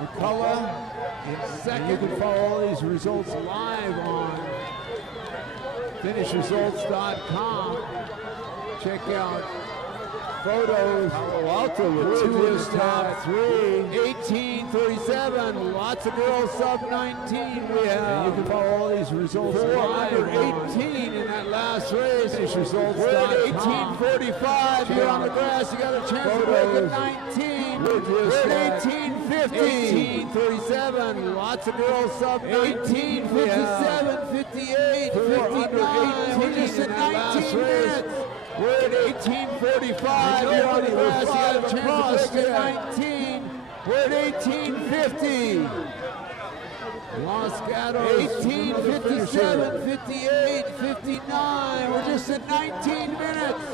McCullough in second. You can follow all these results live on finishresults.com. Check out photos. Palo Alto with two of his top three. 18:37. Lots of girls sub 19. We have. And you can follow all these results live. Under 18 in that last race. Finishresults.com. We're at 18:45 here on the grass. You got a chance to break at 19. We're at 18:50. 18:37. Lots of girls sub 19. 57, 58, 59. We're just at 19 minutes. We're at 18:45. Here on the grass, you got a chance to break at 19. We're at 18:50. Los Gatos. 18:57, 58, 59. We're just at 19 minutes.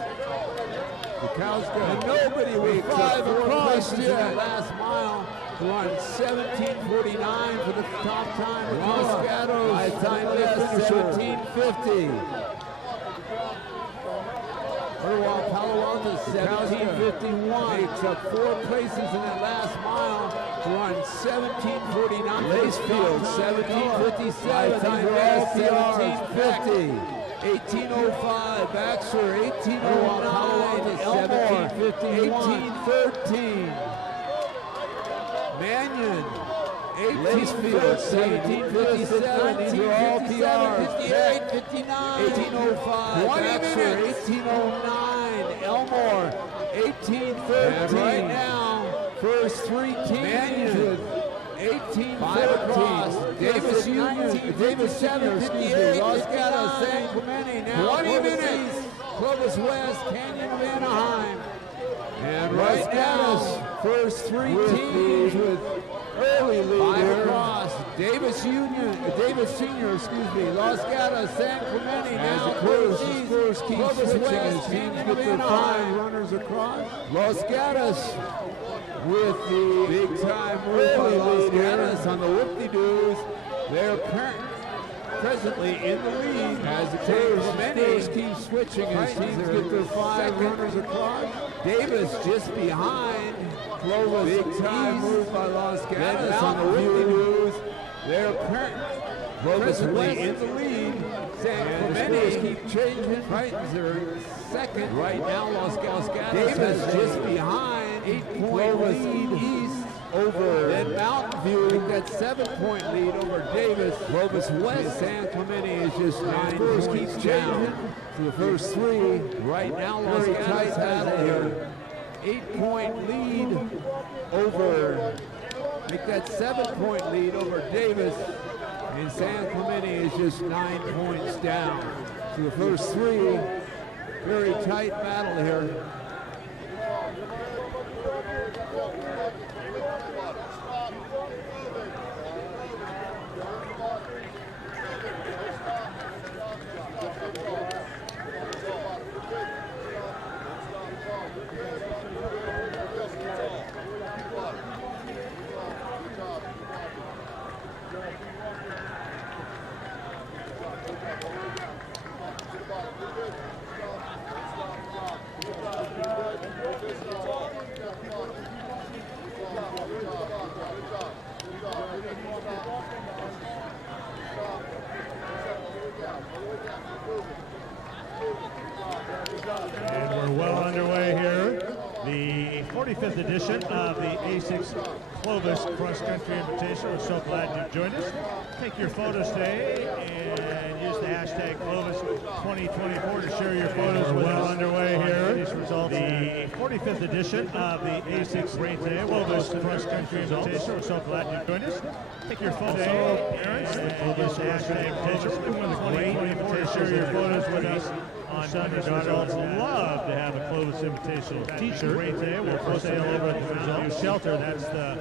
The cows got nobody with 5 across yet. Last mile. Run 17:49 for the top time. Los Gatos. Time left 17:50. Palo Alto 17:51 makes up 4 places in that last mile to run 17:49. Lacefield 17:57. Time last 17:50. 18:05. Baxter 18:09. Elmore 18:13. Mannion. Lacefield 17:57. These are all PRs. 58, 59. 18:05. 20 minutes. 18:09. Elmore 18:13. Right now, first 3 teams. Mannion 18:14. Davis Union. Davis 7:58. Los Gatos, San Clemente. Now 20 minutes. Clovis West, Canyon of Anaheim. And right now, first 3 teams with early lead here. Across. Davis Senior, Los Gatos, San Clemente. Now Clovis West, teams get their 5 runners across. Los Gatos with the big time move by Los Gatos on the whoop-de-doos. They're presently in the lead as the Clemente keep switching as teams get their 5 runners across. Davis just behind. Clovis, big time move by Los Gatos on the whoop-de-doos. They're presently in the lead. San Clemente keep changing. Titans are second. Right now, Los Gatos. Davis just behind. 8-point lead east over then Mountain View. That 7-point lead over Davis. Clovis West. San Clemente is just 9 points keeps changing to the first 3. Right now, Los Gatos has here. 8-point lead over. Make that 7-point lead over Davis. And San Clemente is just 9 points down to the first 3. Very tight battle here. And we're well underway here. The 45th edition of the ASICS Clovis Cross Country Invitational. We're so glad you've joined us. Take your photos today and use the hashtag Clovis2024 to share your photos. We're well underway here. The 45th edition of the ASICS Clovis Cross Country Invitational. We're so glad you've joined us. Take your photos today and use the hashtag Clovis2024 to share your photos with us. On Sunday, results. Love to have a Clovis Invitational t-shirt. Great day. We'll post sale over at the Result Shelter. That's the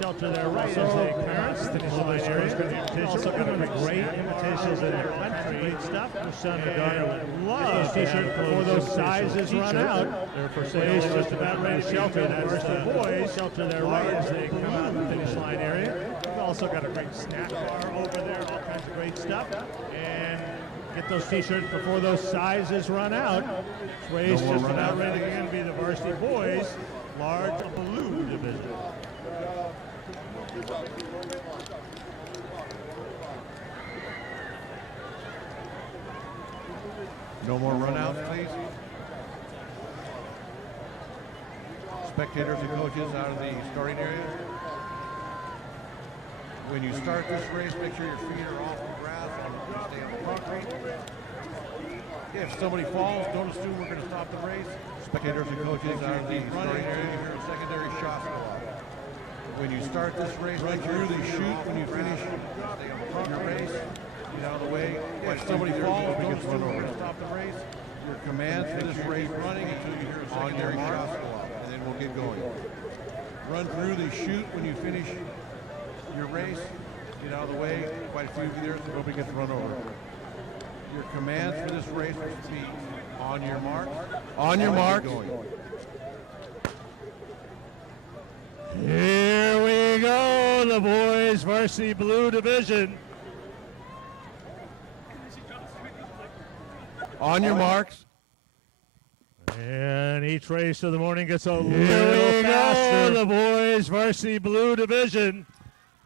shelter there, right? So the parents, the Clovis area. Also got great invitations in the country. Great stuff. The son and daughter would love t-shirt before those sizes run out. They're for sale just about ready to shelter. That's the boys shelter there, right as they come out of the finish line area. We've also got a great snack bar over there. All kinds of great stuff. And get those t-shirts before those sizes run out. This race just about ready to be the Varsity Boys large blue division. No more runouts, please. Spectators and coaches out of the starting area. When you start this race, make sure your feet are off the grass and stay on the concrete. If somebody falls, don't assume we're going to stop the race. Spectators and coaches out of the starting area, you hear a secondary shot go off. When you start this race, make sure you shoot when you finish your race. Get out of the way. If somebody falls, don't assume we're going to stop the race. Your commands for this race running until you hear a secondary shot go off, and then we'll get going. Run through the chute when you finish your race. Get out of the way. Quite a few of you there, so nobody gets run over. Your commands for this race will be on your mark. On your mark. Here we go, the boys varsity blue division. On your marks. And each race of the morning gets a little faster. The boys varsity blue division.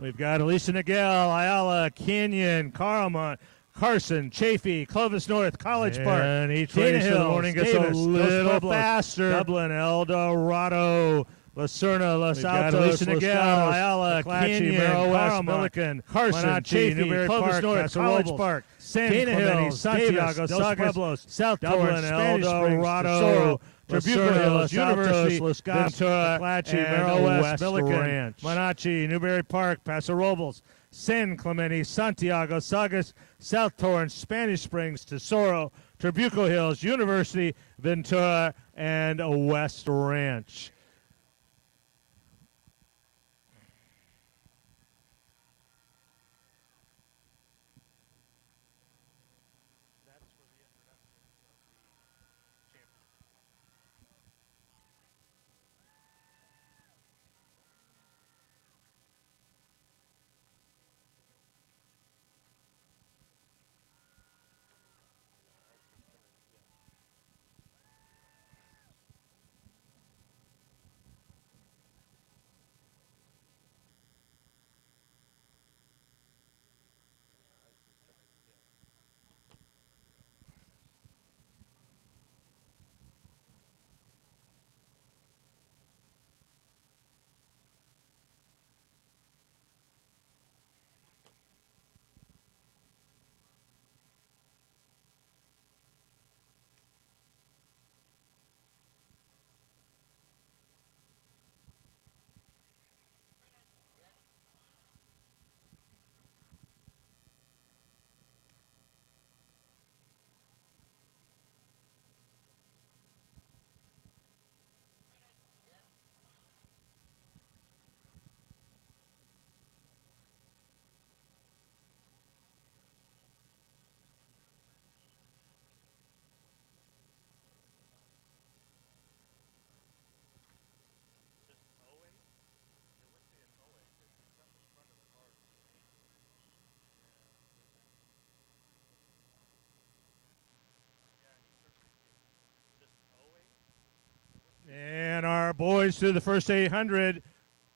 We've got Alicia Nagel, Ayala, Kenyon, Carlmont, Carson, Chaffee, Clovis North, College Park. And each race of the morning gets a little faster. Dublin, El Dorado, Lucerna, Los Altos, Nagel, Ayala, Kenyon, Carlmont, Milliken, Carson, Chaffee, Clovis North, College Park, San Clemente, Santiago, Saugus, South Dublin, El Dorado, Tribuco Hills, University, Ventura, and West Milliken, Monachi, Newberry Park, Paso Robles, San Clemente, Santiago, Saugus, South Torrance, Spanish Springs, Tesoro, Tribuco Hills, University, Ventura, and West Ranch. And our boys through the first 800,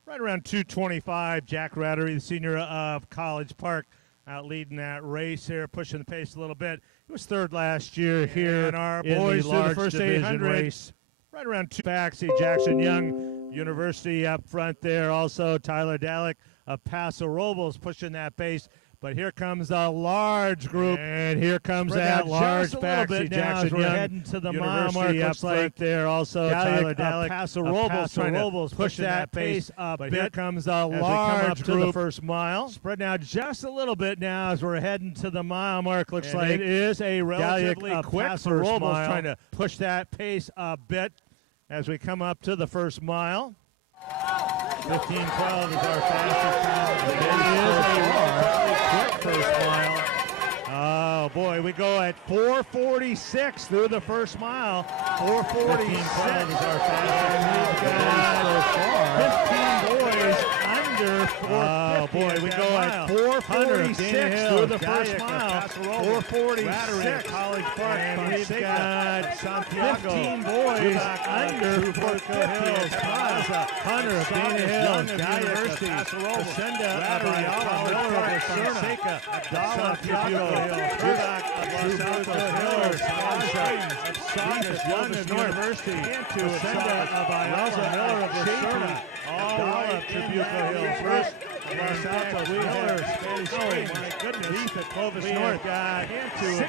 right around 2:25. Jack Rattery, the senior of College Park, out leading that race here, pushing the pace a little bit. He was third last year here. And our boys through the first 800 race, right around 2 backseat. Jackson Young University up front there. Also Tyler Dalek of Paso Robles pushing that pace. But here comes a large group, and here comes that large backseat. Jackson Young heading to the mile mark. Looks like there also Tyler Dalek, Paso Robles trying to push that pace up. But here comes a large group to the first mile. Spread out just a little bit now as we're heading to the mile mark. Looks like it is a relatively quick first mile. Trying to push that pace a bit as we come up to the first mile. 15:12 is our fastest time. It is a relatively quick first mile. Oh boy, we go at 4:46 through the first mile. 4:46 is our fastest time so far. 15 boys under Oh boy, we go at 4:46 through the first mile. 4:46. College Park, and we've got Santiago 15 boys under Porco Hills. Hunter of Dana Hills, University, Ascenda of Ayala, Miller of Fonseca, Abdallah of Trujillo Hills, Rudak of Los Altos Hills, of Saugus, Young of University, Ascenda of Ayala, Miller of Lucerna, Abdallah of Trujillo Hills, first Los Altos, Miller, Spanish Springs, my goodness, Leaf at Clovis North, got 60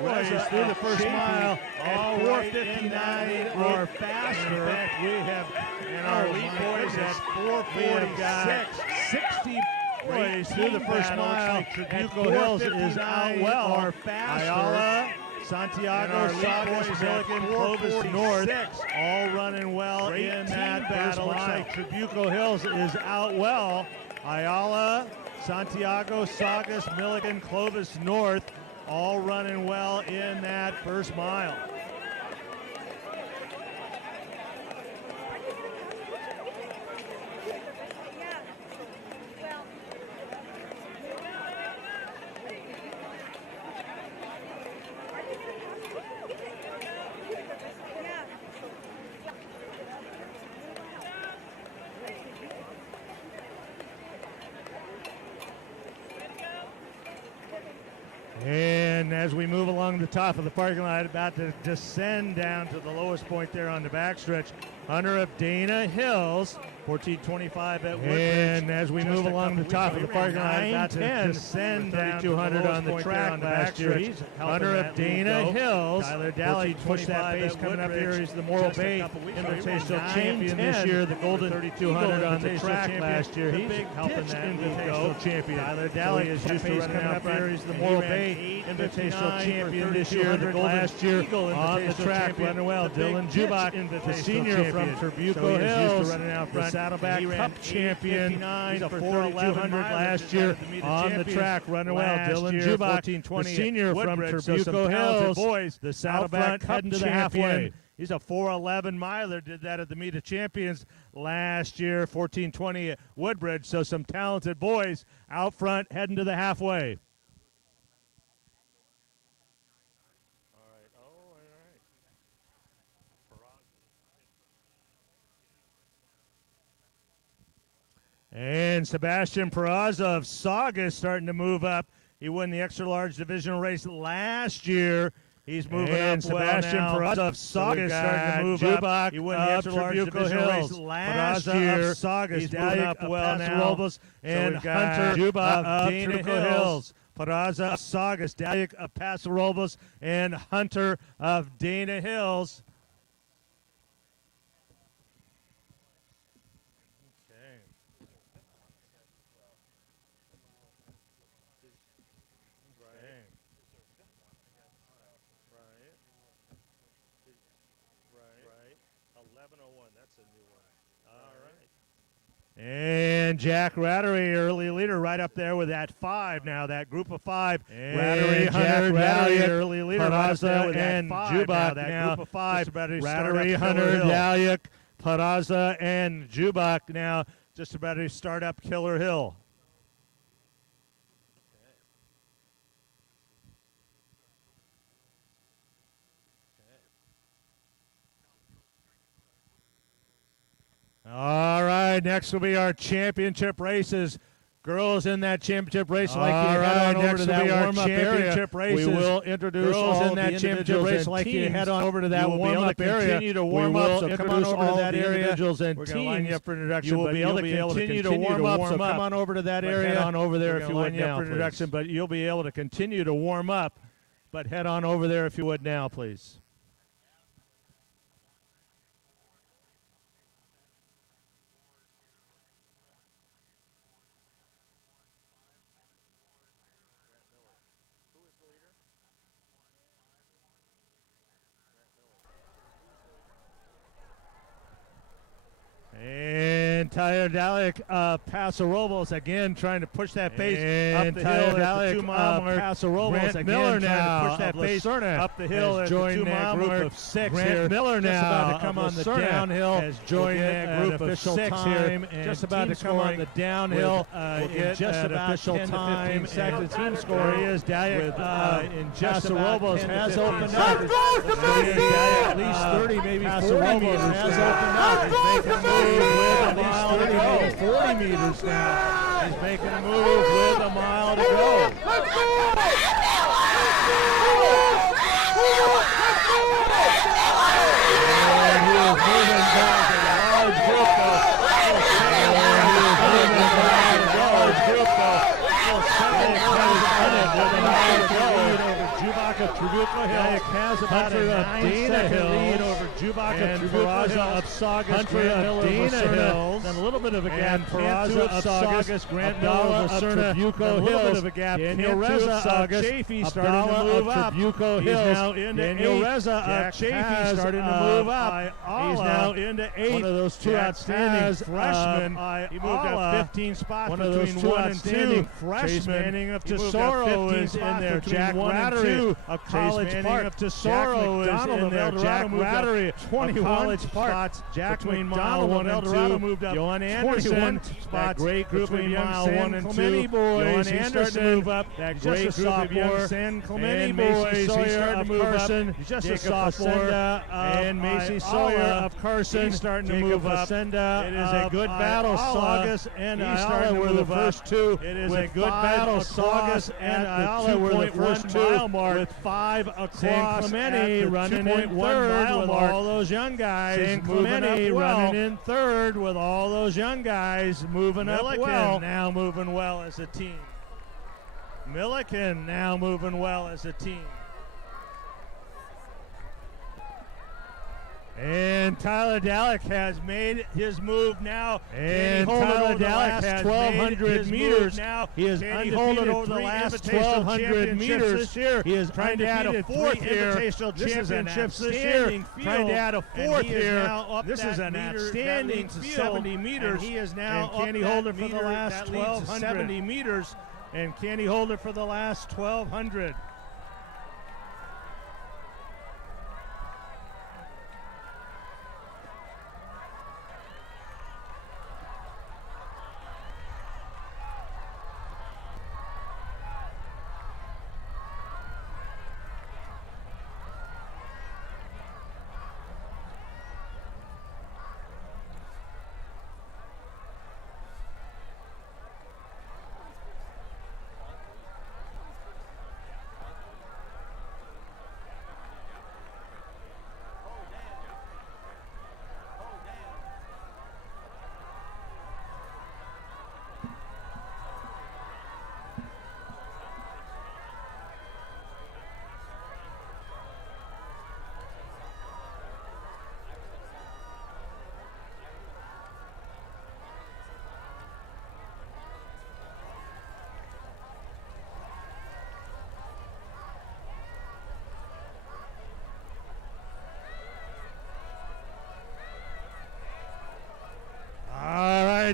boys through the first mile at 4:59 or faster. In fact, we have in our lead boys at 4:46. 60 boys through the first mile at Trujillo Hills is out well or faster. Ayala, Santiago, Saugus, Milligan, Clovis North, all running well in that battle. Looks like Trujillo Hills is out well. Ayala, Santiago, Saugus, Milligan, Clovis North, all running well in that first mile. And as we move along the top of the parking lot, about to descend down to the lowest point there on the backstretch, Hunter of Dana Hills, 14:25 at Woodbridge. And as we move along the top of the parking lot, about to descend down to 200 on the track last year, Hunter of Dana Hills, Tyler Daly pushed that pace coming up here. He's the Morro Bay Invitational champion this year, the Golden 3200 on the track last year. He's helping that Invitational champion. Tyler Daly is used to running out here. He's the Morro Bay Invitational champion this year, the Golden last year on the track running well. Dylan Jubach, the senior from Trujillo Hills, running out front. Saddleback Cup champion. He's a 4:11 last year on the track running well. Dylan Jubach, the senior from Trujillo Hills, boys, the Saddleback Cup heading to the halfway. He's a 4:11 miler, did that at the Meet of Champions last year, 14:20 at Woodbridge. So some talented boys out front heading to the halfway. And Sebastian Peraza of Saugus starting to move up. He won the extra large divisional race last year. He's moving up Sebastian Peraza of Saugus starting to move up. He won the extra large divisional race last year. Saugus he's moving up well now. And Hunter Juba of Dana Hills. Peraza of Saugus, Daliak of Paso Robles, and Hunter of Dana Hills. And Jack Rattery, early leader, right up there with that 5 now, that group of 5. And Rattery, Hunter, Dalyuk, early leader, right up there with that 5 now, that group of 5. Rattery, Hunter, Dalyuk, Peraza, and Jubach now just about to start up Killer Hill. All right, next will be our championship races. Girls in that championship race, like you head on over to that warm-up area. We will introduce girls in that championship race, like you head on over to that warm-up area. Continue to warm up, so come on over to that area. Individuals and teams. Line you up for introduction. You will be able to continue to warm up, so come on over to that area. Head on over there if you would now, please. But you'll be able to continue to warm up, but head on over there if you would now, please. And Tyler Dalek, Paso Robles again trying to push that pace up the hill at the 2 mile mark. Paso Robles again Miller now trying to push that pace up the hill at the 2 mile mark of 6 here. Miller now just about to come on the downhill has joined that group of 6 here. Just about to come on the downhill in just about official time. Second team score is Dalek in just Robles has opened up. At least 30, maybe 40 meters has opened up. He's making a move with a mile to go. 40 meters now. He's making a move with a mile to go. And he is moving back a large group of. Dalek has about a 9-second lead over Jubaca Peraza of Saugus, Grant Miller of Hills, then a little bit of a gap. Peraza of Saugus, Grant Miller of Trabuco Hills, a little bit of a gap. Daniel Reza of Chafee starting to move up. Trabuco Hills now into Daniel Reza of Chafee starting to move up. He's now into 8. One of those two outstanding freshmen. He moved up 15 spots. One of those two outstanding freshmen of Tesoro is in there. Jack Rattery of College Park of Tesoro is in there. Jack Rattery 21 spots. Jack McDonald of El Dorado moved up. Johan Anderson spots. Great group of mile 1 and 2 boys. Johan Anderson move up. That great group of young San Clemente boys. He's starting to move up. He's just a sophomore. And Macy Sawyer of Carson starting to move up. It is a good battle. Saugus and Ayala were the first two. It is a good battle. Saugus and Ayala were the first 2 mile mark with 5 across. San Clemente running in third with all those young guys. San Clemente running in third with all those young guys moving up well. Now moving well as a team. Milliken now moving well as a team. And Tyler Dalek has made his move now. And Tyler Dalek has 1,200 meters now. He is undefeated over the last 1,200 meters this year. He is trying to add a 4th here. This is an outstanding field. Trying to add a 4th here. This is an outstanding 70 meters. He is now up. Can he hold it for the last 1,270 meters? And can he hold it for the last 1,200?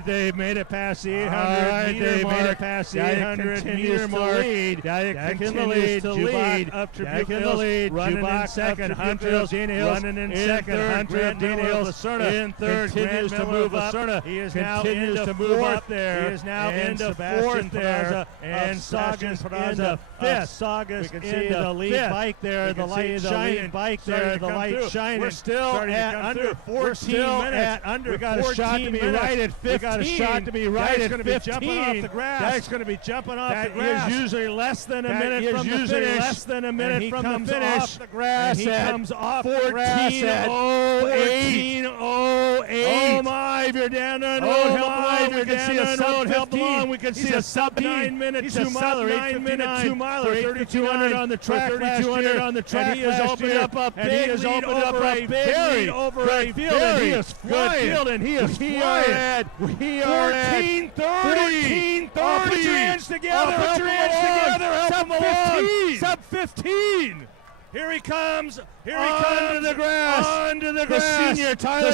They've made it past the 800 meter mark. Made it past the 800 meter mark. Dalek continues to lead. Up Dalek in the lead. Running in second. Hunter running in second. Hunter Hills in third. Continues to move up. He is now into fourth there. He is now into fourth there. And Saugus into fifth. Saugus in the lead bike there. The light shining bike there. The light shining. We're still at under 14 minutes. We got a shot to be right at 15. Got a shot to be right at 15. Jumping off the grass. Dak's going to be jumping off the grass. That is usually less than a minute from the finish. Less than a minute from the finish. Off the grass. He comes off the grass at 14:08. Oh my! If you're down on road, help along. We can see a sub 15. We can see a sub 9 minute 2 miler. 8:59 2 miler. 3,200 on the track. 3,200 on the track. And he has opened up a big lead over a big over a field. And he is flying. Good field. And he is flying. We are at 14:30. Put your hands together. Put your hands together. Help him along. Sub 15. Here he comes. Here he Onto comes. the grass. Onto the grass. Senior Tyler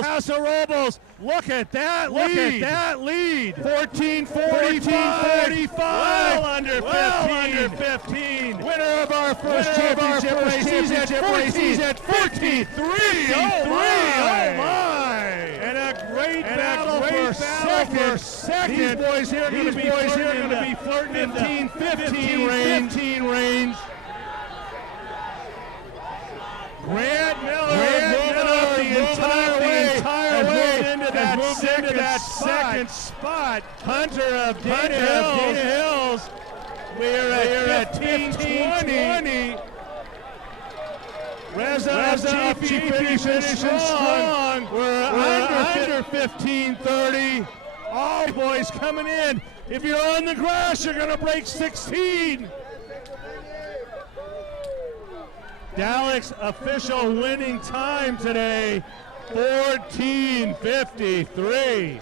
Paso Robles. Look at that lead. Look at that lead. 14:45. Well under 15. Winner of our first championship race is at 43. Oh my! And a great battle for second. These boys here are going to be flirting in the 15 range. Grant Miller moving up the entire way into that second spot. Hunter of Dana Hills. We're at 15:20. Reza finishing strong. We're under 15:30. All boys coming in. If you're on the grass, you're going to break 16. Dalek's official winning time today, 14:53.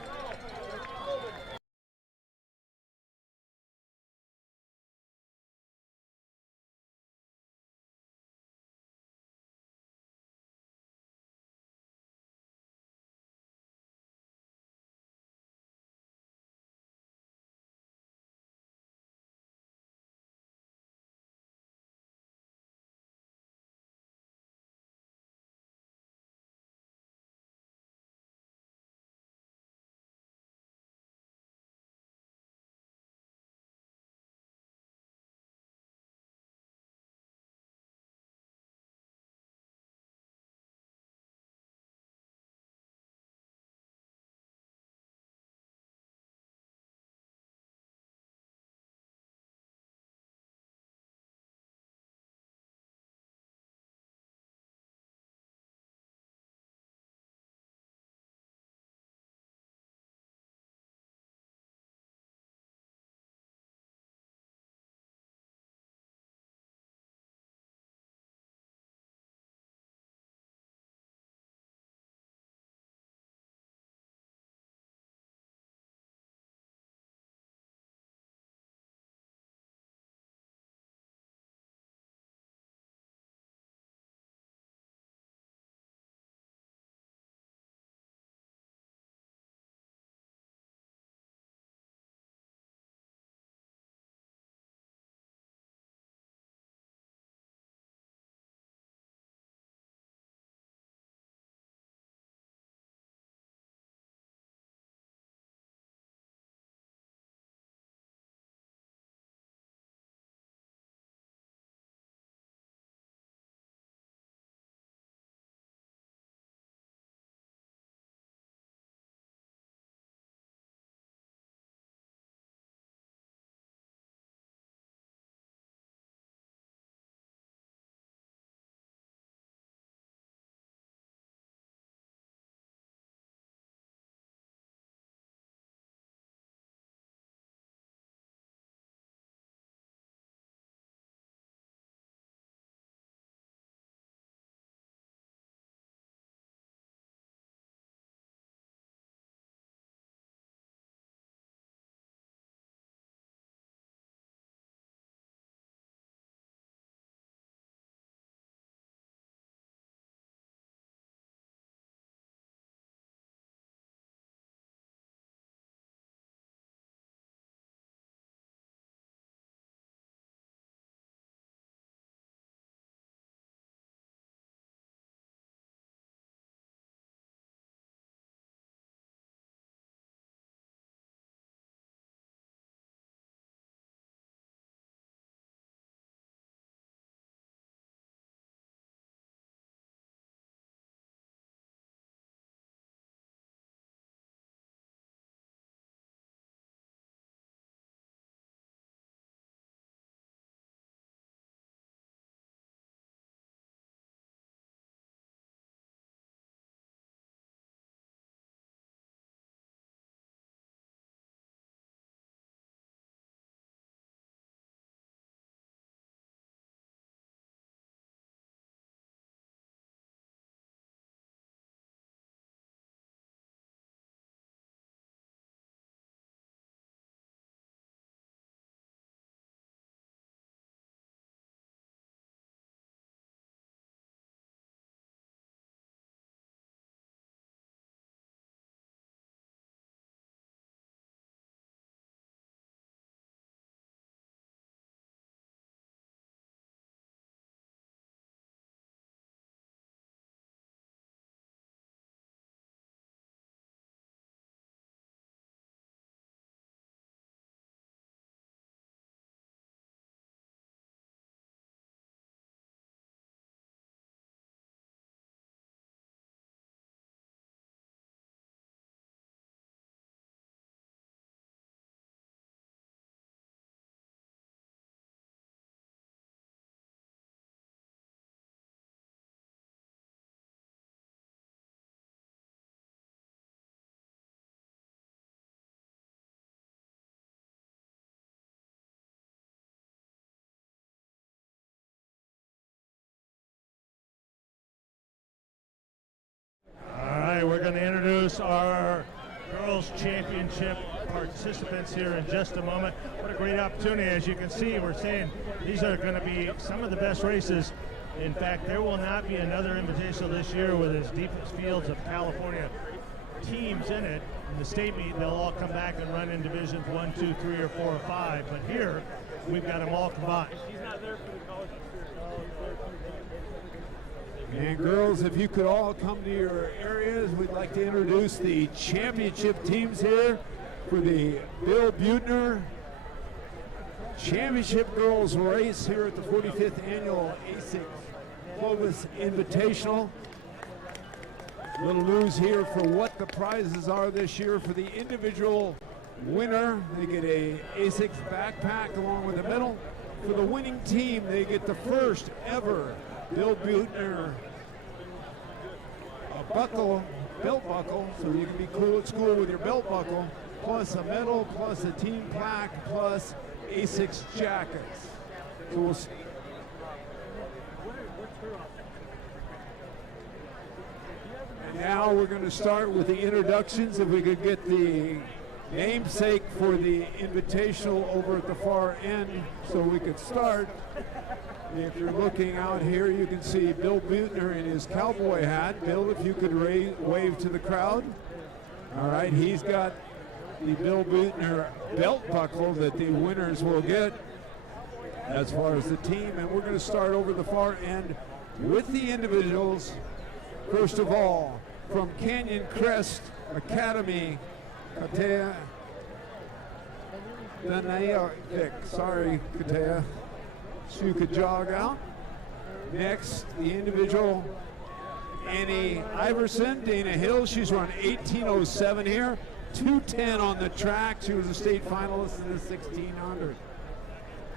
going to introduce our Girls Championship participants here in just a moment. What a great opportunity. As you can see, we're saying these are going to be some of the best races. In fact, there will not be another Invitational this year with as deep as fields of California teams in it. In the state meet, they'll all come back and run in divisions 1, 2, 3, or 4, or 5. But here, we've got them all combined. And girls, if you could all come to your areas, we'd like to introduce the championship teams here for the Bill Buettner Championship Girls Race here at the 45th Annual ASICS Clovis Invitational. Little news here for what the prizes are this year. For the individual winner, they get a ASICS backpack along with a medal. For the winning team, they get the first ever Bill Buettner belt buckle, so you can be cool at school with your belt buckle, plus a medal, plus a team plaque, plus ASICS jackets. So we'll see. And now we're going to start with the introductions. If we could get the namesake for the Invitational over at the far end so we could start. If you're looking out here, you can see Bill Buettner in his cowboy hat. Bill, if you could wave to the crowd. All right, he's got the Bill Buettner belt buckle that the winners will get as far as the team. And we're going to start over the far end with the individuals. First of all, from Canyon Crest Academy, Katea Danayovic. Sorry, Katea. So you could jog out. Next, the individual, Annie Iverson, Dana Hill. She's run 18:07 here, 2:10 on the track. She was a state finalist in the 1600.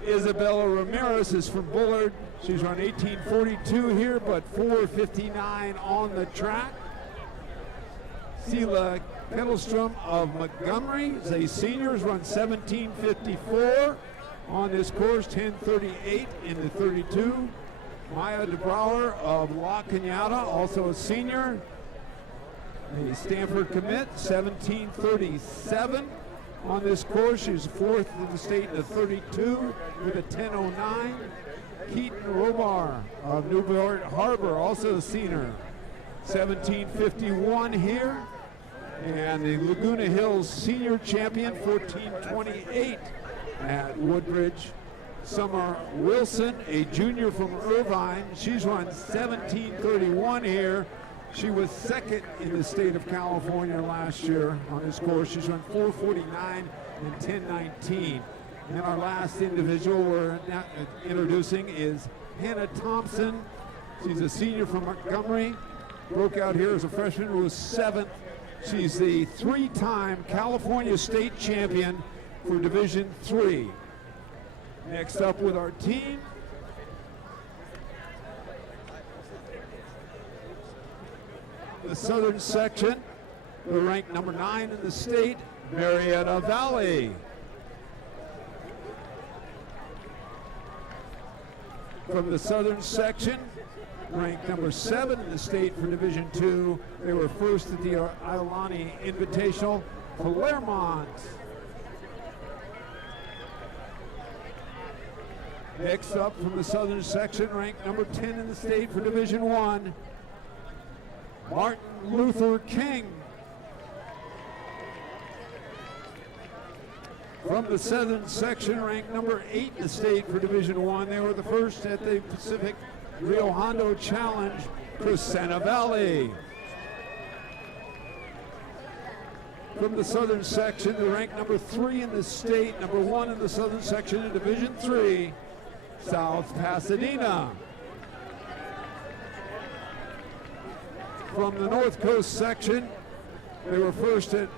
Isabella Ramirez is from Bullard. She's run 18:42 here, but 4:59 on the track. Sela Kettlestrom of Montgomery is a senior, has run 17:54 on this course, 10:38 in the 32. Maya DeBrouwer of La Cañada, also a senior, a Stanford commit, 17:37 on this course. She's fourth in the state in the 32 with a 10:09. Keaton Robar of Newport Harbor, also a senior, 17:51 here. And the Laguna Hills senior champion, 14:28 at Woodbridge. Summer Wilson, a junior from Irvine. She's run 17:31 here. She was second in the state of California last year on this course. She's run 4:49 and 10:19. And our last individual we're now introducing is Hannah Thompson. She's a senior from Montgomery. Broke out here as a freshman, was seventh. She's the three-time California state champion for Division III. Next up with our team, the southern section, we're ranked number 9 in the state, Marietta Valley. From the southern section, ranked number 7 in the state for Division II. They were first at the Iolani Invitational, Claremont. Next up from the southern section, ranked number 10 in the state for Division I, Martin Luther King. From the southern section, ranked number 8 in the state for Division I. They were the first at the Pacific Rio Hondo Challenge, Crescenta Valley. From the southern section, they ranked number 3 in the state, number 1 in the southern section in Division III, South Pasadena. From the North Coast section, they were first at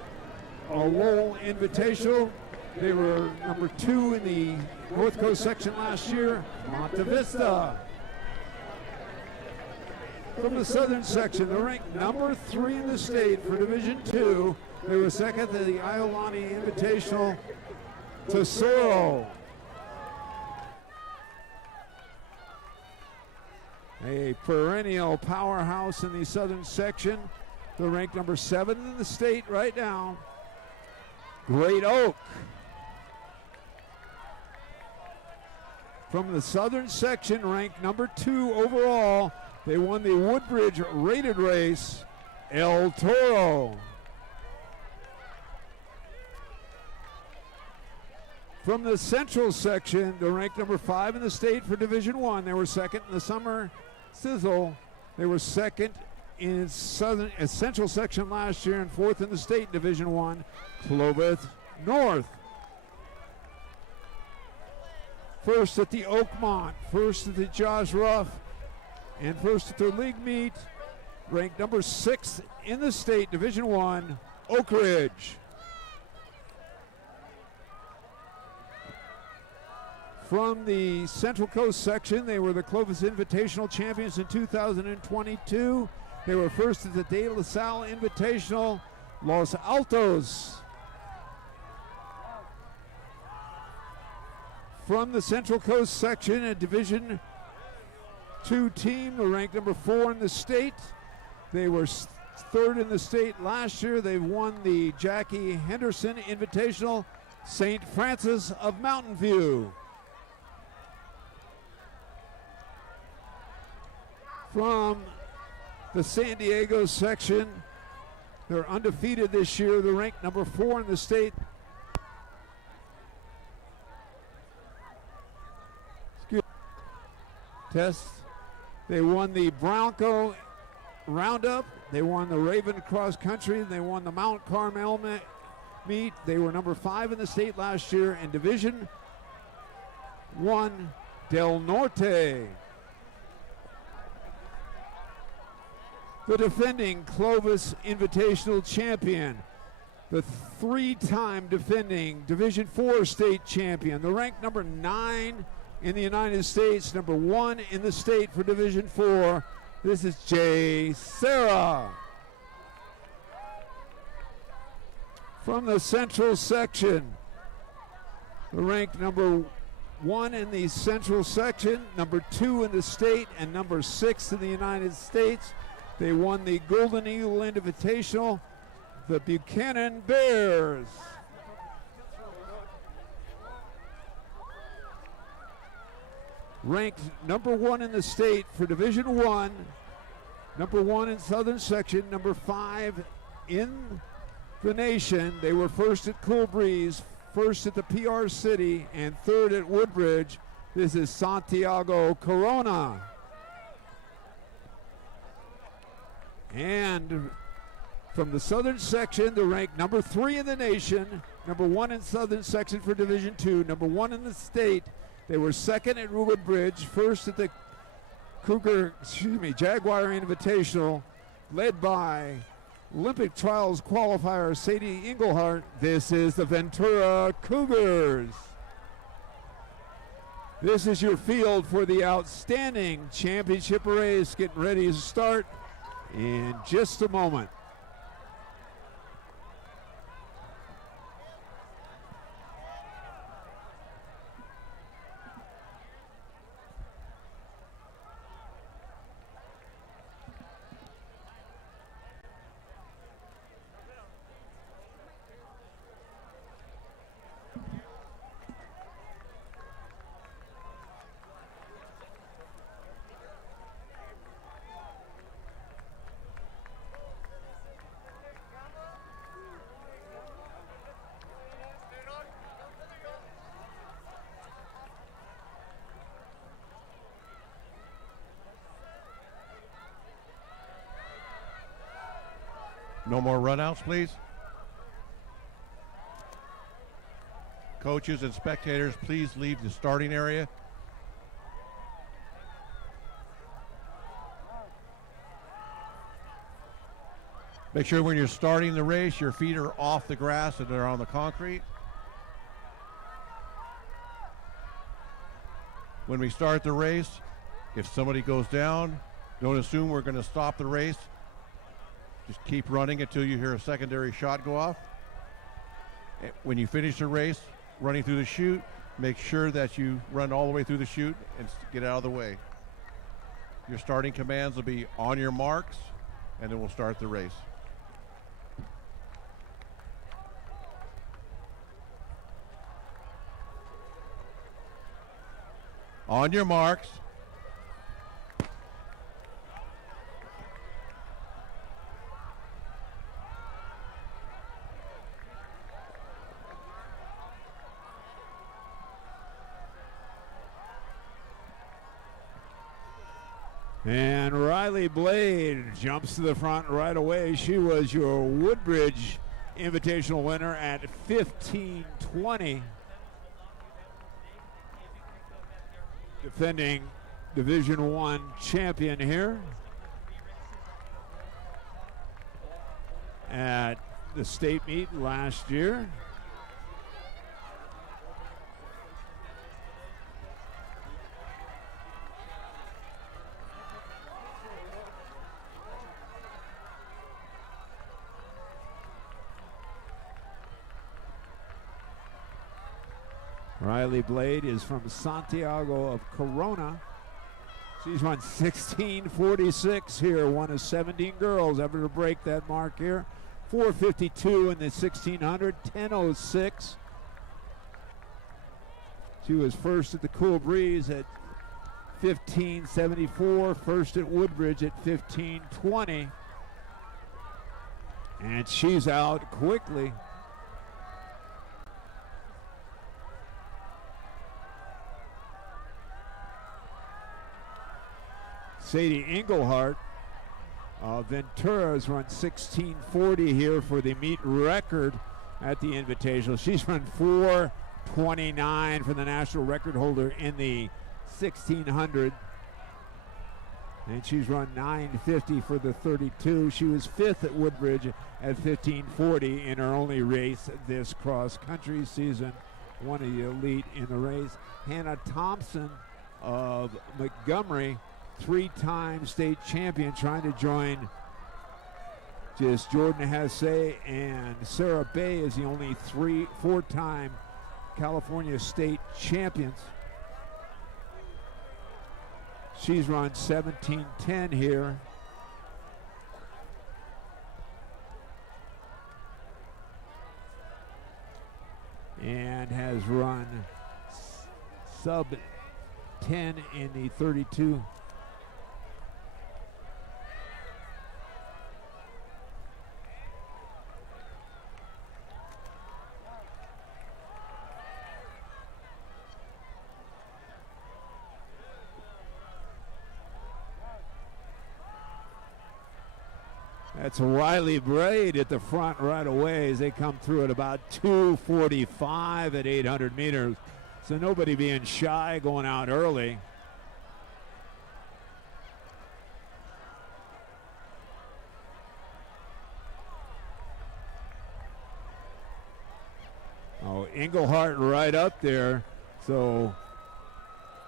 Lowell Invitational. They were number 2 in the North Coast section last year, Monte Vista. From the southern section, they're ranked number 3 in the state for Division II. They were second to the Iolani Invitational, Tesoro. A perennial powerhouse in the southern section. They're ranked number 7 in the state right now. Great Oak. From the southern section, ranked number 2 overall, they won the Woodbridge rated race, El Toro. From the central section, they're ranked number 5 in the state for Division 1. They were second in the summer sizzle. They were second in central section last year and 4th in the state in Division 1, Clovis North. First at the Oakmont, first at the Josh Ruff, and first at their league meet, ranked number 6 in the state, Division 1, Oak Ridge. From the Central Coast section, they were the Clovis Invitational champions in 2022. They were first at the De La Salle Invitational, Los Altos. From the Central Coast section, a Division 2 team, ranked number 4 in the state. They were 3rd in the state last year. They won the Jackie Henderson Invitational, St. Francis of Mountain View. From the San Diego section, they're undefeated this year. They're ranked number 4 in the state. Test. They won the Bronco Roundup. They won the Raven Cross Country. They won the Mount Carmel meet. They were number 5 in the state last year in Division 1 Del Norte. The defending Clovis Invitational champion, the 3-time defending Division 4 state champion, the ranked number 9 in the United States, number 1 in the state for Division 4. This is Jay Serra. From the central section, the ranked number 1 in the central section, number 2 in the state, and number 6 in the United States. They won the Golden Eagle Invitational, the Buchanan Bears. Ranked number 1 in the state for Division 1, number 1 in southern section, number 5 in the nation. They were first at Cool Breeze, first at the PR City, and 3rd at Woodbridge. This is Santiago Corona. And from the southern section, they're ranked number 3 in the nation, number 1 in southern section for Division 2, number 1 in the state. They were 2nd at Woodbridge, first at the Jaguar Invitational, led by Olympic Trials qualifier Sadie Englehart. This is the Ventura Cougars. This is your field for the outstanding championship race, getting ready to start in just a moment. No more runouts, please. Coaches and spectators, please leave the starting area. Make sure when you're starting the race, your feet are off the grass and they're on the concrete. When we start the race, if somebody goes down, don't assume we're going to stop the race. Just keep running until you hear a secondary shot go off. When you finish the race, running through the chute, make sure that you run all the way through the chute and get out of the way. Your starting commands will be on your marks, and then we'll start the race. On your marks. And Riley Blade jumps to the front right away. She was your Woodbridge Invitational winner at 15:20. Defending Division I champion here at the state meet last year. Riley Blade is from Santiago of Corona. She's run 16:46 here, one of 17 girls ever to break that mark here. 4:52 in the 1600, 10:06. She was first at the Cool Breeze at 15:74, first at Woodbridge at 15:20. And she's out quickly. Sadie Englehart Ventura's run 16:40 here for the meet record at the Invitational. She's run 4:29 for the national record holder in the 1600. And she's run 9:50 for the 32. She was fifth at Woodbridge at 15:40 in her only race this cross-country season. One of the elite in the race. Hannah Thompson of Montgomery, three-time state champion, trying to join just Jordan Hasse and Sarah Bay is the only four-time California state champions. She's run 17:10 here. And has run sub 10 in the 32. That's Riley Blade at the front right away as they come through at about 2:45 at 800 meters. So nobody being shy going out early. Oh, Englehart right up there. So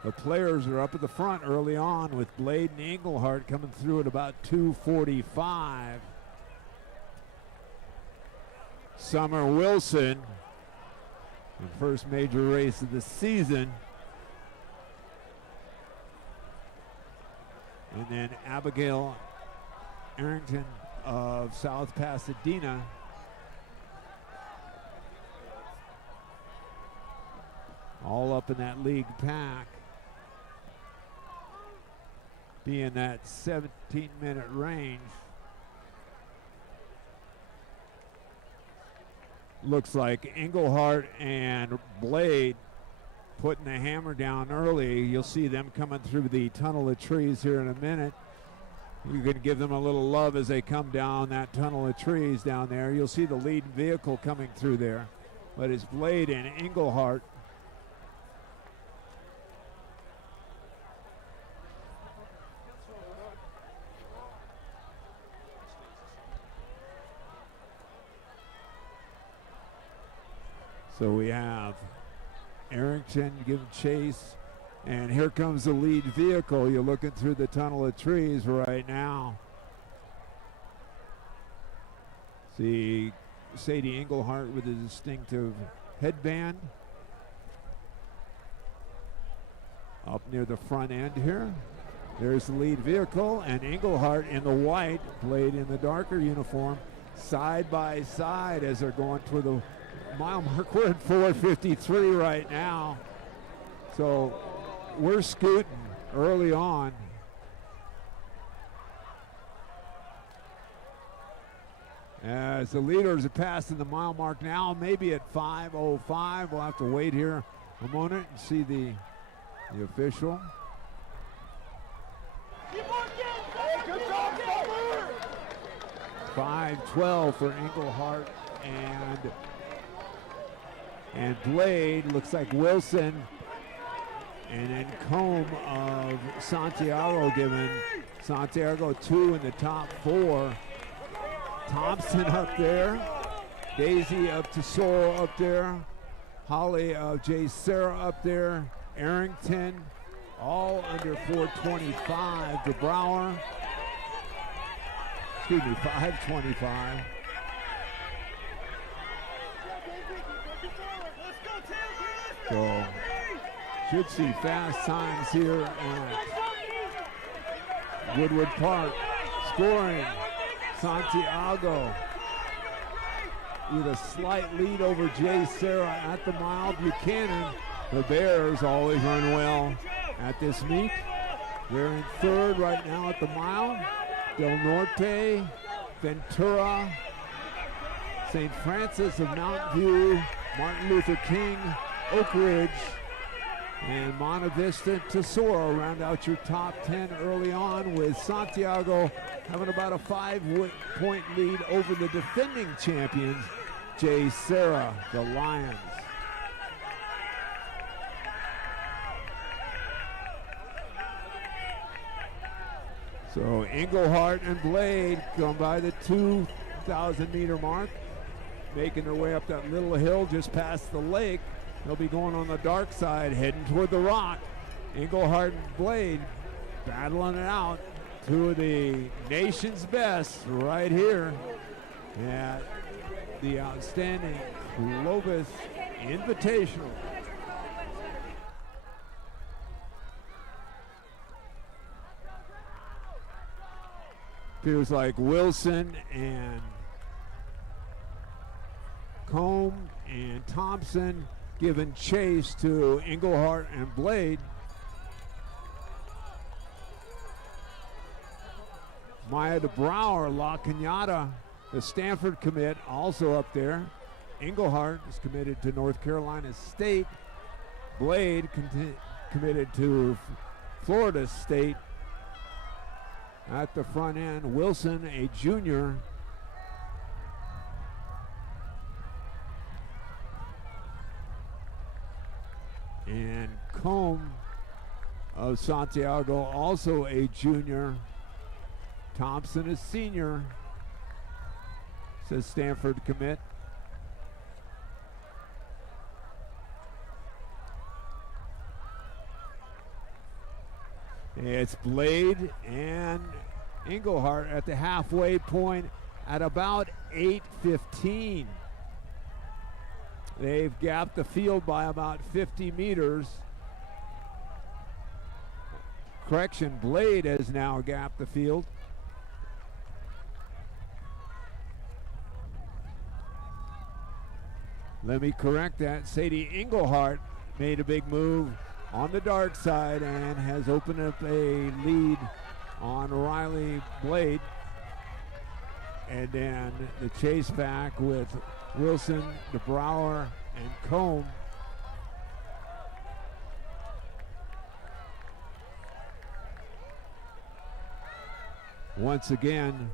the players are up at the front early on with Blade and Englehart coming through at about 2:45. Summer Wilson, the first major race of the season. And then Abigail Arrington of South Pasadena. All up in that league pack. Be in that 17-minute range. Looks like Englehart and Blade putting the hammer down early. You'll see them coming through the tunnel of trees here in a minute. You can give them a little love as they come down that tunnel of trees down there. You'll see the lead vehicle coming through there. But it's Blade and Englehart. So we have Arrington giving chase, and here comes the lead vehicle. You're looking through the tunnel of trees right now. See Sadie Englehart with a distinctive headband up near the front end here. There's the lead vehicle, and Englehart in the white, Blade in the darker uniform, side by side as they're going toward the mile mark. We're at 4:53 right now. So we're scooting early on. As the leaders are passing the mile mark now, maybe at 5:05. We'll have to wait here a moment and see the official. 5:12 for Englehart and Blade. Looks like Wilson and then Combe of Santiago giving Santiago 2 in the top 4. Thompson up there, Daisy of Tesoro up there, Holly of J. Sarah up there, Arrington, all under 4:25. DeBrouwer, 5:25. So, should see fast times here at Woodward Park. Scoring, Santiago with a slight lead over Jay Sarah at the mile. Buchanan, the Bears always run well at this meet. They're in third right now at the mile. Del Norte, Ventura, St. Francis of Mountain View, Martin Luther King, Oak Ridge, and Monte Vista, Tesoro round out your top 10 early on, with Santiago having about a 5-point lead over the defending champions, J. Sarah, the Lions. So Englehart and Blade come by the 2,000-meter mark, making their way up that little hill just past the lake. They'll be going on the dark side, heading toward the rock. Englehart and Blade battling it out. Two of the nation's best right here at the outstanding Clovis Invitational. Appears like Wilson and Combe and Thompson giving chase to Englehart and Blade. Maya DeBrouwer, La Cañada, the Stanford commit, also up there. Englehart is committed to North Carolina State. Blade committed to Florida State. At the front end, Wilson, a junior. And Combe of Santiago, also a junior. Thompson is senior, says Stanford commit. It's Blade and Englehart at the halfway point at about 8:15. They've gapped the field by about 50 meters. Correction, Blade has now gapped the field. Let me correct that. Sadie Englehart made a big move on the dark side and has opened up a lead on Riley Blade. And then the chase back with Wilson, DeBrouwer, and Combe. Once again,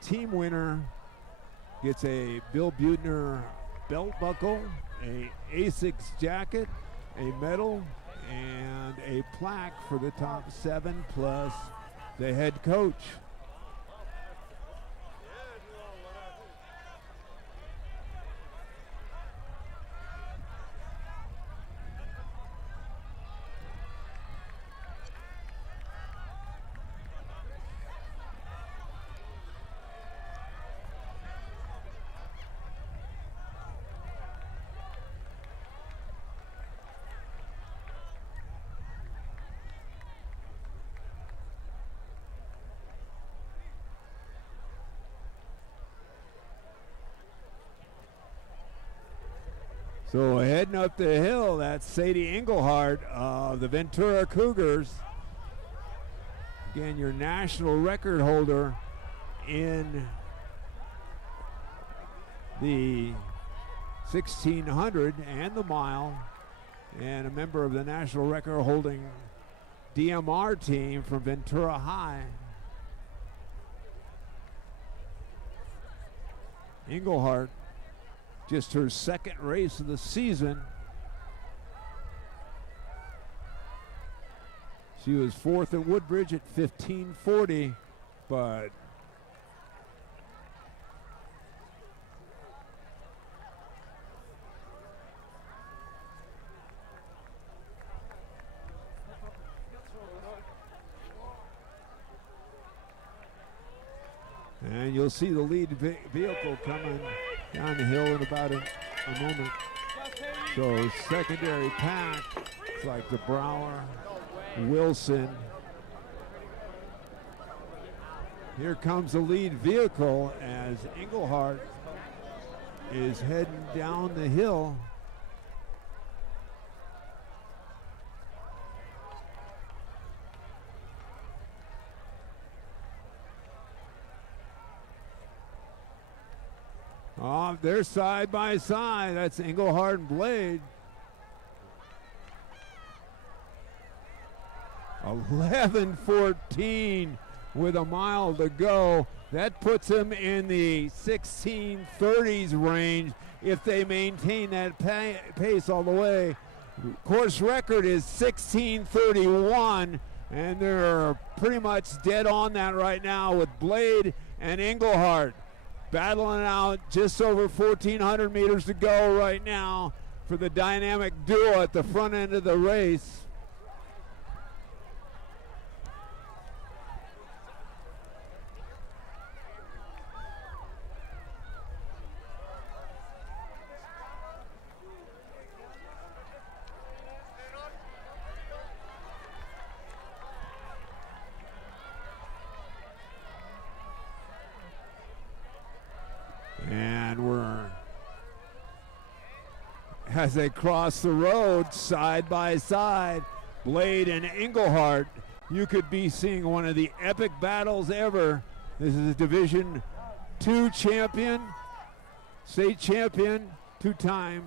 team winner gets a Bill Buettner belt buckle, a ASICS jacket, a medal, and a plaque for the top 7 plus the head coach. So heading up the hill, that's Sadie Engelhardt of the Ventura Cougars. Again, your national record holder in the 1600 and the mile, and a member of the national record holding DMR team from Ventura High. Engelhardt, just her second race of the season. She was fourth at Woodbridge at 15:40, but and you'll see the lead vehicle coming down the hill in about a moment. So secondary pack, it's like the Brower, Wilson. Here comes the lead vehicle as Engelhardt is heading down the hill. They're side by side. That's Engelhardt and Blade. 11:14 with a mile to go. That puts them in the 16:30s range if they maintain that pace all the way. Course record is 16:31, and they're pretty much dead on that right now with Blade and Engelhardt battling out just over 1,400 meters to go right now for the dynamic duo at the front end of the race. As they cross the road side by side, Blade and Engelhardt, you could be seeing one of the epic battles ever. This is a Division II champion, state champion, two-time,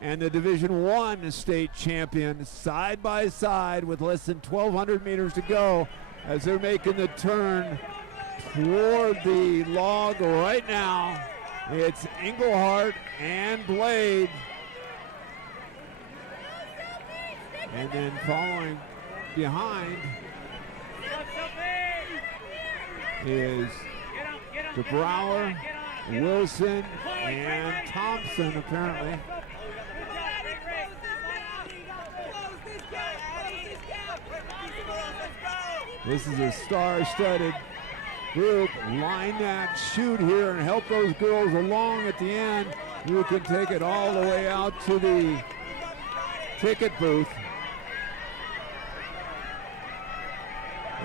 and the Division I state champion side by side with less than 1,200 meters to go as they're making the turn toward the log right now. It's Engelhardt and Blade. And then following behind is the Brower, Wilson, and Thompson, apparently. This is a star-studded group. Line that chute here and help those girls along at the end. You can take it all the way out to the ticket booth.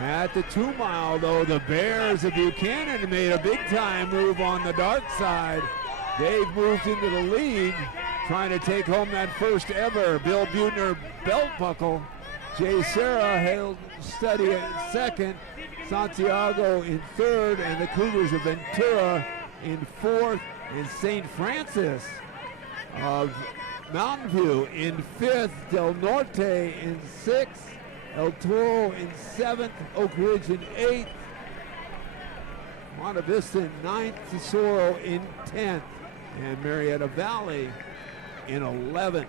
At the 2 mile, though, the Bears of Buchanan made a big-time move on the dark side. They've moved into the lead, trying to take home that first ever Bill Butner belt buckle. Jay Serra held steady at second, Santiago in third, and the Cougars of Ventura in fourth, and St. Francis of Mountain View in fifth, Del Norte in sixth, El Toro in seventh, Oak Ridge in eighth, Monte Vista in ninth, Tesoro in 10th, and Marietta Valley in 11th.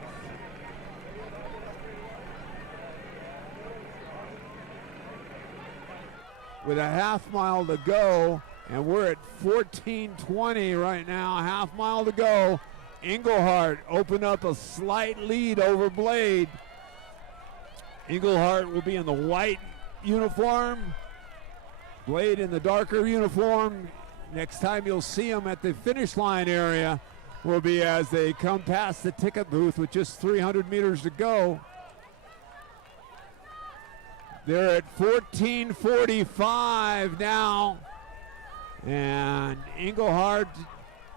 With a half mile to go, and we're at 14:20 right now, a half mile to go. Engelhardt opened up a slight lead over Blade. Engelhardt will be in the white uniform, Blade in the darker uniform. Next time you'll see them at the finish line area will be as they come past the ticket booth with just 300 meters to go. They're at 14:45 now, and Engelhardt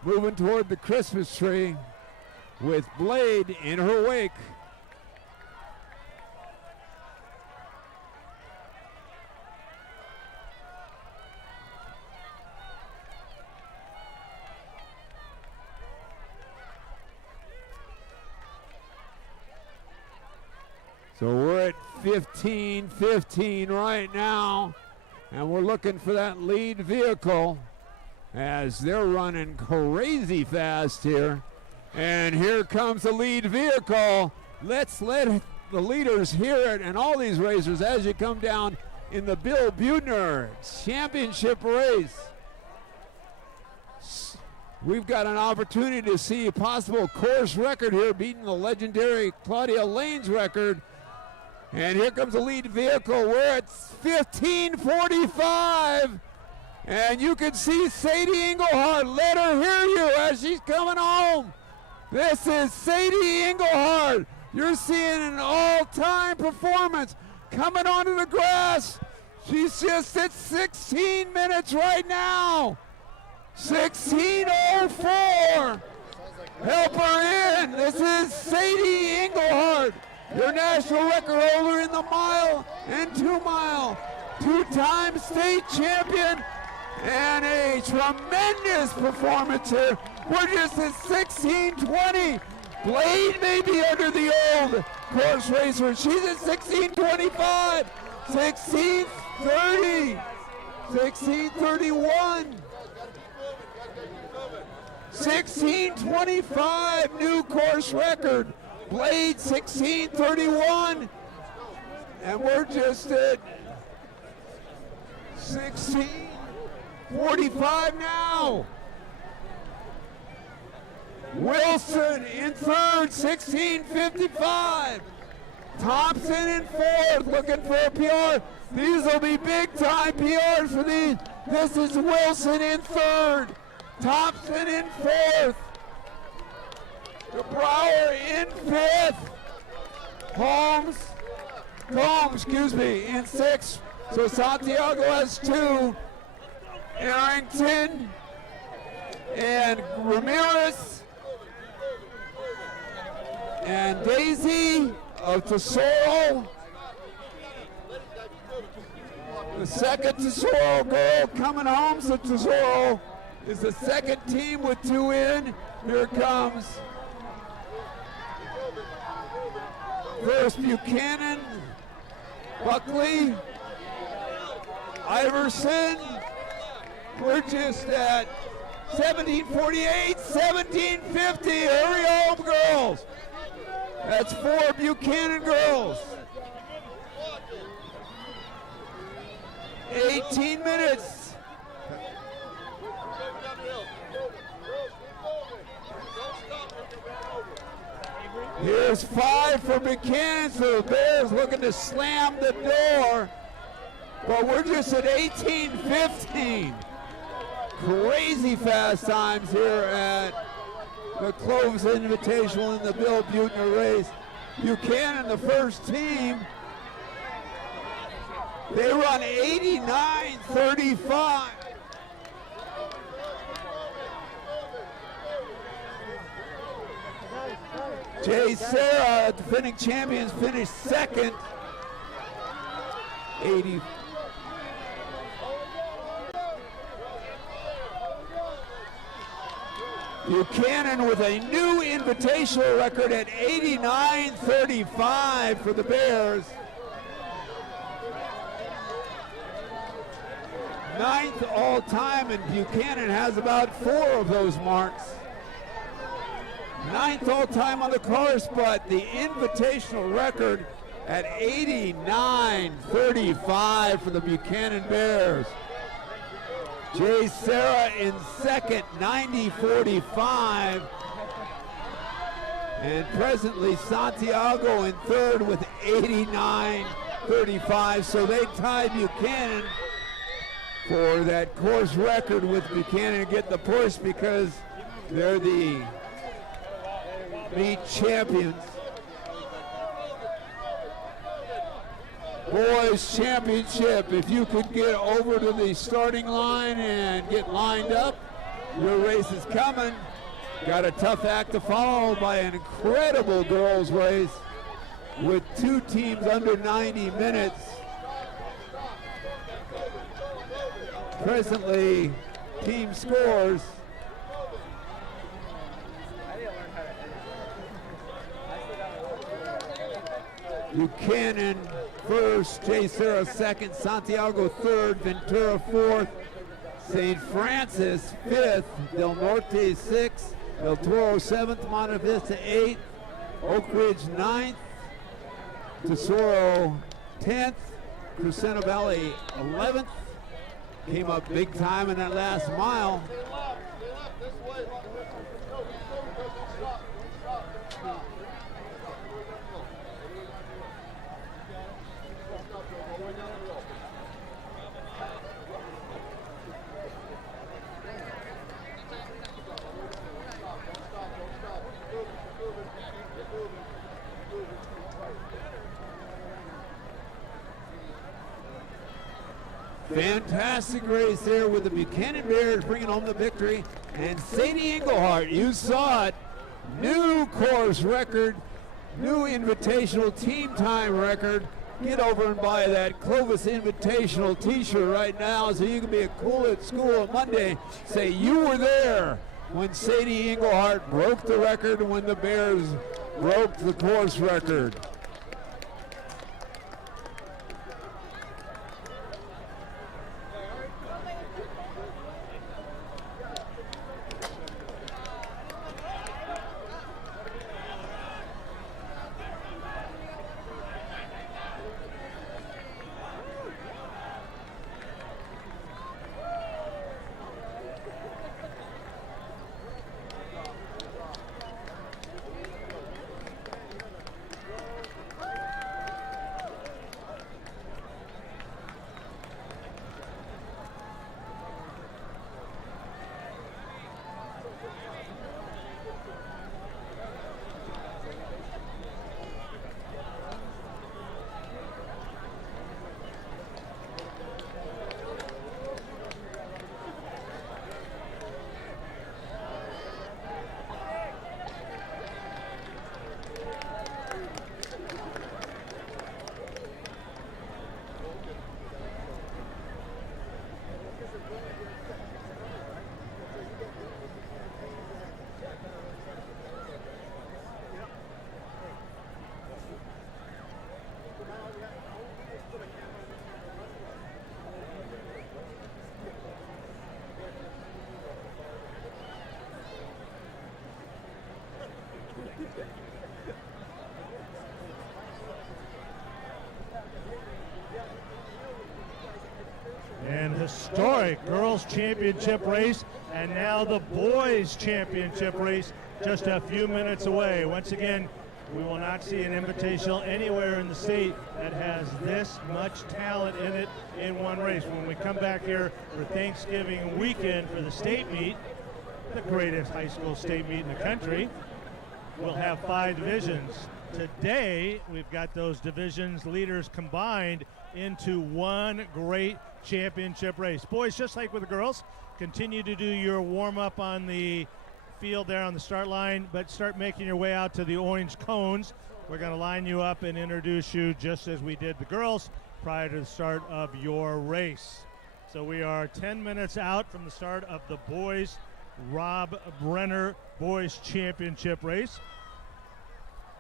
moving toward the Christmas tree. with Blade in her wake. So we're at 15-15 right now, and we're looking for that lead vehicle as they're running crazy fast here. And here comes the lead vehicle. Let's let the leaders hear it, and all these racers as you come down in the Bill Buettner Championship race. We've got an opportunity to see a possible course record here, beating the legendary Claudia Lane's record. And here comes the lead vehicle. We're at 15:45. And you can see Sadie Engelhardt. Let her hear you as she's coming home. This is Sadie Engelhardt. You're seeing an all-time performance coming onto the grass. She's just at 16 minutes right now. 16:04. Help her in. This is Sadie Engelhardt, your national record holder in the mile and 2 mile, 2-time state champion, and a tremendous performance here. We're just at 16:20. Blade may be under the old course racer. She's at 16:25, 16:30, 16:31. 16:25 new course record. Blade 16:31, and we're just at 16:45 now. Wilson in third, 16:55. Thompson in fourth, looking for a PR. These will be big time PRs for these. This is Wilson in third, Thompson in fourth, Brower in fifth, Combs, in sixth. So Santiago has 2, Arrington and Ramirez and Daisy of Tesoro. The second Tesoro girl coming home, so Tesoro is the second team with 2 in. Here comes first Buchanan, Buckley, Iverson. We're just at 17:48, 17:50. Hurry home, girls. That's 4 Buchanan girls. 18 minutes. Here's 5 for Buchanan, so the Bears looking to slam the door. But we're just at 18:15. Crazy fast times here at the Clovis Invitational in the Bill Buettner race. Buchanan, the first team, they run 89:35. Jay Serra, the defending champions, finished second. 80. Buchanan with a new invitational record at 89:35 for the Bears. 9th all time, and Buchanan has about 4 of those marks. 9th all time on the course, but the invitational record at 89:35 for the Buchanan Bears. Jay Serra in second, 90:45. And presently Santiago in third with 89:35. So they tied Buchanan for that course record with Buchanan to get the push because they're the meet champions. Boys Championship, if you could get over to the starting line and get lined up, your race is coming. Got a tough act to follow by an incredible girls race with 2 teams under 90 minutes. Presently, team scores. Buchanan first, J. Serra second, Santiago third, Ventura fourth, St. Francis fifth, Del Norte sixth, El Toro seventh, Monte Vista eighth, Oak Ridge ninth, Tesoro 10th, Crescenta Valley 11th. Came up big time in that last mile. Fantastic race there with the Buchanan Bears bringing home the victory. And Sadie Englehart, you saw it, new course record, new Invitational team time record. Get over and buy that Clovis Invitational t-shirt right now so you can be at Cool at School on Monday. Say you were there when Sadie Englehart broke the record and when the Bears broke the course record. An historic girls championship race, and now the boys championship race just a few minutes away. Once again, we will not see an invitational anywhere in the state that has this much talent in it in one race. When we come back here for Thanksgiving weekend for the state meet, the greatest high school state meet in the country, we'll have 5 divisions. Today, we've got those divisions leaders combined into one great championship race. Boys, just like with the girls, continue to do your warm-up on the field there on the start line, but start making your way out to the orange cones. We're going to line you up and introduce you just as we did the girls prior to the start of your race. So we are 10 minutes out from the start of the boys Rob Brenner Boys Championship race.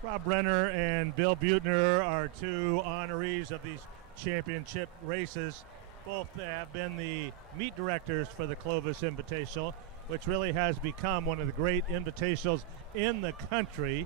Rob Brenner and Bill Butner are 2 honorees of these championship races. Both have been the meet directors for the Clovis Invitational, which really has become one of the great invitationals in the country.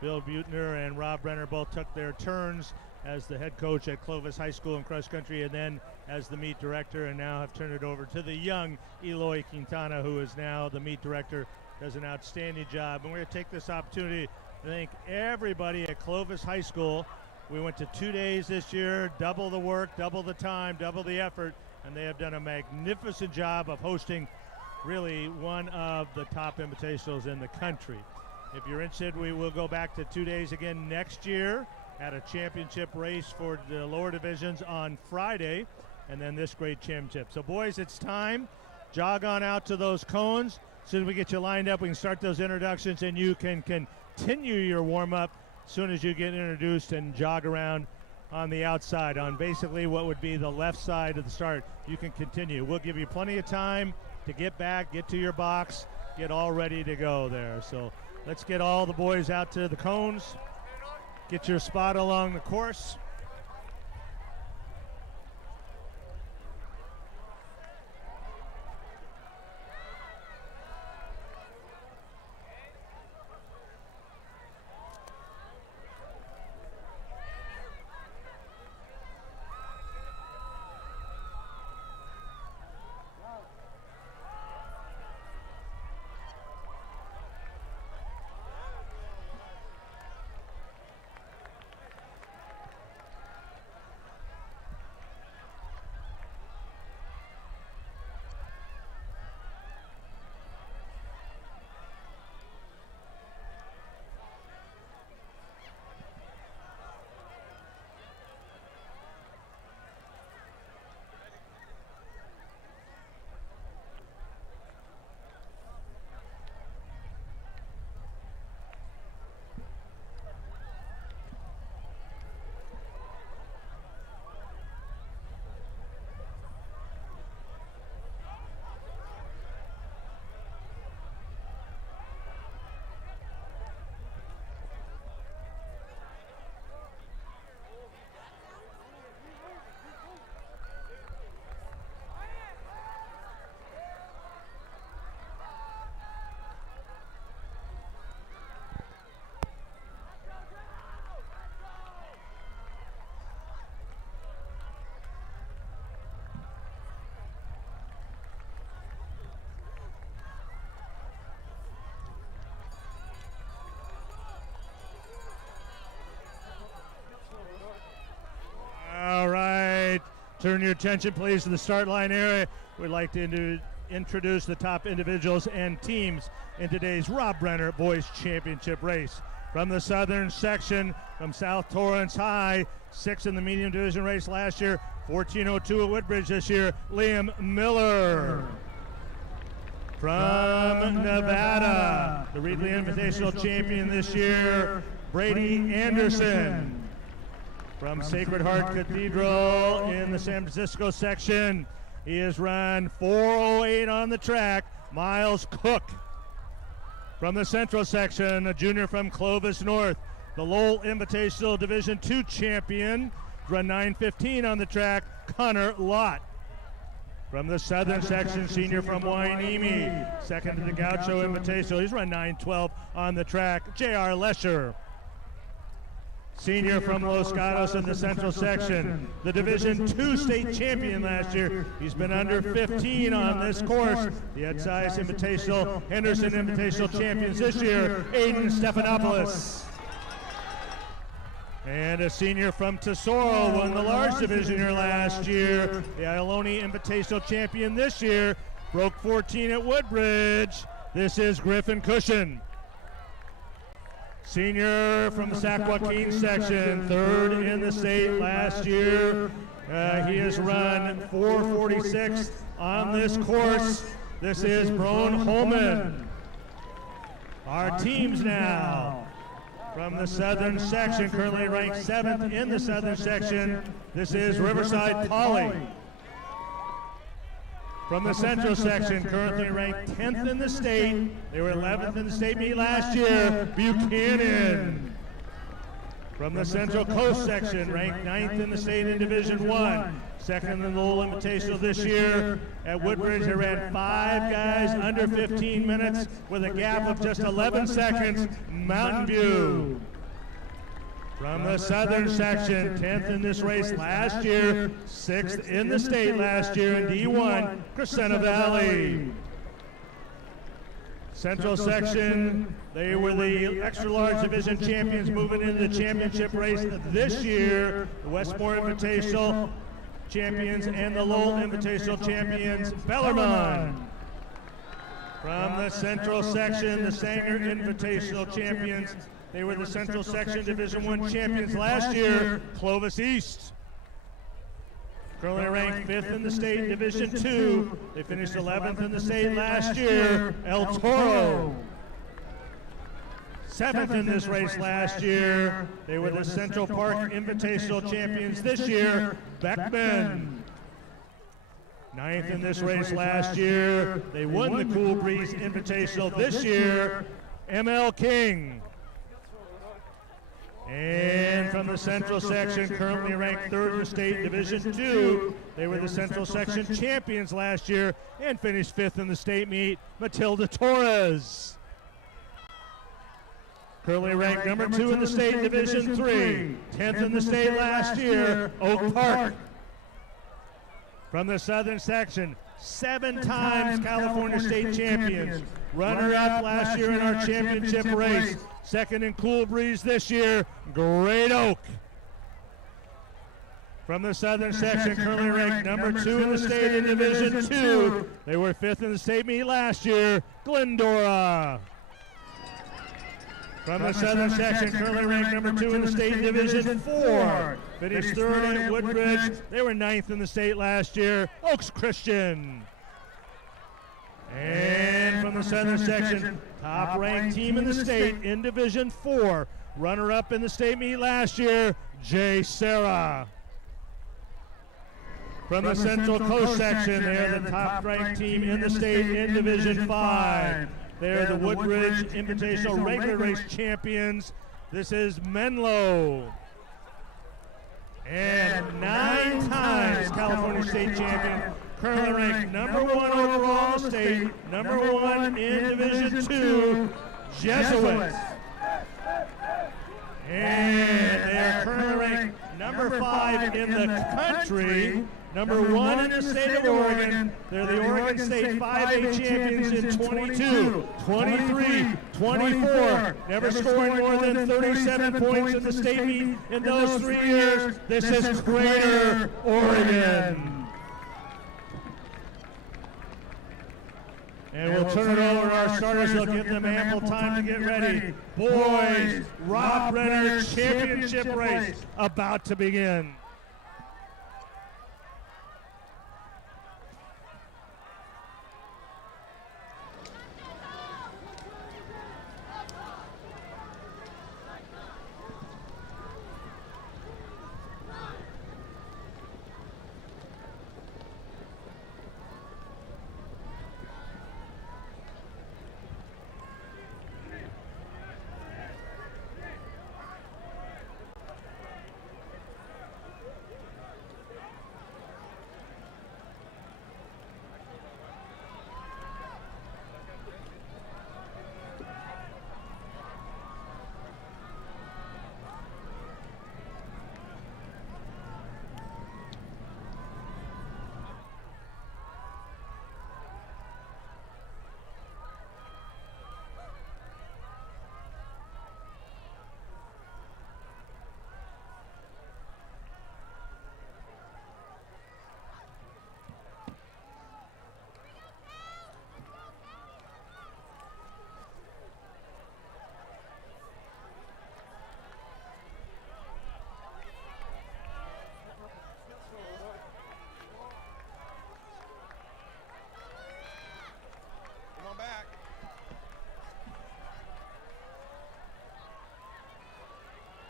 Bill Butner and Rob Brenner both took their turns as the head coach at Clovis High School in cross country and then as the meet director, and now have turned it over to the young Eloy Quintana, who is now the meet director, does an outstanding job. And we're going to take this opportunity to thank everybody at Clovis High School. We went to 2 days this year, double the work, double the time, double the effort, and they have done a magnificent job of hosting really one of the top invitationals in the country. If you're interested, we will go back to 2 days again next year at a championship race for the lower divisions on Friday, and then this great championship. So boys, it's time. Jog on out to those cones. As soon as we get you lined up, we can start those introductions, and you can continue your warm-up as soon as you get introduced and jog around on the outside on basically what would be the left side of the start. You can continue. We'll give you plenty of time to get back, get to your box, get all ready to go there. So let's get all the boys out to the cones, get your spot along the course. All right, turn your attention please to the start line area. We'd like to introduce the top individuals and teams in today's Rob Brenner Boys Championship race. From the southern section, from South Torrance High, 6th in the medium division race last year, 14:02 at Woodbridge this year, Liam Miller. From Nevada, the Reedley Invitational champion this year, Brady Anderson. From Sacred Heart Cathedral in the San Francisco section, he has run 4:08 on the track, Miles Cook. From the Central section, a junior from Clovis North, the Lowell Invitational Division II champion, run 9:15 on the track, Connor Lott. From the Southern section, senior from Hueneme, second to the Gaucho Invitational, he's run 9:12 on the track, J.R. Lesher. Senior from Los Gatos in the Central section, the Division II state champion last year. He's been under 15 on this course. The ASICS Invitational, Henderson Invitational champions this year, Aiden Stephanopoulos. And a senior from Tesoro won the large division here last year. The Ioloni Invitational champion this year, broke 14 at Woodbridge. This is Griffin Cushion. Senior from the Sac Joaquin section, 3rd in the state last year. He has run 4:46 on this course. This is Brone Holman. Our teams now. From the southern section, currently ranked 7th in the southern section, this is Riverside Poly. From the Central section, currently ranked 10th in the state. They were 11th in the state meet last year, Buchanan. From the Central Coast section, ranked 9th in the state in Division I. Second in the Lowell Invitational this year. At Woodbridge, they ran 5 guys under 15 minutes with a gap of just 11 seconds, Mountain View. From the southern section, 10th in this race last year, 6th in the state last year in D1, Crescenta Valley. Central section, they were the extra large division champions moving into the championship race this year. The Westmore Invitational champions and the Lowell Invitational champions, Bellarmine. From the Central section, the Sanger Invitational champions. They were the Central Section Division I champions last year, Clovis East. Currently ranked 5th in the state Division II. They finished 11th in the state last year, El Toro. 7th in this race last year. They were the Central Park Invitational champions this year, Beckman. 9th in this race last year. They won the Cool Breeze Invitational this year, ML King. And from the Central section, currently ranked 3rd in the state Division II. They were the Central section champions last year and finished 5th in the state meet, Matilda Torres. Currently ranked number 2 in the state Division III, 10th in the state last year, Oak Park. From the Southern section, 7 times California state champions, runner-up last year in our championship race, 2nd in Cool Breeze this year, Great Oak. From the Southern section, currently ranked number 2 in the state in Division II. They were 5th in the state meet last year, Glendora. From the Southern section, currently ranked number 2 in the state Division IV. Finished 3rd at Woodbridge. They were 9th in the state last year, Oaks Christian. And from the Southern section, top-ranked team in the state in Division IV. Runner-up in the state meet last year, J. Sarah. From the Central Coast section, they're the top-ranked team in the state in Division V. They're the Woodbridge Invitational regular race champions. This is Menlo. And 9 times California state champion, currently ranked number 1 overall in the state, number 1 in Division II, Jesuits. And they are currently ranked number 5 in the country, number 1 in the state of Oregon. They're the Oregon State 5A champions in 22, 23, 24. Never scoring more than 37 points in the state meet in those 3 years. This is Greater Oregon. And we'll turn it over to our starters. They'll give them ample time to get ready. Boys, Rob Renner championship race about to begin.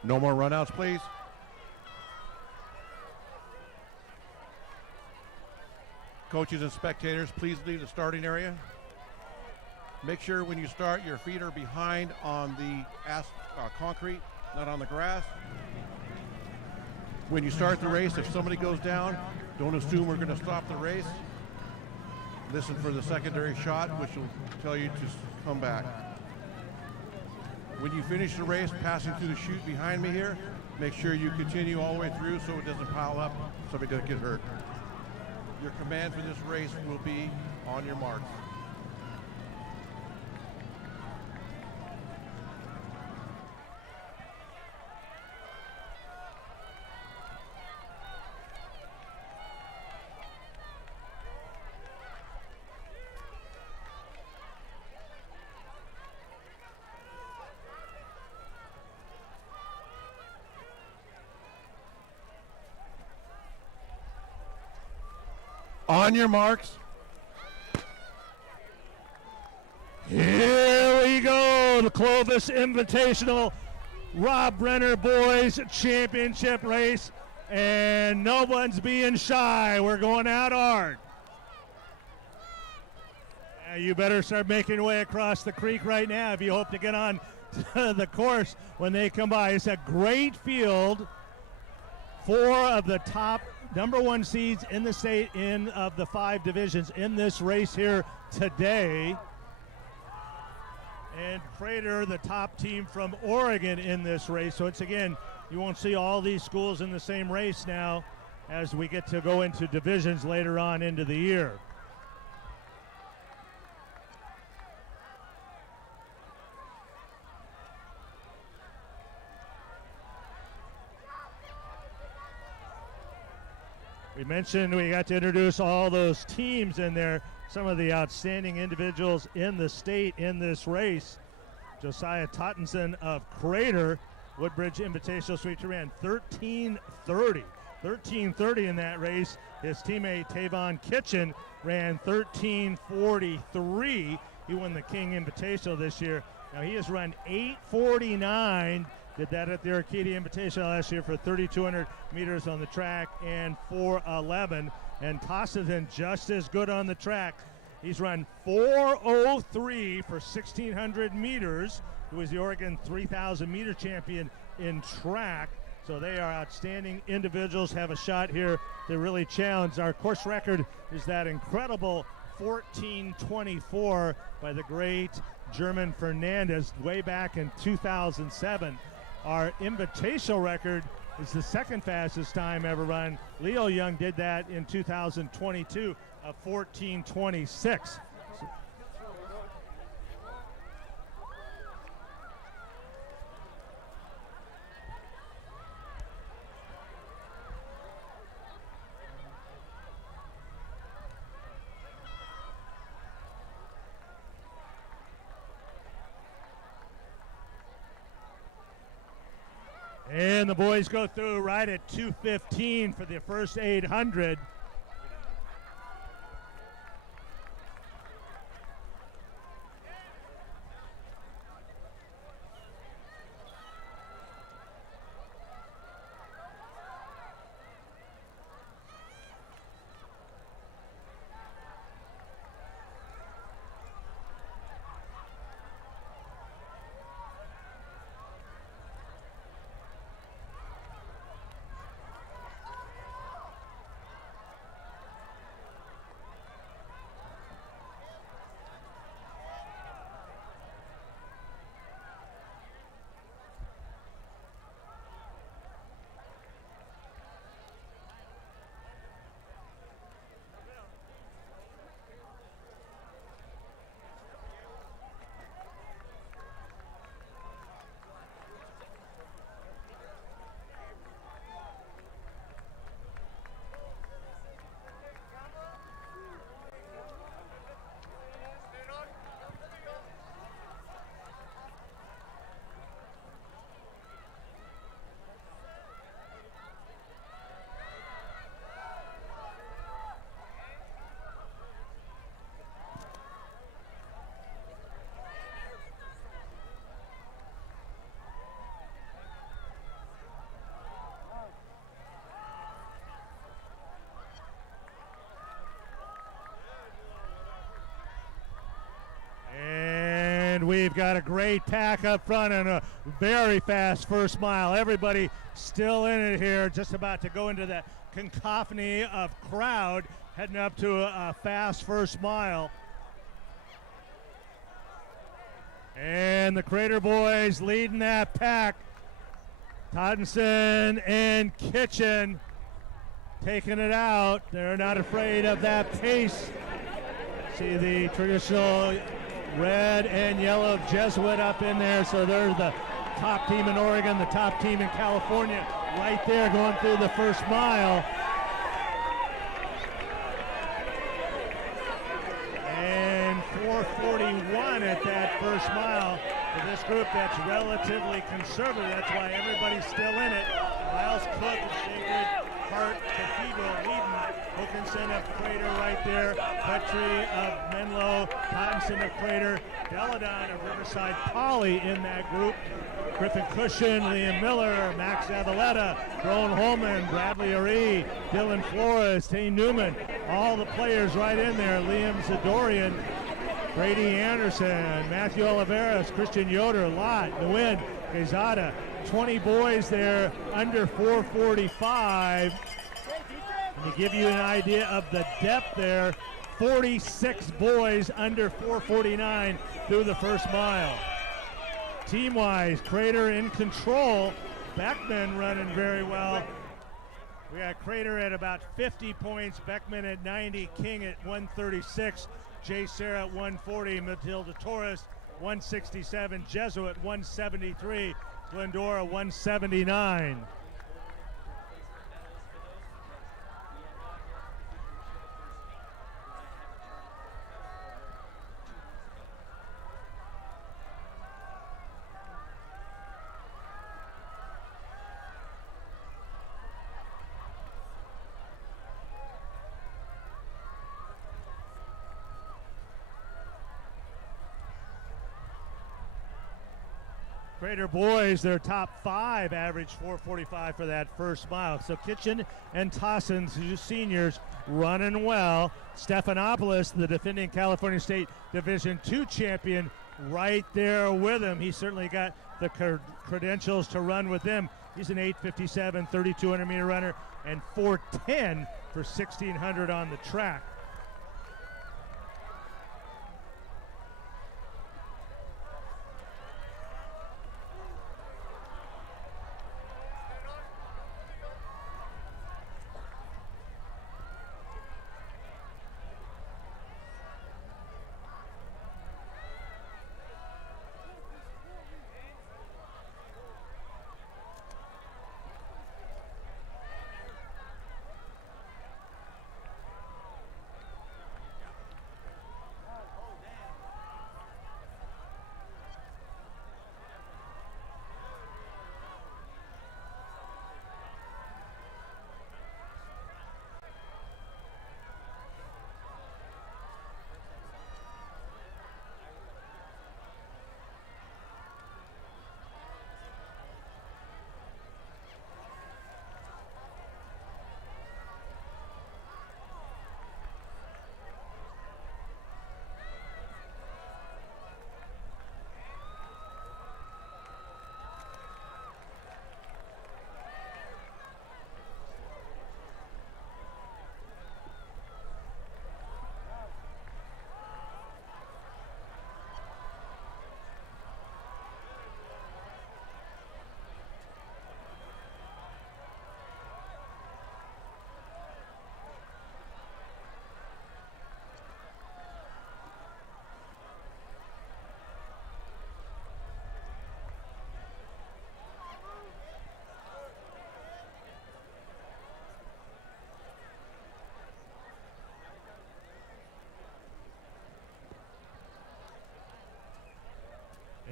No more runouts, please. Coaches and spectators, please leave the starting area. Make sure when you start, your feet are behind on the concrete, not on the grass. When you start the race, if somebody goes down, don't assume we're going to stop the race. Listen for the secondary shot, which will tell you to come back. When you finish the race, passing through the chute behind me here, make sure you continue all the way through so it doesn't pile up, somebody doesn't get hurt. Your command for this race will be on your marks. On your marks. Here we go, the Clovis Invitational Rob Brenner Boys Championship race, and no one's being shy. We're going out hard. You better start making your way across the creek right now if you hope to get on the course when they come by. It's a great field. 4 of the top #1 seeds in the state of the 5 divisions in this race here today. And Crater, the top team from Oregon in this race. So it's, again, you won't see all these schools in the same race now as we get to go into divisions later on into the year. We mentioned we got to introduce all those teams in there, some of the outstanding individuals in the state in this race. Josiah Tottenson of Crater, Woodbridge Invitational Sweep, ran 13:30 in that race. His teammate Tavon Kitchen ran 13:43. He won the King Invitational this year. Now he has run 8:49. Did that at the Arcadia Invitational last year for 3,200 meters on the track and 4:11. And Tossington just as good on the track. He's run 4:03 for 1,600 meters. He was the Oregon 3,000 meter champion in track. So they are outstanding individuals, have a shot here to really challenge. Our course record is that incredible 14:24 by the great German Fernandez way back in 2007. Our invitational record is the second fastest time ever run. Leo Young did that in 2022 of 14:26. And the boys go through right at 2:15 for the first 800. We've got a great pack up front and a very fast first mile. Everybody still in it here, just about to go into that cacophony of crowd, heading up to a fast first mile. And the Crater boys leading that pack. Tottenson and Kitchen taking it out. They're not afraid of that pace. See the traditional red and yellow Jesuit up in there, so they're the top team in Oregon, the top team in California, right there going through the first mile. And 4:41 at that first mile for this group that's relatively conservative. That's why everybody's still in it. Miles Cook and Sacred Heart Cathedral leading Wilkinson of Crater right there. Petrie of Menlo. Cottonson of Crater. Deladon of Riverside Poly in that group. Griffin Cushion, Liam Miller, Max Zavaleta, Rowan Holman, Bradley Aree, Dylan Flores, Tane Newman. All the players right in there. Liam Zadorian, Brady Anderson, Matthew Oliveras, Christian Yoder, Lott, Nguyen, Quezada. 20 boys there under 445. And to give you an idea of the depth there, 46 boys under 449 through the first mile. Team-wise, Crater in control. Beckman running very well. We got Crater at about 50 points, Beckman at 90, King at 136, Jay Serra at 140, Matilda Torres 167, Jesuit 173, Glendora 179. Crater boys, their top 5 average 4:45 for that first mile. So Kitchen and Tossin, two seniors, running well. Stephanopoulos, the defending California State Division II champion, right there with him. He certainly got the credentials to run with them. He's an 8:57, 3,200 meter runner, and 4:10 for 1,600 on the track.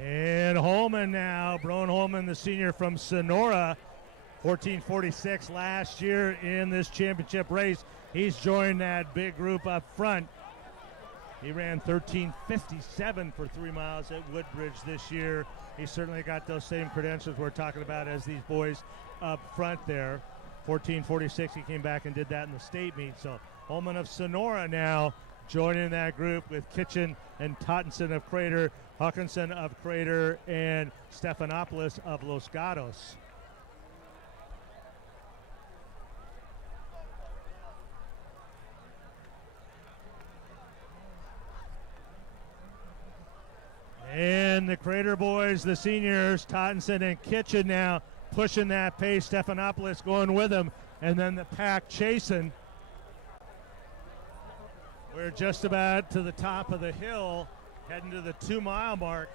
And Holman now, Broen Holman, the senior from Sonora, 14:46 last year in this championship race. He's joined that big group up front. He ran 13:57 for 3 miles at Woodbridge this year. He certainly got those same credentials we're talking about as these boys up front there. 14:46, he came back and did that in the state meet. So Holman of Sonora now joining that group with Kitchen and Tottenson of Crater, Hawkinson of Crater, and Stephanopoulos of Los Gatos. And the Crater boys, the seniors, Tottenson and Kitchen now pushing that pace. Stephanopoulos going with them, and then the pack chasing. We're just about to the top of the hill, heading to the 2 mile mark.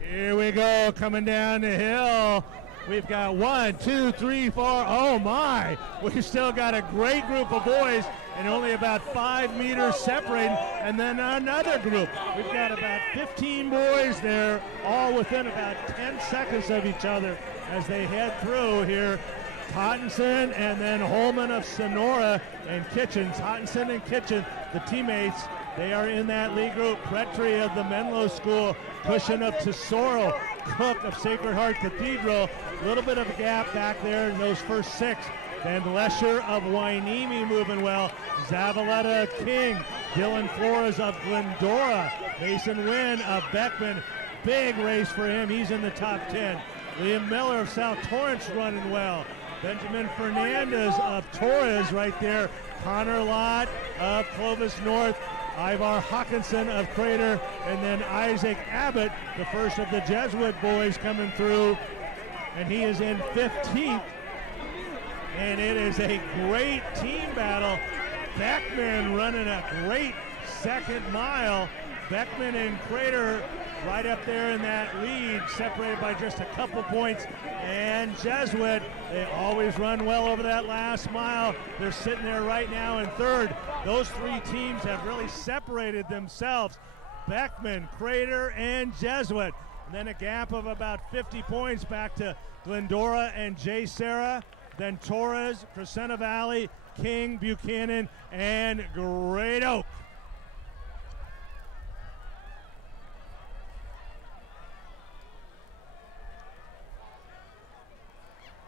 Here we go, coming down the hill. We've got 1, 2, 3, 4. Oh my! We've still got a great group of boys, and only about 5 meters separating, and then another group. We've got about 15 boys there, all within about 10 seconds of each other as they head through here. Tottenson and then Holman of Sonora and Kitchen. Tottenson and Kitchen, the teammates, they are in that lead group. Pretry of the Menlo School pushing up to Sorrel. Cook of Sacred Heart Cathedral. A little bit of a gap back there in those first 6. Then Lesher of Wainimi moving well. Zavaleta King. Dylan Flores of Glendora. Mason Wynn of Beckman. Big race for him. He's in the top 10. Liam Miller of South Torrance running well. Benjamin Fernandez of Torres right there. Connor Lott of Clovis North. Ivar Hawkinson of Crater, and then Isaac Abbott, the first of the Jesuit boys coming through, and he is in 15th. And it is a great team battle. Beckman running a great second mile. Beckman and Crater right up there in that lead, separated by just a couple points. And Jesuit, they always run well over that last mile. They're sitting there right now in third. Those 3 teams have really separated themselves. Beckman, Crater, and Jesuit. And then a gap of about 50 points back to Glendora and J. Sarah. Then Torres, Crescenta Valley, King, Buchanan, and Great Oak.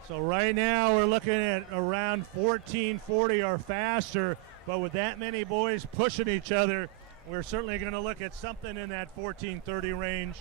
So right now we're looking at around 14:40 or faster, but with that many boys pushing each other, we're certainly going to look at something in that 14:30 range.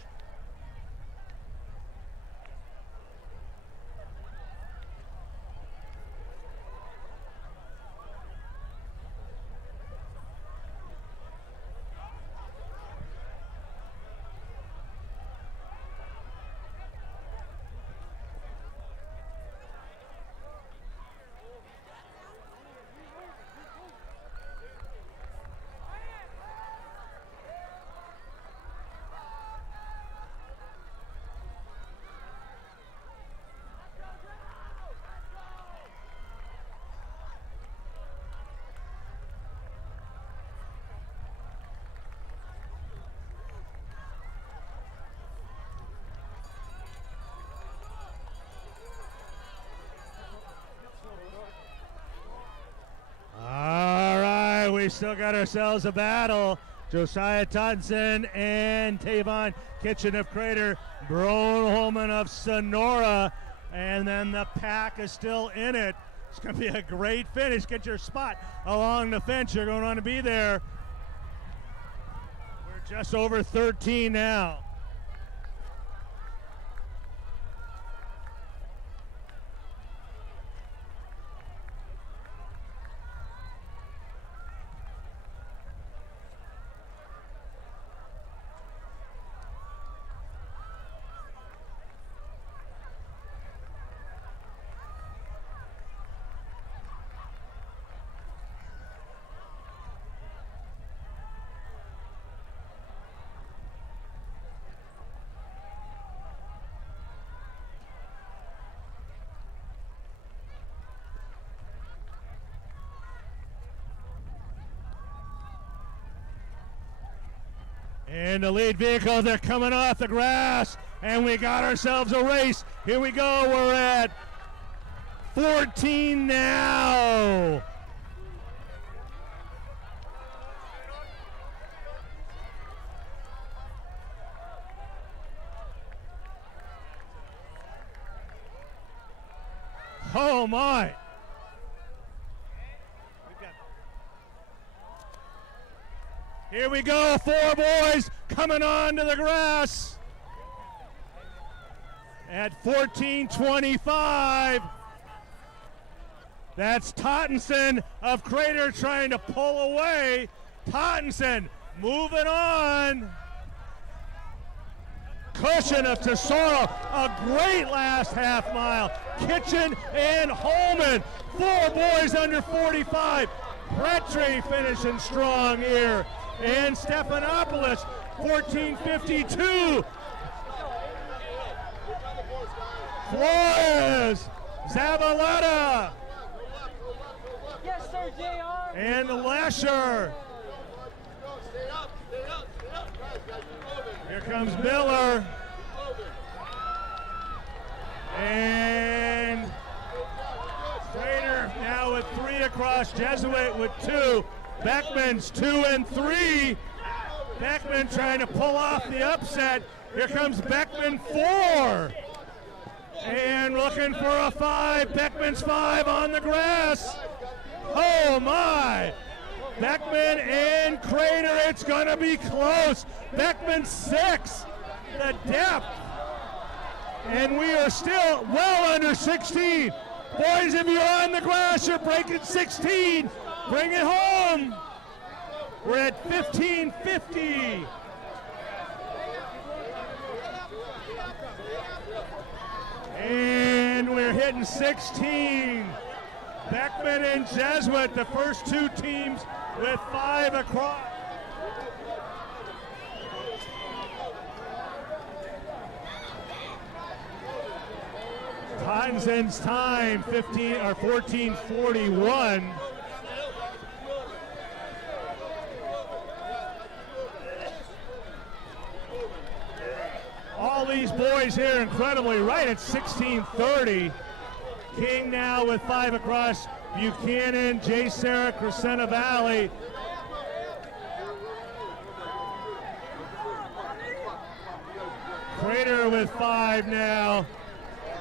We still got ourselves a battle. Josiah Tottenson and Tavon Kitchen of Crater, Brown Holman of Sonora, and then the pack is still in it. It's going to be a great finish. Get your spot along the fence. You're going to want to be there. We're just over 13 now. And the lead vehicle, they're coming off the grass, and we got ourselves a race. Here we go, we're at 14 now. Oh my. Here we go, 4 boys coming on to the grass at 14:25. That's Tottenson of Crater trying to pull away. Tottenson moving on. Cushion of Tesoro, a great last half mile. Kitchen and Holman, 4 boys under 45. Pretry finishing strong here. And Stephanopoulos, 14:52. Flores, Zavaleta, Yes, sir, JR. and Lesher. Here comes Miller. And Schrader now with 3 across, Jesuit with 2. Beckman's 2 and 3. Beckman trying to pull off the upset. Here comes Beckman 4. And looking for a 5. Beckman's 5 on the grass. Oh my! Beckman and Crater, it's going to be close. Beckman 6. The depth. And we are still well under 16. Boys, if you're on the grass, you're breaking 16. Bring it home. We're at 15:50. And we're hitting 16. Beckman and Jesuit, the first 2 teams with 5 across. Townsend's time 14:41. All these boys here incredibly right at 16:30. King now with 5 across. Buchanan, J. Sarah, Crescenta Valley. Crater with 5 now.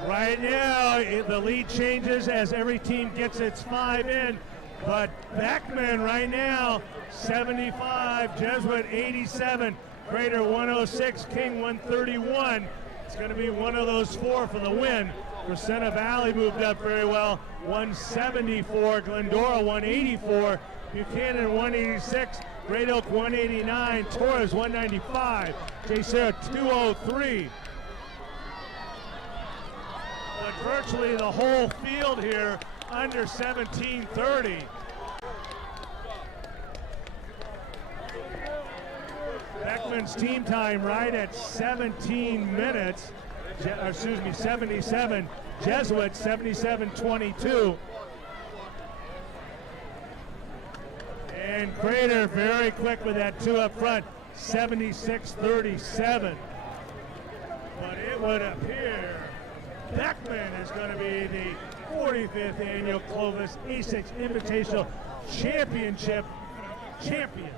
Right now, the lead changes as every team gets its 5 in. But Beckman right now, 75, Jesuit 87, Crater 106, King 131. It's going to be one of those 4 for the win. Crescenta Valley moved up very well, 174, Glendora 184, Buchanan 186, Great Oak 189, Torres 195, J. Sarah 203. But virtually the whole field here under 17:30. Beckman's team time right at 17 minutes. 77. Jesuit 77:22. And Crater very quick with that 2 up front, 76:37. But it would appear Beckman is going to be the 45th annual Clovis ASICS Invitational Championship champions.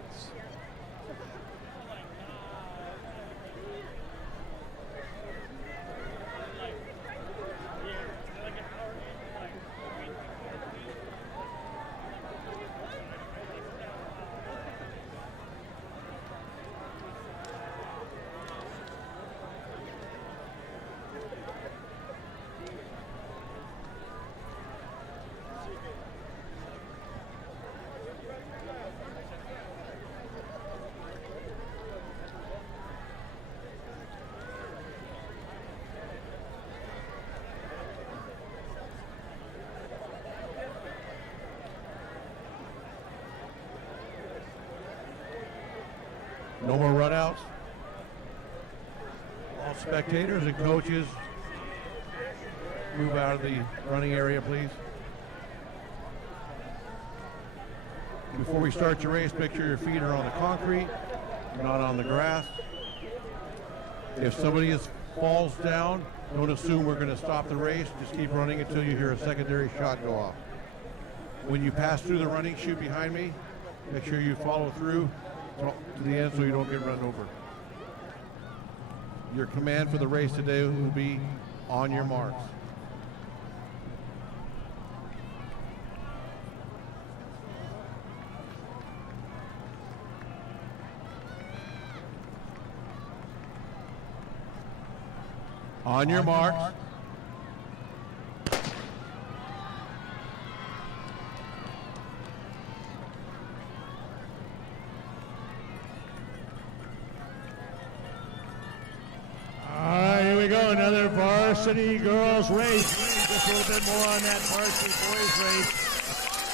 No more runouts. All spectators and coaches move out of the running area, please. Before we start your race, make sure your feet are on the concrete, not on the grass. If somebody falls down, don't assume we're going to stop the race. Just keep running until you hear a secondary shot go off. When you pass through the running chute behind me, make sure you follow through to the end so you don't get run over. Your command for the race today will be on your marks. On your marks. Another varsity girls race. Just a little bit more on that varsity boys race.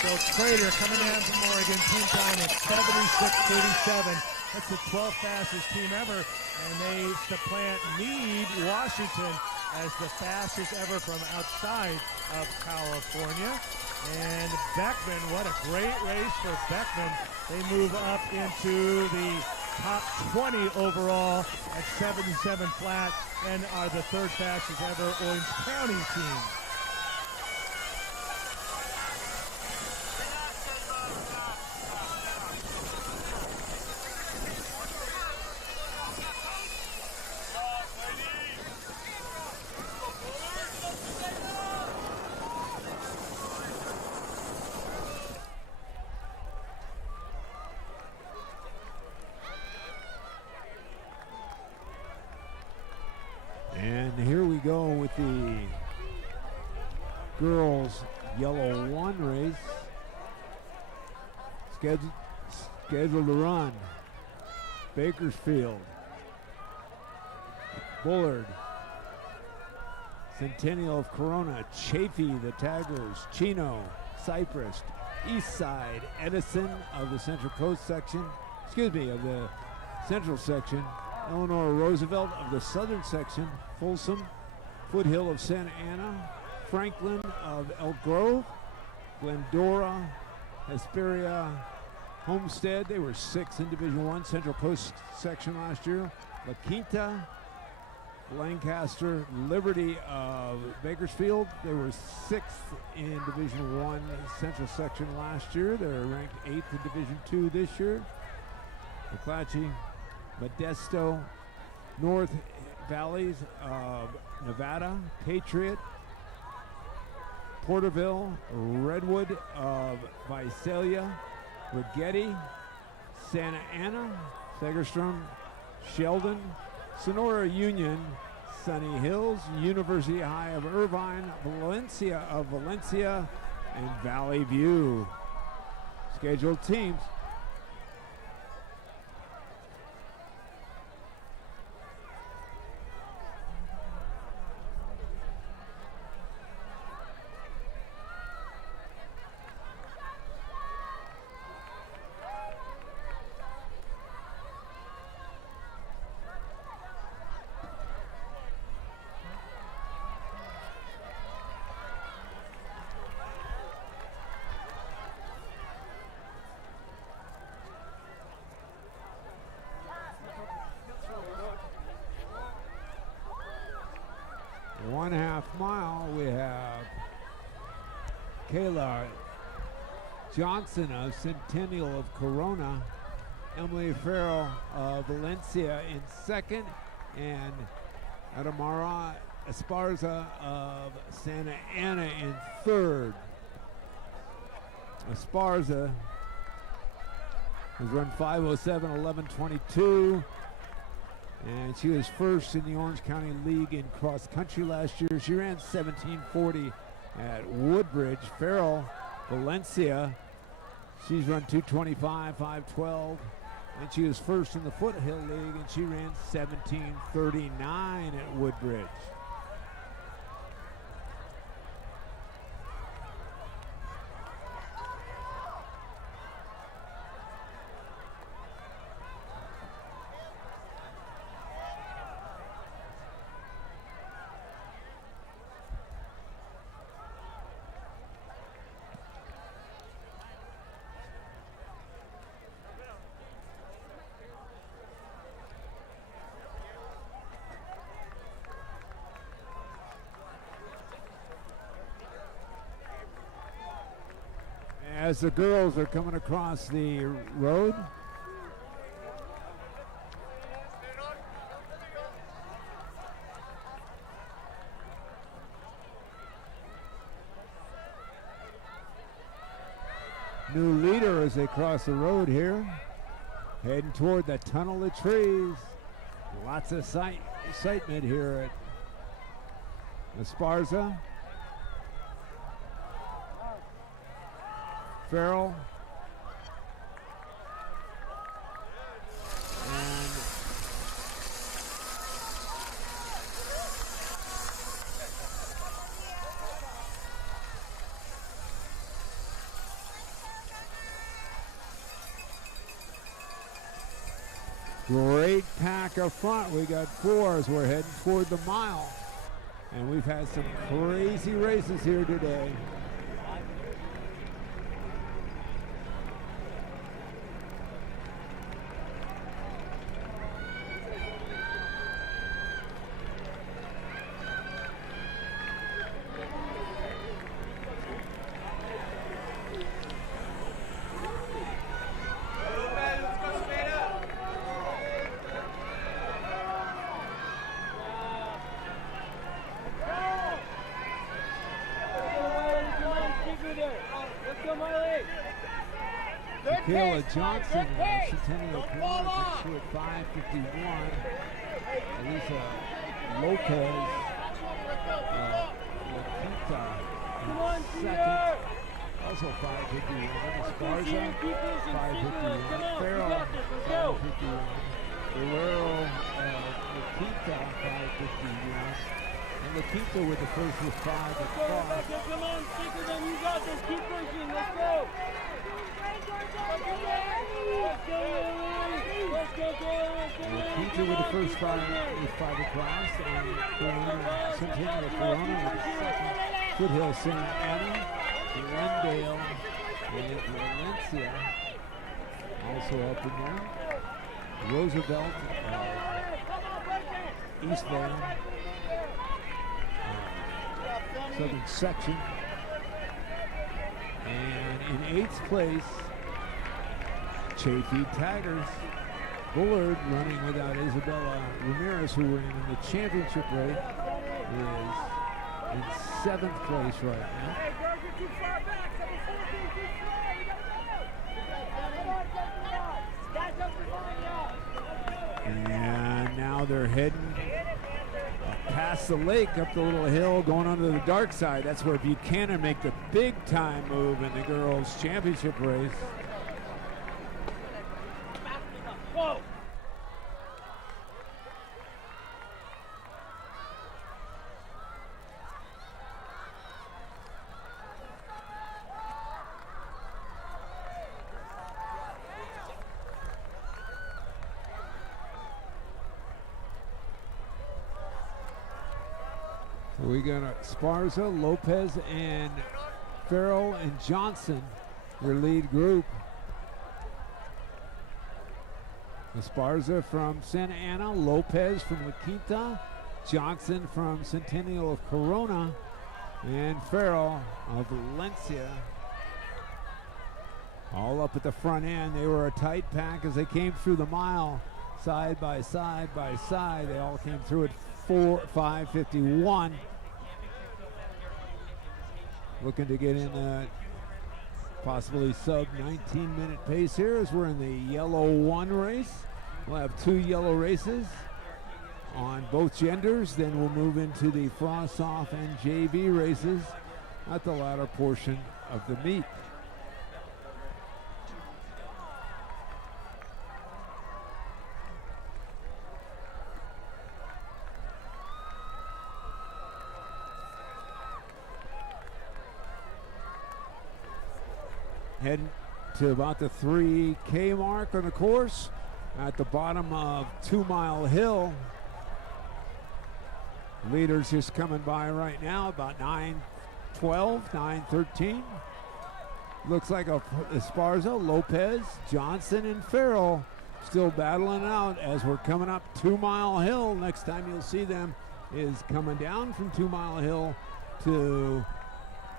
So Crater coming down from Oregon, team time at 76:37. That's the 12th fastest team ever, and they supplant Meade, Washington, as the fastest ever from outside of California. And Beckman, what a great race for Beckman. They move up into the top 20 overall at 77 flat and are the third fastest ever Orange County team. And here we go with the girls yellow 1 race. Scheduled to run. Bakersfield, Bullard, Centennial of Corona, Chaffee, the Tigers, Chino, Cypress, Eastside, Edison of the Central Coast section, of the Central section, Eleanor Roosevelt of the Southern section, Folsom, Foothill of Santa Ana, Franklin of Elk Grove, Glendora, Hesperia, Homestead. They were 6th in Division I Central Coast section last year. La Quinta, Lancaster, Liberty of Bakersfield. They were 6th in Division I Central section last year. They're ranked 8th in Division II this year. McClatchy, Modesto, North Valleys of Nevada, Patriot, Porterville, Redwood of Visalia, Rigetti, Santa Ana, Segerstrom, Sheldon, Sonora Union, Sunny Hills, University High of Irvine, Valencia of Valencia, and Valley View. Scheduled teams. One half mile, we have Kayla Johnson of Centennial of Corona, Emily Farrell of Valencia in 2nd, and Adamara Esparza of Santa Ana in 3rd. Esparza has run 5:07, 11:22. And she was 1st in the Orange County League in cross country last year. She ran 17:40 at Woodbridge. Farrell, Valencia, she's run 2:25, 5:12. And she was 1st in the Foothill League, and she ran 17:39 at Woodbridge. As the girls are coming across the road, new leader as they cross the road here, heading toward the tunnel of trees. Lots of excitement here at Esparza. Farrell. And great pack up front. We got 4 as we're heading toward the mile. And we've had some crazy races here today. Johnson, Centennial Corners into at 5:51. Elisa Lopez, Laquita second, also 5:51. Esparza, 5:51. Farrell, 5:51. Guerrero, Laquita, 5:51. And Laquita with the first with 5 across. Come on, Stickerman, you got this. Keep pushing. Let's go. Laquita with the first 5 with 5 across, and Centennial Corona with the second. Foothill St. Anna, Glendale, and Valencia also up in there. Roosevelt, Eastvale, Southern Section. And in 8th place, Chaffee Tigers. Bullard running without Isabella Ramirez, who were in the championship race, is in 7th place right now. And now they're heading past the lake, up the little hill, going onto the dark side. That's where Buchanan make the big time move in the girls' championship race. Whoa! We got Esparza, Lopez, and Farrell and Johnson, your lead group. Esparza from Santa Ana, Lopez from La Quinta, Johnson from Centennial of Corona, and Farrell of Valencia. All up at the front end. They were a tight pack as they came through the mile, side by side by side. They all came through at 5:51. Looking to get in that possibly sub 19-minute pace here as we're in the yellow 1 race. We'll have 2 yellow races on both genders. Then we'll move into the Frosh, Soph, and JV races at the latter portion of the meet. Heading to about the 3K mark on the course at the bottom of 2 Mile Hill. Leaders just coming by right now, about 9:12, 9:13. Looks like Esparza, Lopez, Johnson, and Farrell still battling out as we're coming up 2 Mile Hill. Next time you'll see them is coming down from 2 Mile Hill to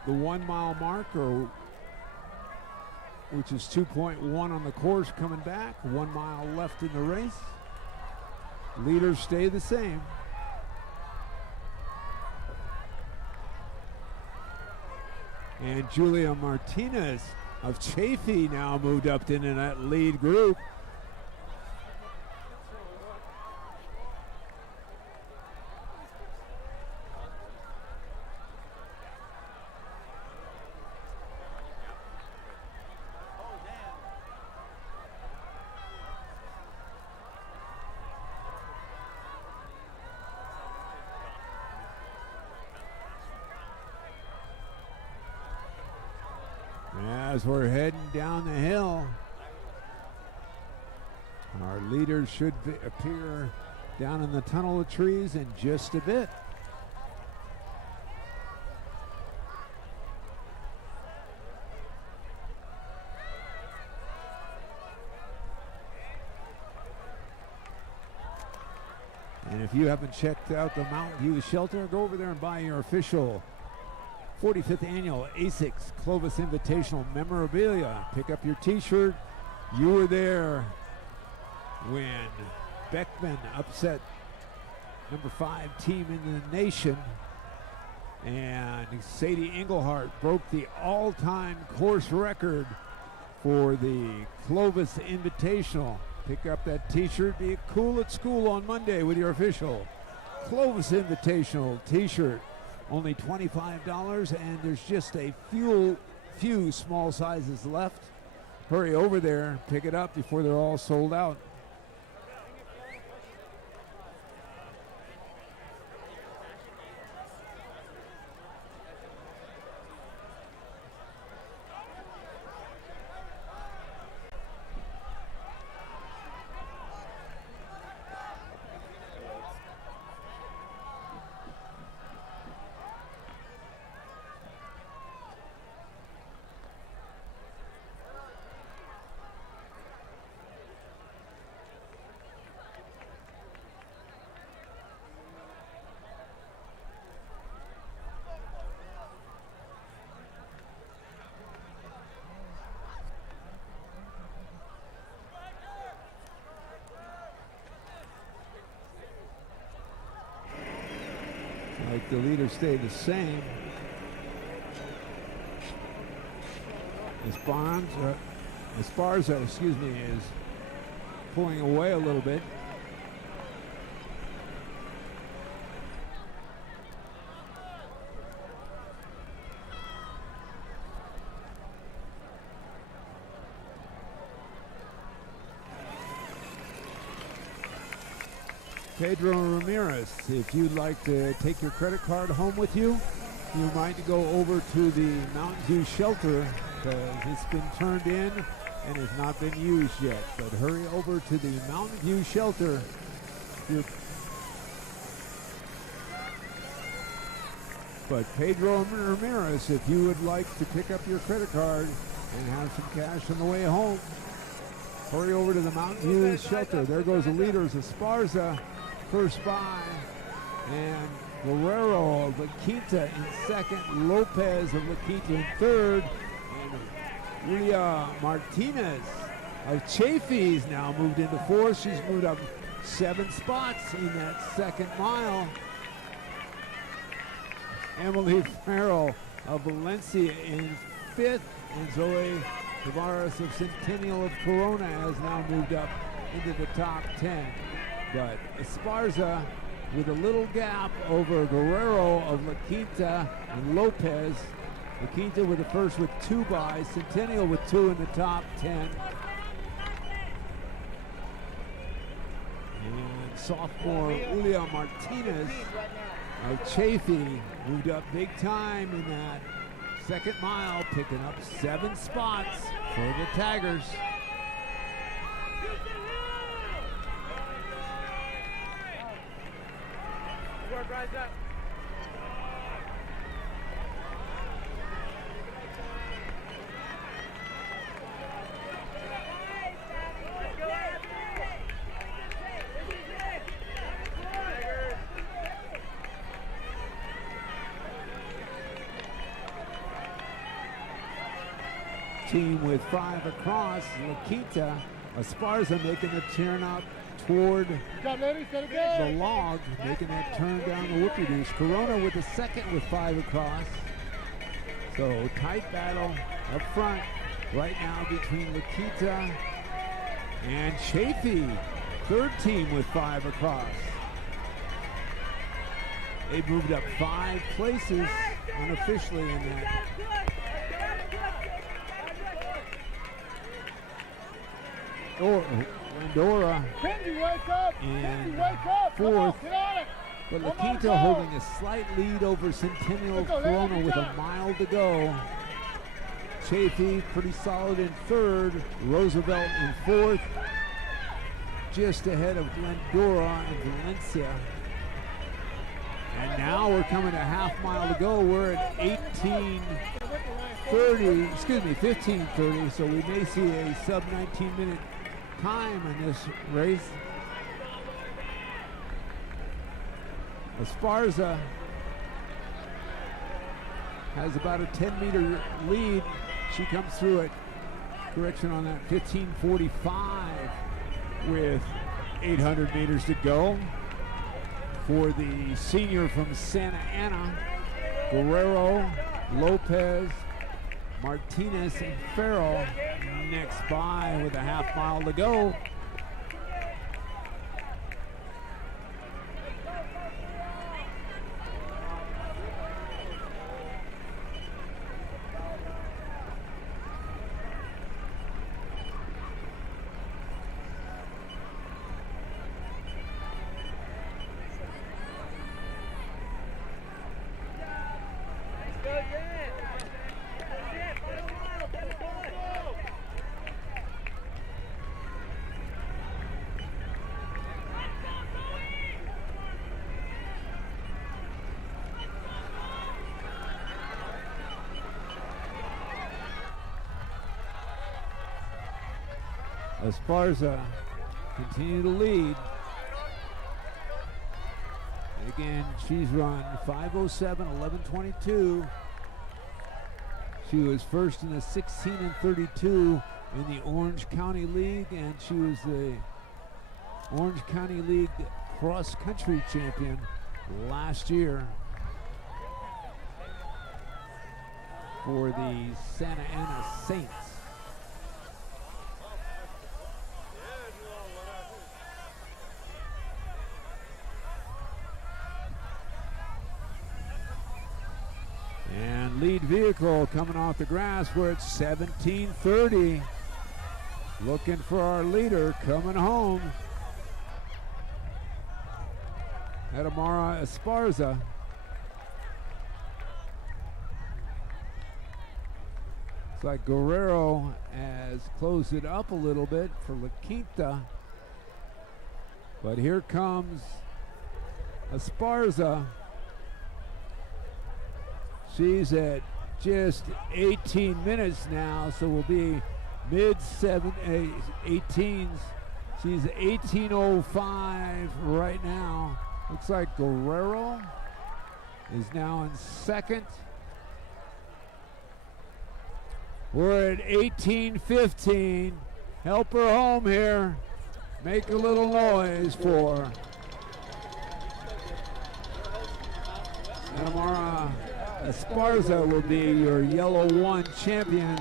the 1 mile mark, or which is 2.1 on the course coming back. 1 mile left in the race. Leaders stay the same. And Julia Martinez of Chaffee now moved up into that lead group. As we're heading down the hill, our leaders should appear down in the tunnel of trees in just a bit. And if you haven't checked out the Mountain View Shelter, go over there and buy your official 45th Annual ASICS Clovis Invitational memorabilia. Pick up your t-shirt. You were there when Beckman upset number 5 team in the nation, and Sadie Englehart broke the all-time course record for the Clovis Invitational. Pick up that t-shirt. Be cool at school on Monday with your official Clovis Invitational t-shirt. Only $25, and there's just a few small sizes left. Hurry over there, pick it up before they're all sold out. Like the leaders stay the same. Esparza, excuse me, is pulling away a little bit. Pedro Ramirez, if you'd like to take your credit card home with you, you might go over to the Mountain View Shelter because it's been turned in and has not been used yet. But hurry over to the Mountain View Shelter. But Pedro Ramirez, if you would like to pick up your credit card and have some cash on the way home, hurry over to the Mountain View Shelter. There goes the leaders, Esparza first by, and Guerrero of La Quinta in second, Lopez of La Quinta in third, and Julia Martinez of Chaffee's now moved into fourth. She's moved up 7 spots in that second mile. Emily Farrell of Valencia in fifth, and Zoe Tavares of Centennial of Corona has now moved up into the top 10. But Esparza with a little gap over Guerrero of La Quinta and Lopez. La Quinta with the first with 2 buys, Centennial with 2 in the top 10. And sophomore Julia Martinez of Chaffee moved up big time in that second mile, picking up 7 spots for the Tigers. Rise up. Team with 5 across, La Quinta, Esparza making the turn up toward the log, making that turn down the whoopie-doo. Corona with the second with 5 across. So tight battle up front right now between La Quinta and Chaffee, third team with 5 across. They moved up 5 places unofficially in that. Landora in fourth, but La Quinta holding a slight lead over Centennial of Corona with a mile to go. Chaffee pretty solid in third, Roosevelt in fourth, just ahead of Glendora and Valencia. And now we're coming a half mile to go. We're at 15:30, so we may see a sub 19 minute time in this race. Esparza has about a 10-meter lead. She comes through it. Correction on that, 15:45 with 800 meters to go. For the senior from Santa Ana, Guerrero, Lopez, Martinez, and Farrell next by with a half mile to go. Esparza continue to lead. And again, she's run 5:07, 11:22. She was first in the 16 and 32 in the Orange County League, and she was the Orange County League cross-country champion last year for the Santa Ana Saints. And lead vehicle coming off the grass, we're at 17:30. Looking for our leader coming home. Edamara Esparza. It's like Guerrero has closed it up a little bit for La Quinta. But here comes Esparza. She's at just 18 minutes now, so we'll be mid-18s. She's 18:05 right now. Looks like Guerrero is now in second. We're at 18:15. Help her home here. Make a little noise for Edamara Esparza will be your yellow one champions,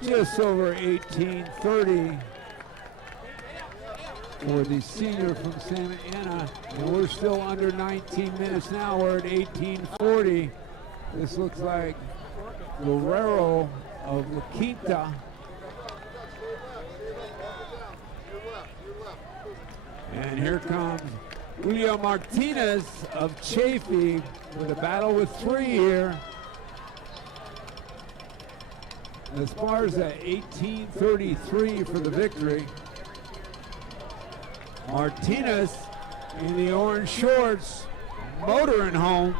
just over 18:30 for the senior from Santa Ana. And we're still under 19 minutes now. We're at 18:40. This looks like Guerrero of La Quinta. And here comes Julio Martinez of Chaffee with a battle with three here. Esparza 18:33 for the victory. Martinez in the orange shorts, motoring home.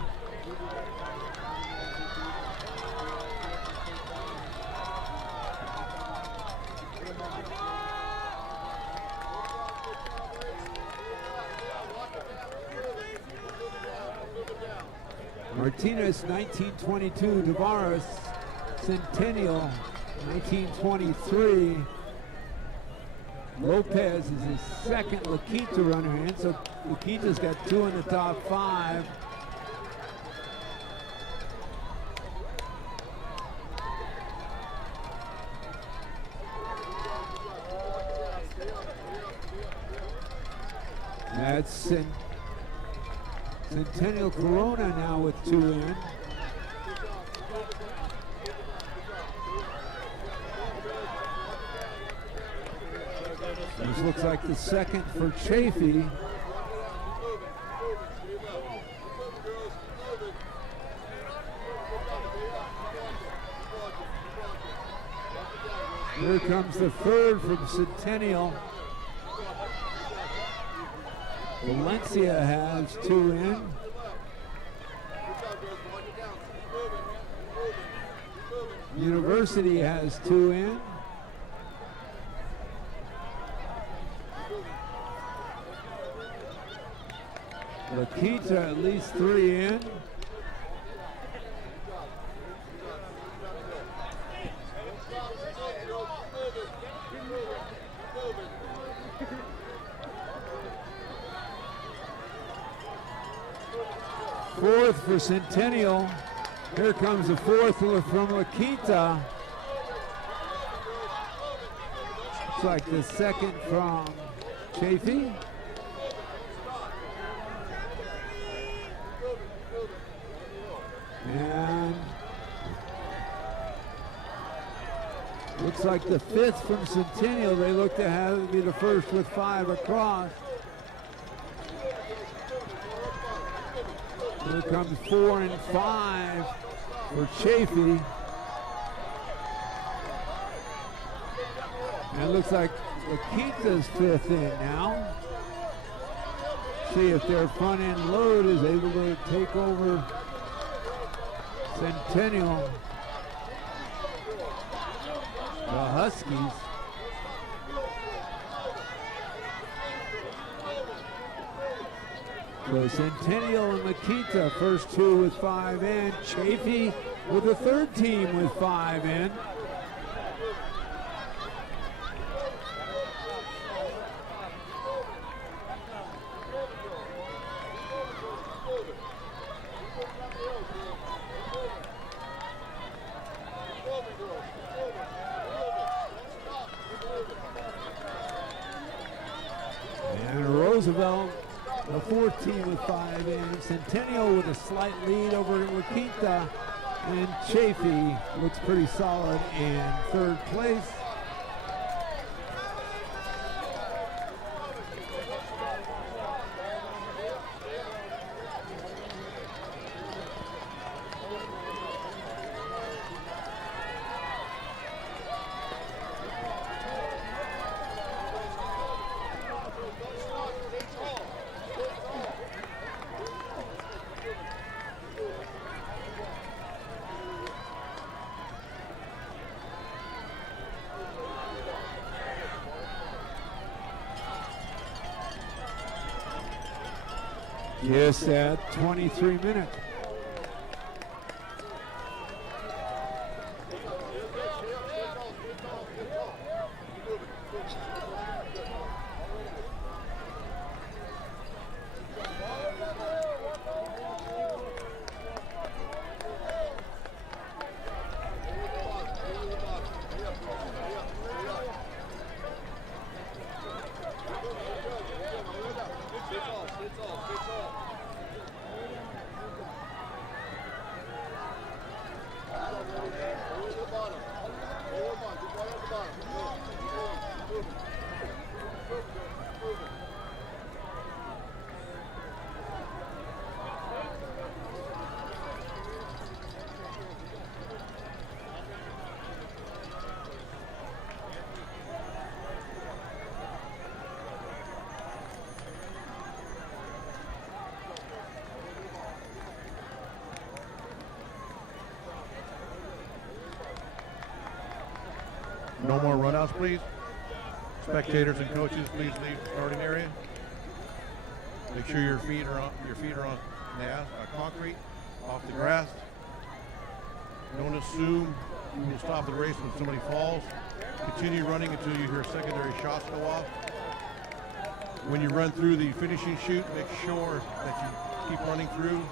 Martinez 1922, Tavares Centennial 1923. Lopez is his second La Quinta runner in, so La Quinta's got two in the top five. That's Centennial Corona now with two in. This looks like the second for Chaffee. Here comes the third from Centennial. Valencia has two in. University has two in. Lakita at least 3 in. Fourth for Centennial. Here comes the fourth from Lakita. Looks like the second from Chafee. And looks like the fifth from Centennial. They look to have it be the first with 5 across. Here comes 4 and 5 for Chafee. And it looks like Lakita's 5th in now. See if their front end load is able to take over Centennial. The Huskies. So Centennial and Lakita, first 2 with 5 in. Chafee with the third team with 5 in. And Roosevelt, the fourth team with 5 in. Centennial with a slight lead over Lakita. And Chafee looks pretty solid in third place. Just at 23 minutes. No more runouts, please. Spectators and coaches, please leave the starting area. Make sure your feet are on concrete, off the grass. Don't assume you will stop the race when somebody falls. Continue running until you hear secondary shots go off. When you run through the finishing chute, make sure that you keep running through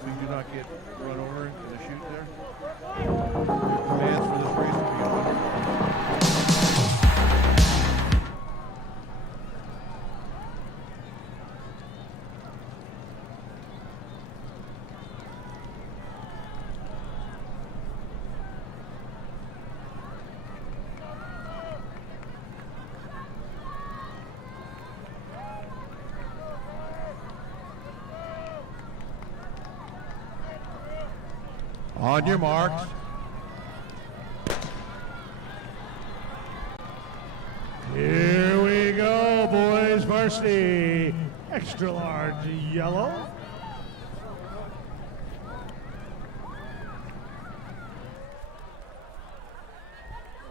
so you do not get run over in the chute there. Your commands for this race will be on. On your marks. Here we go, boys. Varsity, extra large yellow.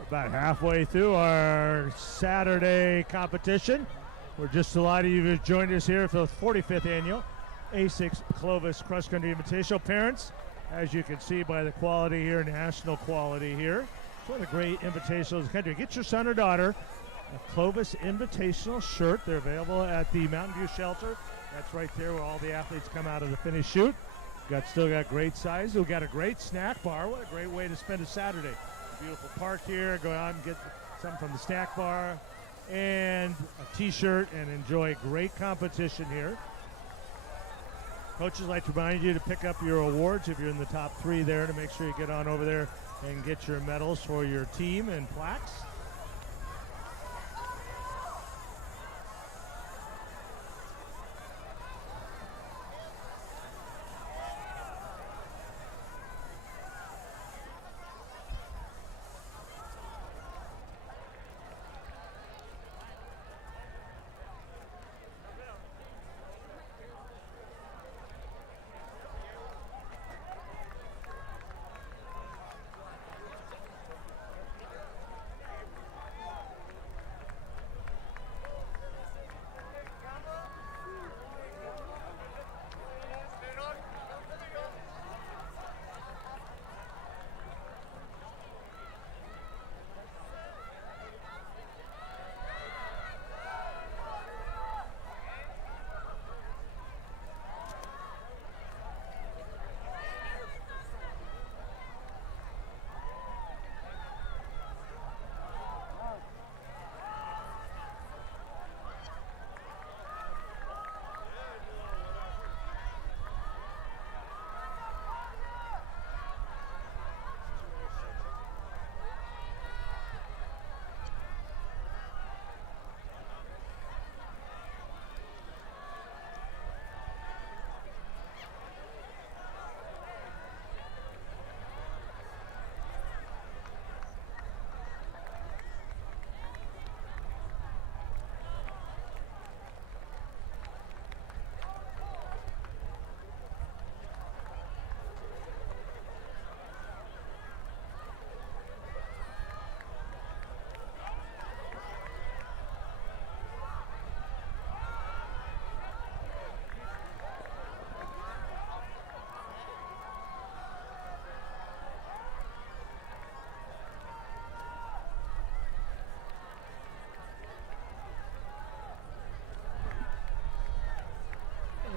About halfway through our Saturday competition. We're just delighted you've joined us here for the 45th annual ASICS Clovis Cross Country Invitational. Parents, as you can see by the quality here, national quality here. It's one of the great invitationals in the country. Get your son or daughter a Clovis Invitational shirt. They're available at the Mountain View Shelter. That's right there where all the athletes come out of the finish chute. Still got great size. We've got a great snack bar. What a great way to spend a Saturday. Beautiful park here. Go out and get something from the snack bar and a t-shirt and enjoy great competition here. Coaches like to remind you to pick up your awards if you're in the top 3 there, to make sure you get on over there and get your medals for your team and plaques.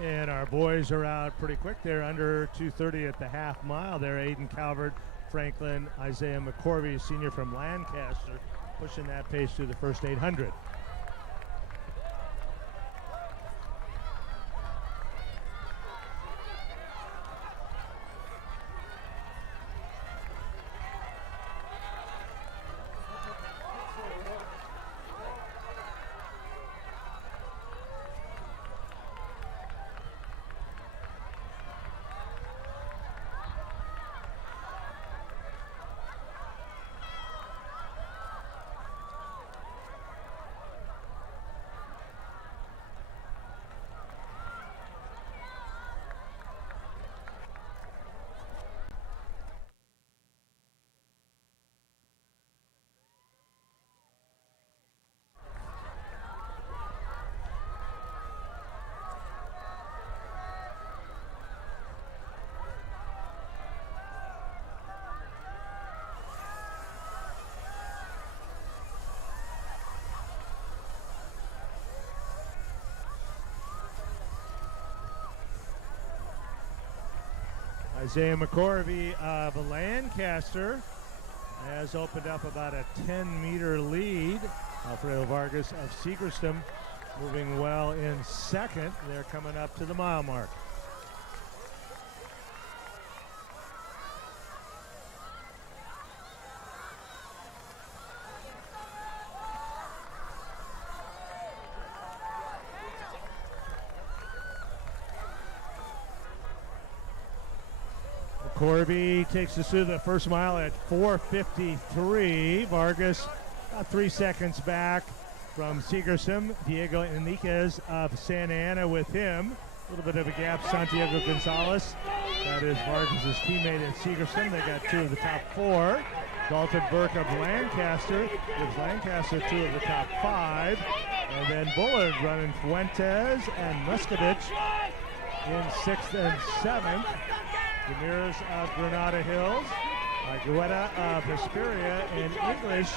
And our boys are out pretty quick. They're under 2:30 at the half mile there. Aiden Calvert, Franklin, Isaiah McCorvey, senior from Lancaster, pushing that pace through the first 800. Isaiah McCorvey of Lancaster has opened up about a 10-meter lead. Alfredo Vargas of Seagerston moving well in second. They're coming up to the mile mark. Corby takes us through the first mile at 4:53. Vargas about 3 seconds back from Seagerston. Diego Enriquez of Santa Ana with him. A little bit of a gap. Santiago Gonzalez, that is Vargas' teammate at Seagerston. They got 2 of the top 4. Dalton Burke of Lancaster gives Lancaster 2 of the top 5. And then Bullard running Fuentes and Muscovich in 6th and 7th. Ramirez of Granada Hills, Argueta of Hesperia, and English,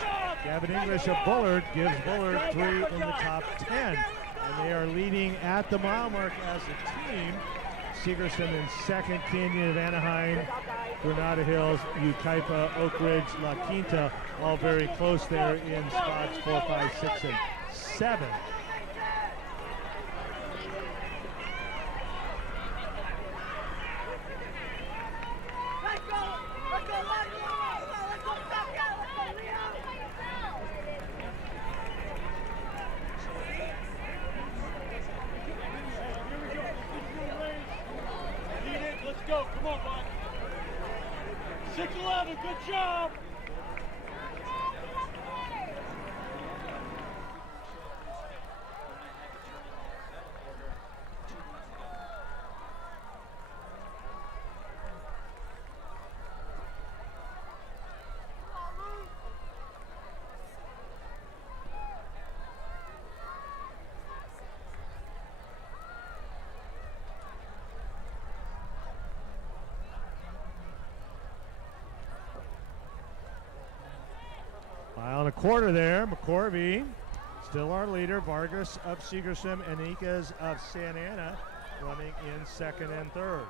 Gavin English of Bullard, gives Bullard 3 in the top 10. And they are leading at the mile mark as a team. Segerson in 2nd, Canyon of Anaheim, Granada Hills, Yucaipa, Oak Ridge, La Quinta, all very close there in spots 4, 5, 6, and 7. Go, come on, bud. 6-11, good job. Mile and a quarter there. McCorvey, still our leader. Vargas of Segerson and Ikas of Santa Ana running in 2nd and 3rd.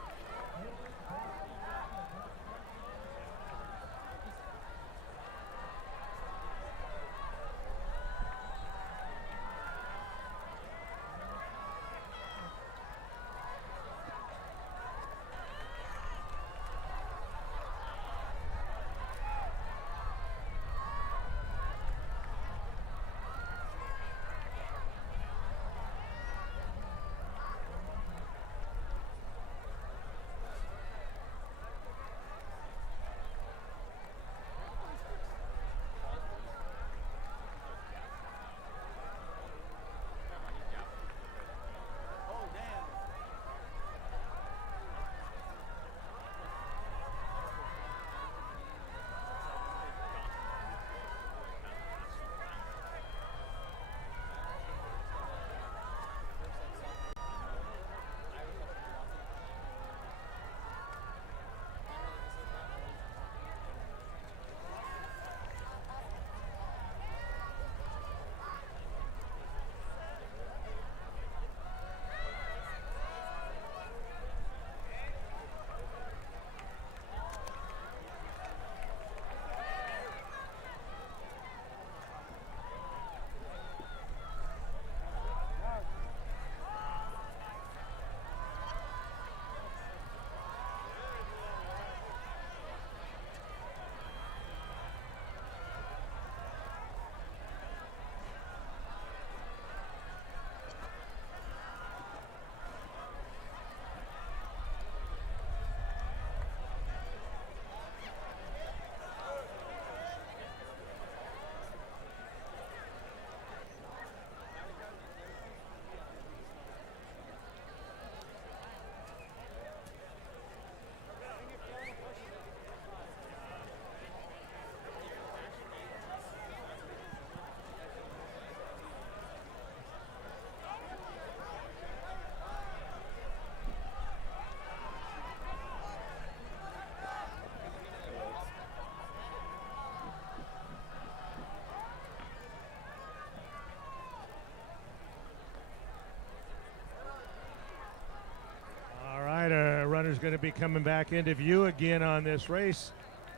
Runner's going to be coming back into view again on this race.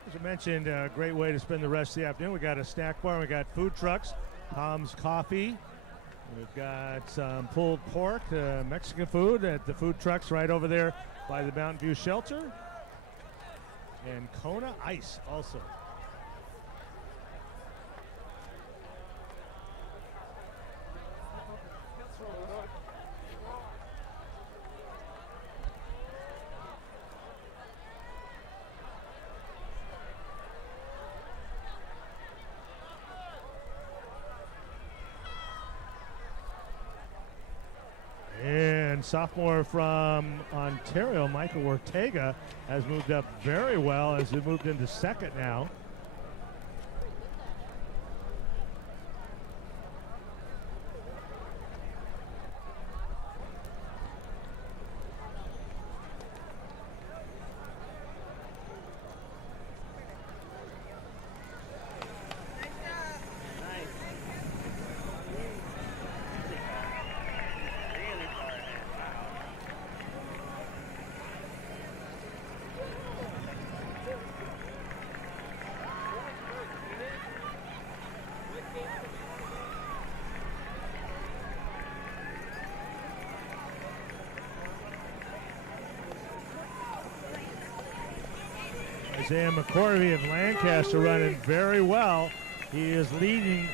As I mentioned, a great way to spend the rest of the afternoon. We got a snack bar, we got food trucks, Tom's Coffee. We've got some pulled pork, Mexican food at the food trucks right over there by the Mountain View Shelter. And Kona Ice also. And sophomore from Ontario, Michael Ortega, has moved up very well as he moved into 2nd now. Isaiah McCorvey of Lancaster running very well. He is leading,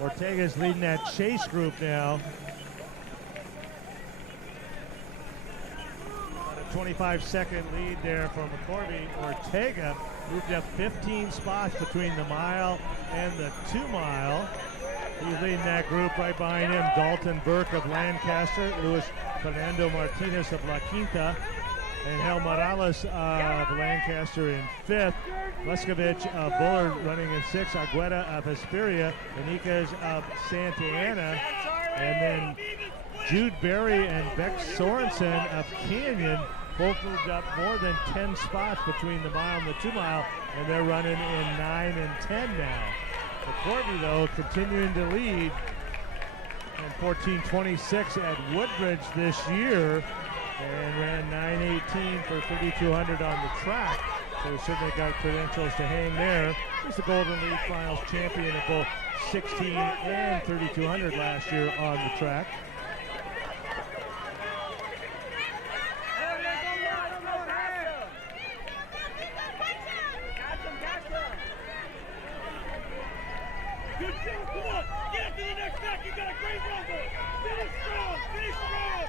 Ortega's leading that chase group now. A 25-second lead there for McCorvey. Ortega moved up 15 spots between the mile and the 2 mile. He's leading that group. Right behind him, Dalton Burke of Lancaster, Luis Fernando Martinez of La Quinta, and Hel Morales of Lancaster in 5th. Muscovich of Bullard running in 6th. Argueta of Hesperia. Benicas of Santa Ana. And then Jude Berry and Beck Sorensen of Canyon both moved up more than 10 spots between the mile and the 2 mile, and they're running in 9 and 10 now. McCorvey, though, continuing to lead in 14:26 at Woodbridge this year, and ran 9:18 for 3,200 on the track. So he's certainly got credentials to hang there. He's the Golden League Finals champion at both 16 and 3,200 last year on the track. Good job, come on! Get up to the next back, you got a great number! Finish strong, finish strong!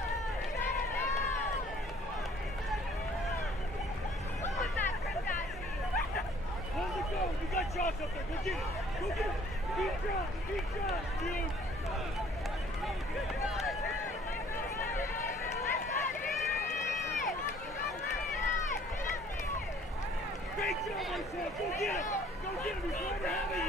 Hold the go, you got Josh up there, go get it! Go get it! Keep Josh, dude! Great job, myself! Go get it! Go get him, he's right ahead of you!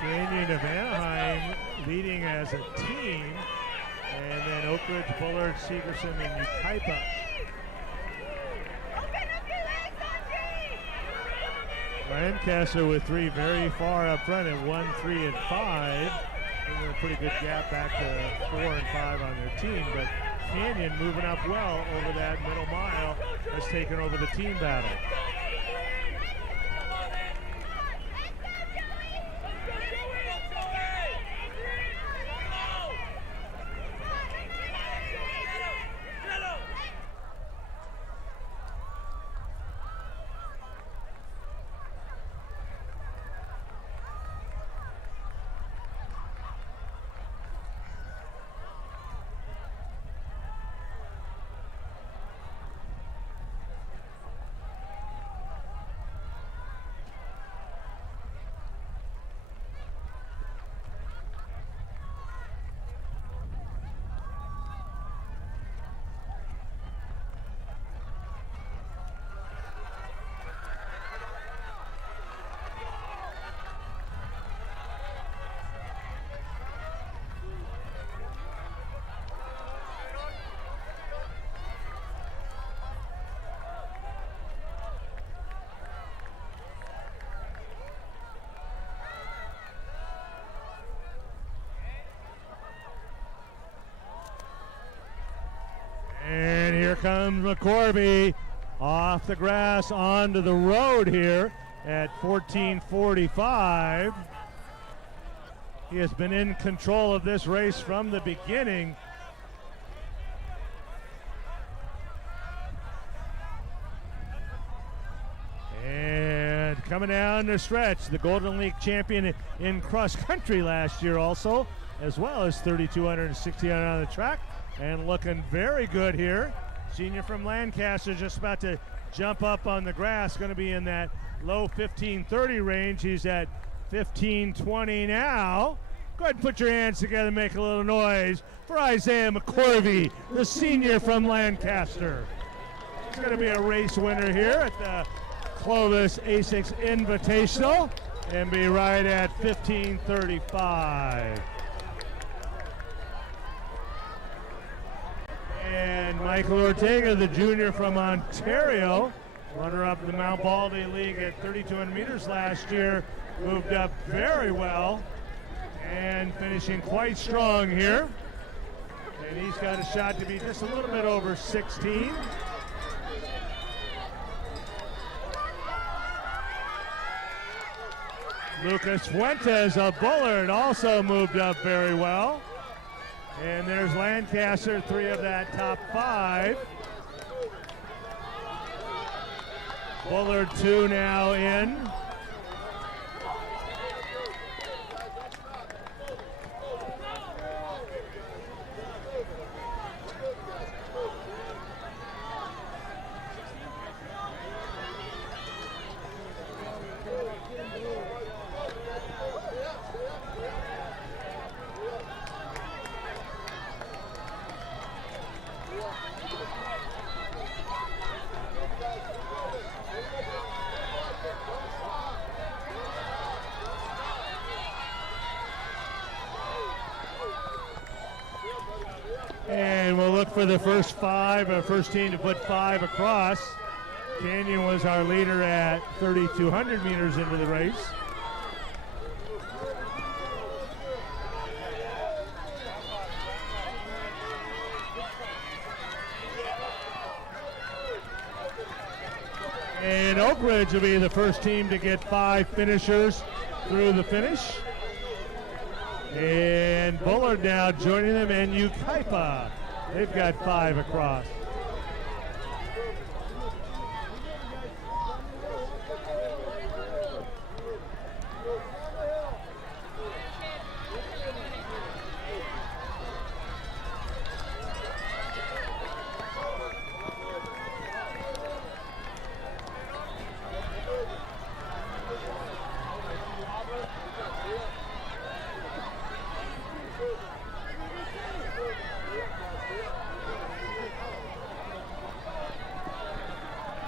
Canyon of Anaheim leading as a team, and then Oak Ridge, Bullard, Segerson, and Ukaipa. Lancaster with 3 very far up front at 1, 3, and 5. And a pretty good gap back to 4 and 5 on their team, but Canyon moving up well over that middle mile has taken over the team battle. And here comes McCorvey off the grass onto the road here at 14:45. He has been in control of this race from the beginning. And coming down the stretch, the Golden League champion in cross country last year also, as well as 3,260 on the track. And looking very good here. Senior from Lancaster just about to jump up on the grass, going to be in that low 15:30 range. He's at 15:20 now. Go ahead and put your hands together and make a little noise for Isaiah McCorvey, the senior from Lancaster. He's going to be a race winner here at the Clovis ASICS Invitational and be right at 15:35. And Michael Ortega, the junior from Ontario, runner-up in the Mount Baldy League at 3,200 meters last year, moved up very well and finishing quite strong here. And he's got a shot to be just a little bit over 16. Lucas Fuentes of Bullard also moved up very well. And there's Lancaster, 3 of that top 5. Bullard 2 now in. And we'll look for the first team to put 5 across. Canyon was our leader at 3,200 meters into the race. And Oak Ridge will be the first team to get 5 finishers through the finish. And Bullard now joining them, and Ukaipa. They've got 5 across.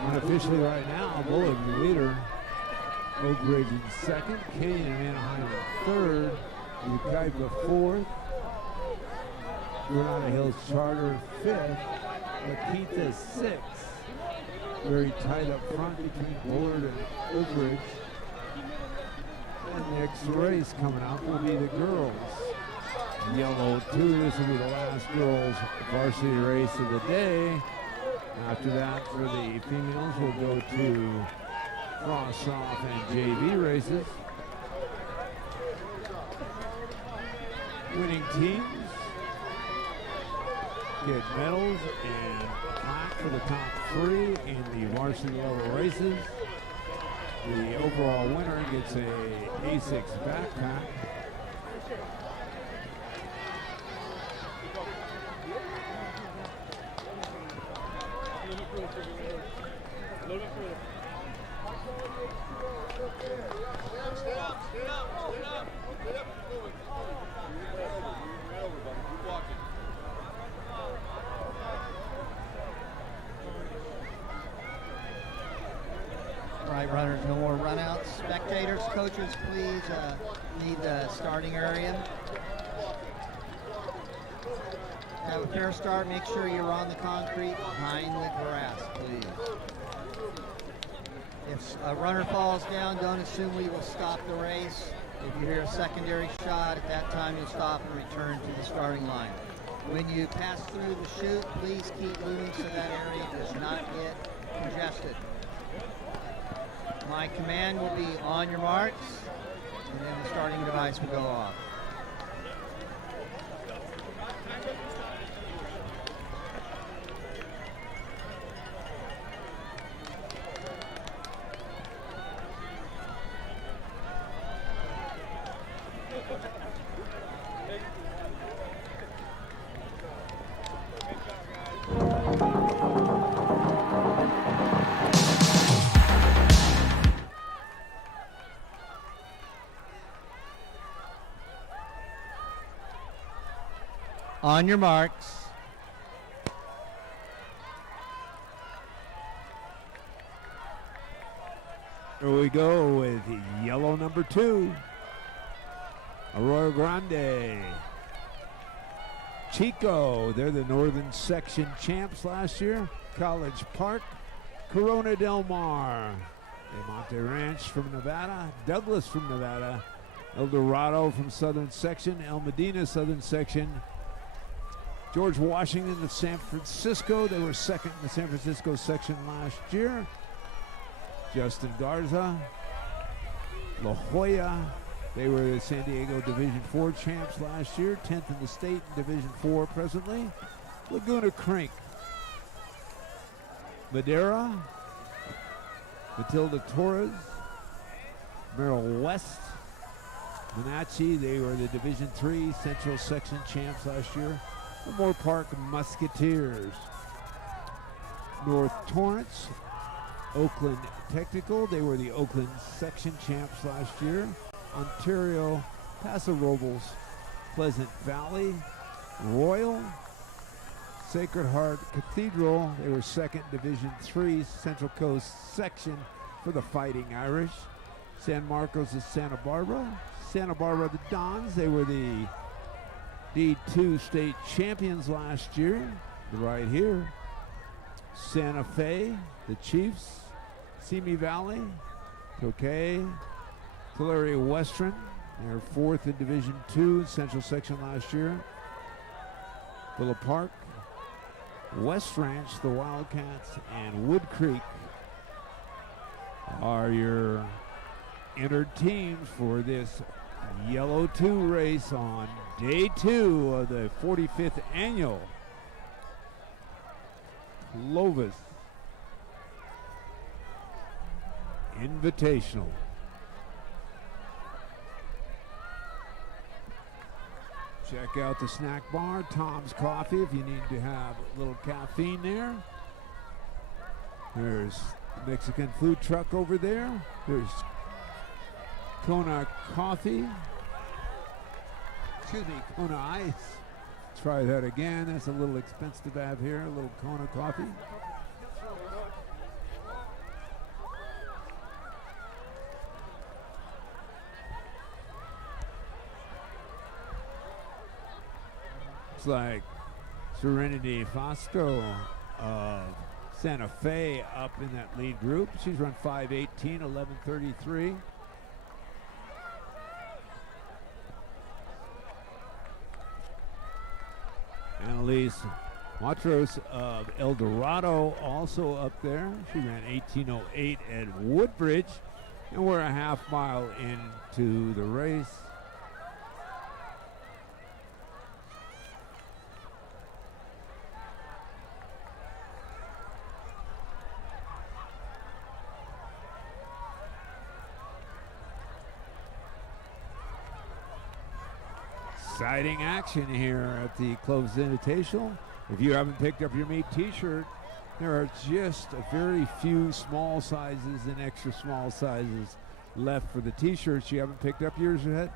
Unofficially right now, Bullard the leader. Oak Ridge in second, Canyon and Anaheim in third, Ukaipa fourth, Granada Hills Charter fifth, Makita sixth. Very tight up front between Bullard and Oak Ridge. And the next race coming up will be the girls. Yellow 2, this will be the last girls varsity race of the day. After that, for the females, we'll go to Frosh, Soph, and JV races. Winning teams get medals and plaque for the top 3 in the varsity level races. The overall winner gets a ASICS backpack. Right, runners, no more runouts. Spectators, coaches, please leave the starting area. Have a fair start. Make sure you're on the concrete behind the grass, please. If a runner falls down, don't assume we will stop the race. If you hear a secondary shot, at that time you'll stop and return to the starting line. When you pass through the chute, please keep moving so that area does not get congested. My command will be on your marks, and then the starting device will go off. On your marks. Here we go with yellow number 2. Arroyo Grande. Chico, they're the northern section champs last year. College Park. Corona Del Mar. De Monte Ranch from Nevada. Douglas from Nevada. El Dorado from southern section. El Medina southern section. George Washington of San Francisco. They were second in the San Francisco section last year. Justin Garza. La Jolla. They were the San Diego Division 4 champs last year. 10th in the state in Division 4 presently. Laguna Crink. Madera. Matilda Torres. Merrill West. Wenatchee, they were the Division 3 Central Section champs last year. The Moore Park Musketeers. North Torrance, Oakland Technical, they were the Oakland Section champs last year. Ontario, Paso Robles, Pleasant Valley, Royal, Sacred Heart Cathedral, they were second Division 3 Central Coast Section for the Fighting Irish. San Marcos is Santa Barbara. Santa Barbara, the Dons, they were the D2 state champions last year, right here. Santa Fe, the Chiefs. Simi Valley, Tokay, Tulare Western, they were fourth in Division 2 Central Section last year. Villa Park, West Ranch, the Wildcats, and Wood Creek are your entered teams for this Yellow 2 race on day 2 of the 45th annual Clovis Invitational. Check out the snack bar, Tom's Coffee, if you need to have a little caffeine there. There's the Mexican food truck over there. There's Kona Coffee. Excuse me, Kona Ice. Try that again. That's a little expensive to have here, a little Kona Coffee. Looks like Serenity Fosco of Santa Fe up in that lead group. She's run 5:18, 11:33. Annalise Matros of El Dorado also up there. She ran 18:08 at Woodbridge, and we're a half mile into the race. Exciting action here at the Clovis Invitational. If you haven't picked up your meat t-shirt, there are just a very few small sizes and extra small sizes left for the t-shirts. You haven't picked up yours yet?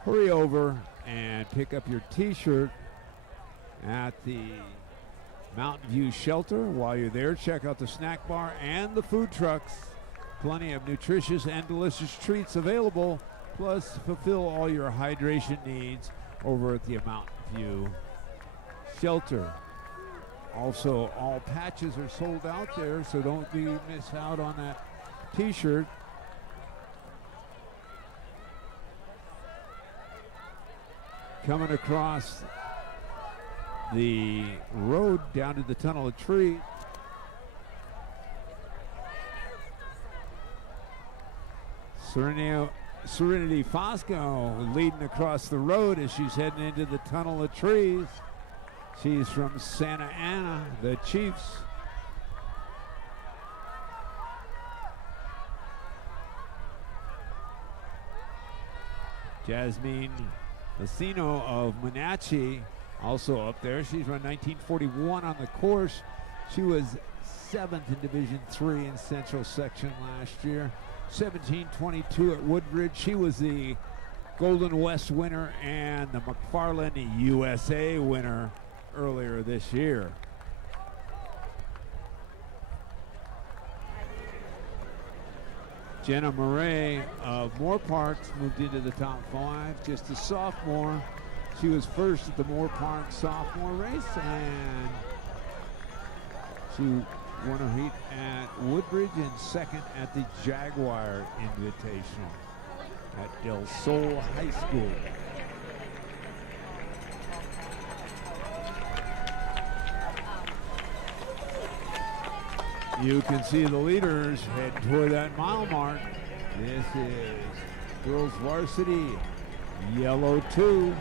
Hurry over and pick up your t-shirt at the Mountain View Shelter. While you're there, check out the snack bar and the food trucks. Plenty of nutritious and delicious treats available, plus fulfill all your hydration needs over at the Mountain View Shelter. Also, all patches are sold out there, so don't miss out on that t-shirt. Coming across the road down to the Tunnel of Tree. Serenity Fosco leading across the road as she's heading into the Tunnel of Trees. She's from Santa Ana, the Chiefs. Jasmine Lucino of Wenatchee also up there. She's run 19:41 on the course. She was 7th in Division 3 in Central Section last year. 17:22 at Woodbridge. She was the Golden West winner and the McFarland USA winner earlier this year. Jenna Murray of Moore Parks moved into the top 5, just a sophomore. She was first at the Moore Park sophomore race, and she won her heat at Woodbridge and second at the Jaguar Invitational at Del Sol High School. You can see the leaders head toward that mile mark. This is girls varsity, yellow 2.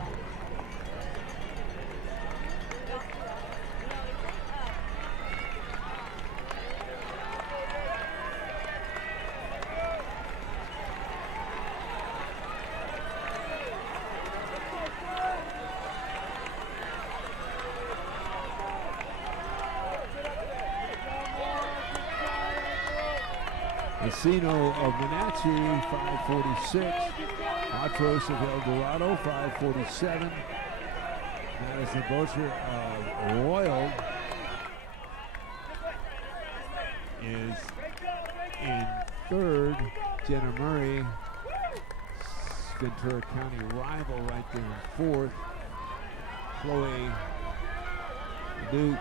Casino of Wenatchee, 546. Matros of El Dorado, 547. Madison Bocher of Royal is in 3rd. Jenna Murray, Ventura County rival, right there in 4th. Chloe Duke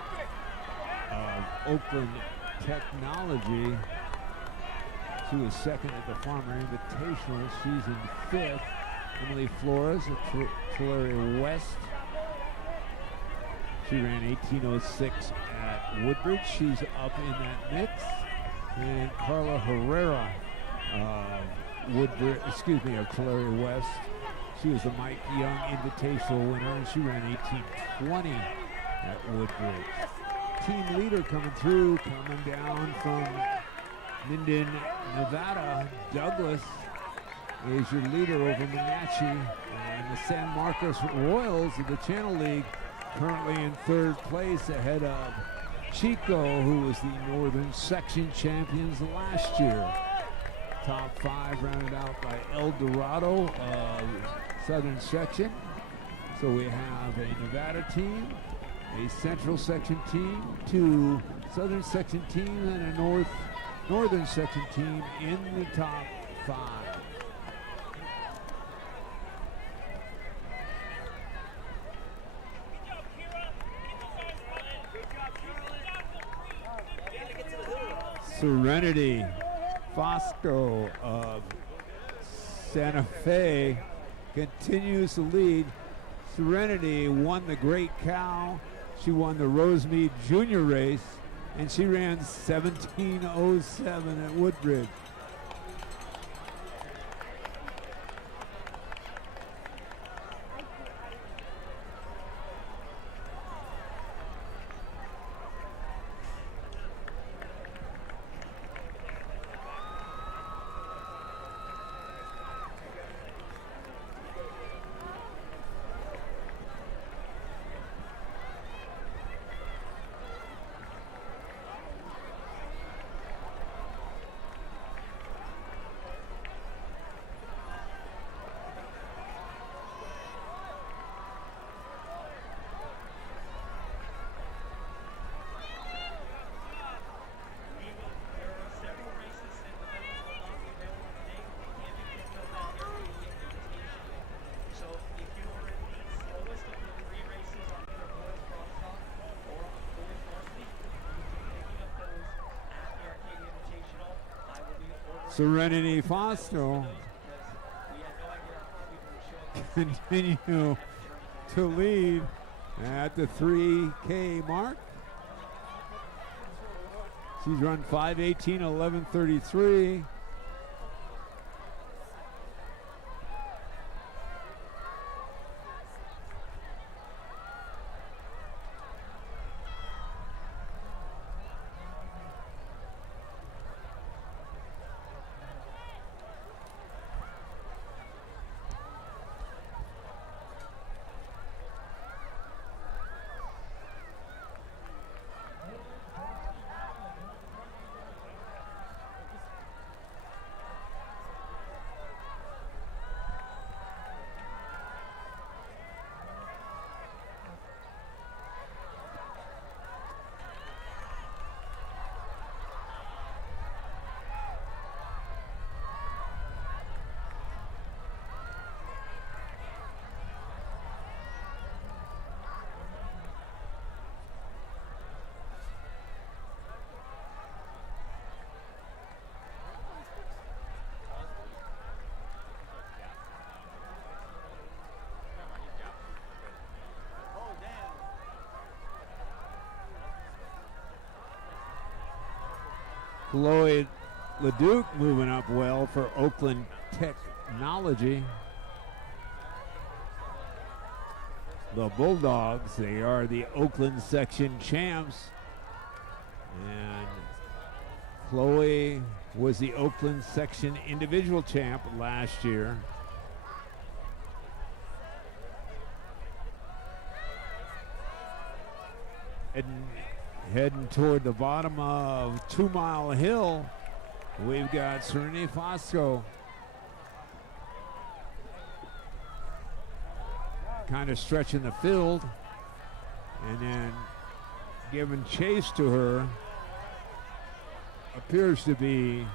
of Oakland Technology. She was 2nd at the Farmer Invitational. She's in 5th. Emily Flores of Tulare West. She ran 18:06 at Woodbridge. She's up in that mix. And Carla Herrera of Woodbridge, of Tulare West. She was the Mike Young Invitational winner, and she ran 18:20 at Woodbridge. Team leader coming through, coming down from Minden, Nevada. Douglas is your leader over Wenatchee. And the San Marcos Royals of the Channel League currently in 3rd place ahead of Chico, who was the Northern Section champions last year. Top 5 rounded out by El Dorado of Southern Section. So we have a Nevada team, a Central Section team, 2 Southern Section teams, and a Northern Section team in the top 5. Serenity Fosco of Santa Fe continues to lead. Serenity won the Great Cow. She won the Rosemead Junior race, and she ran 17:07 at Woodbridge. Serenity Fosco continue to lead at the 3K mark. She's run 5:18:11:33. Chloe LeDuc moving up well for Oakland Technology. The Bulldogs, they are the Oakland section champs. And Chloe was the Oakland section individual champ last year. Heading toward the bottom of 2 Mile Hill, we've got Serenity Fosco kind of stretching the field, and then giving chase to her appears to be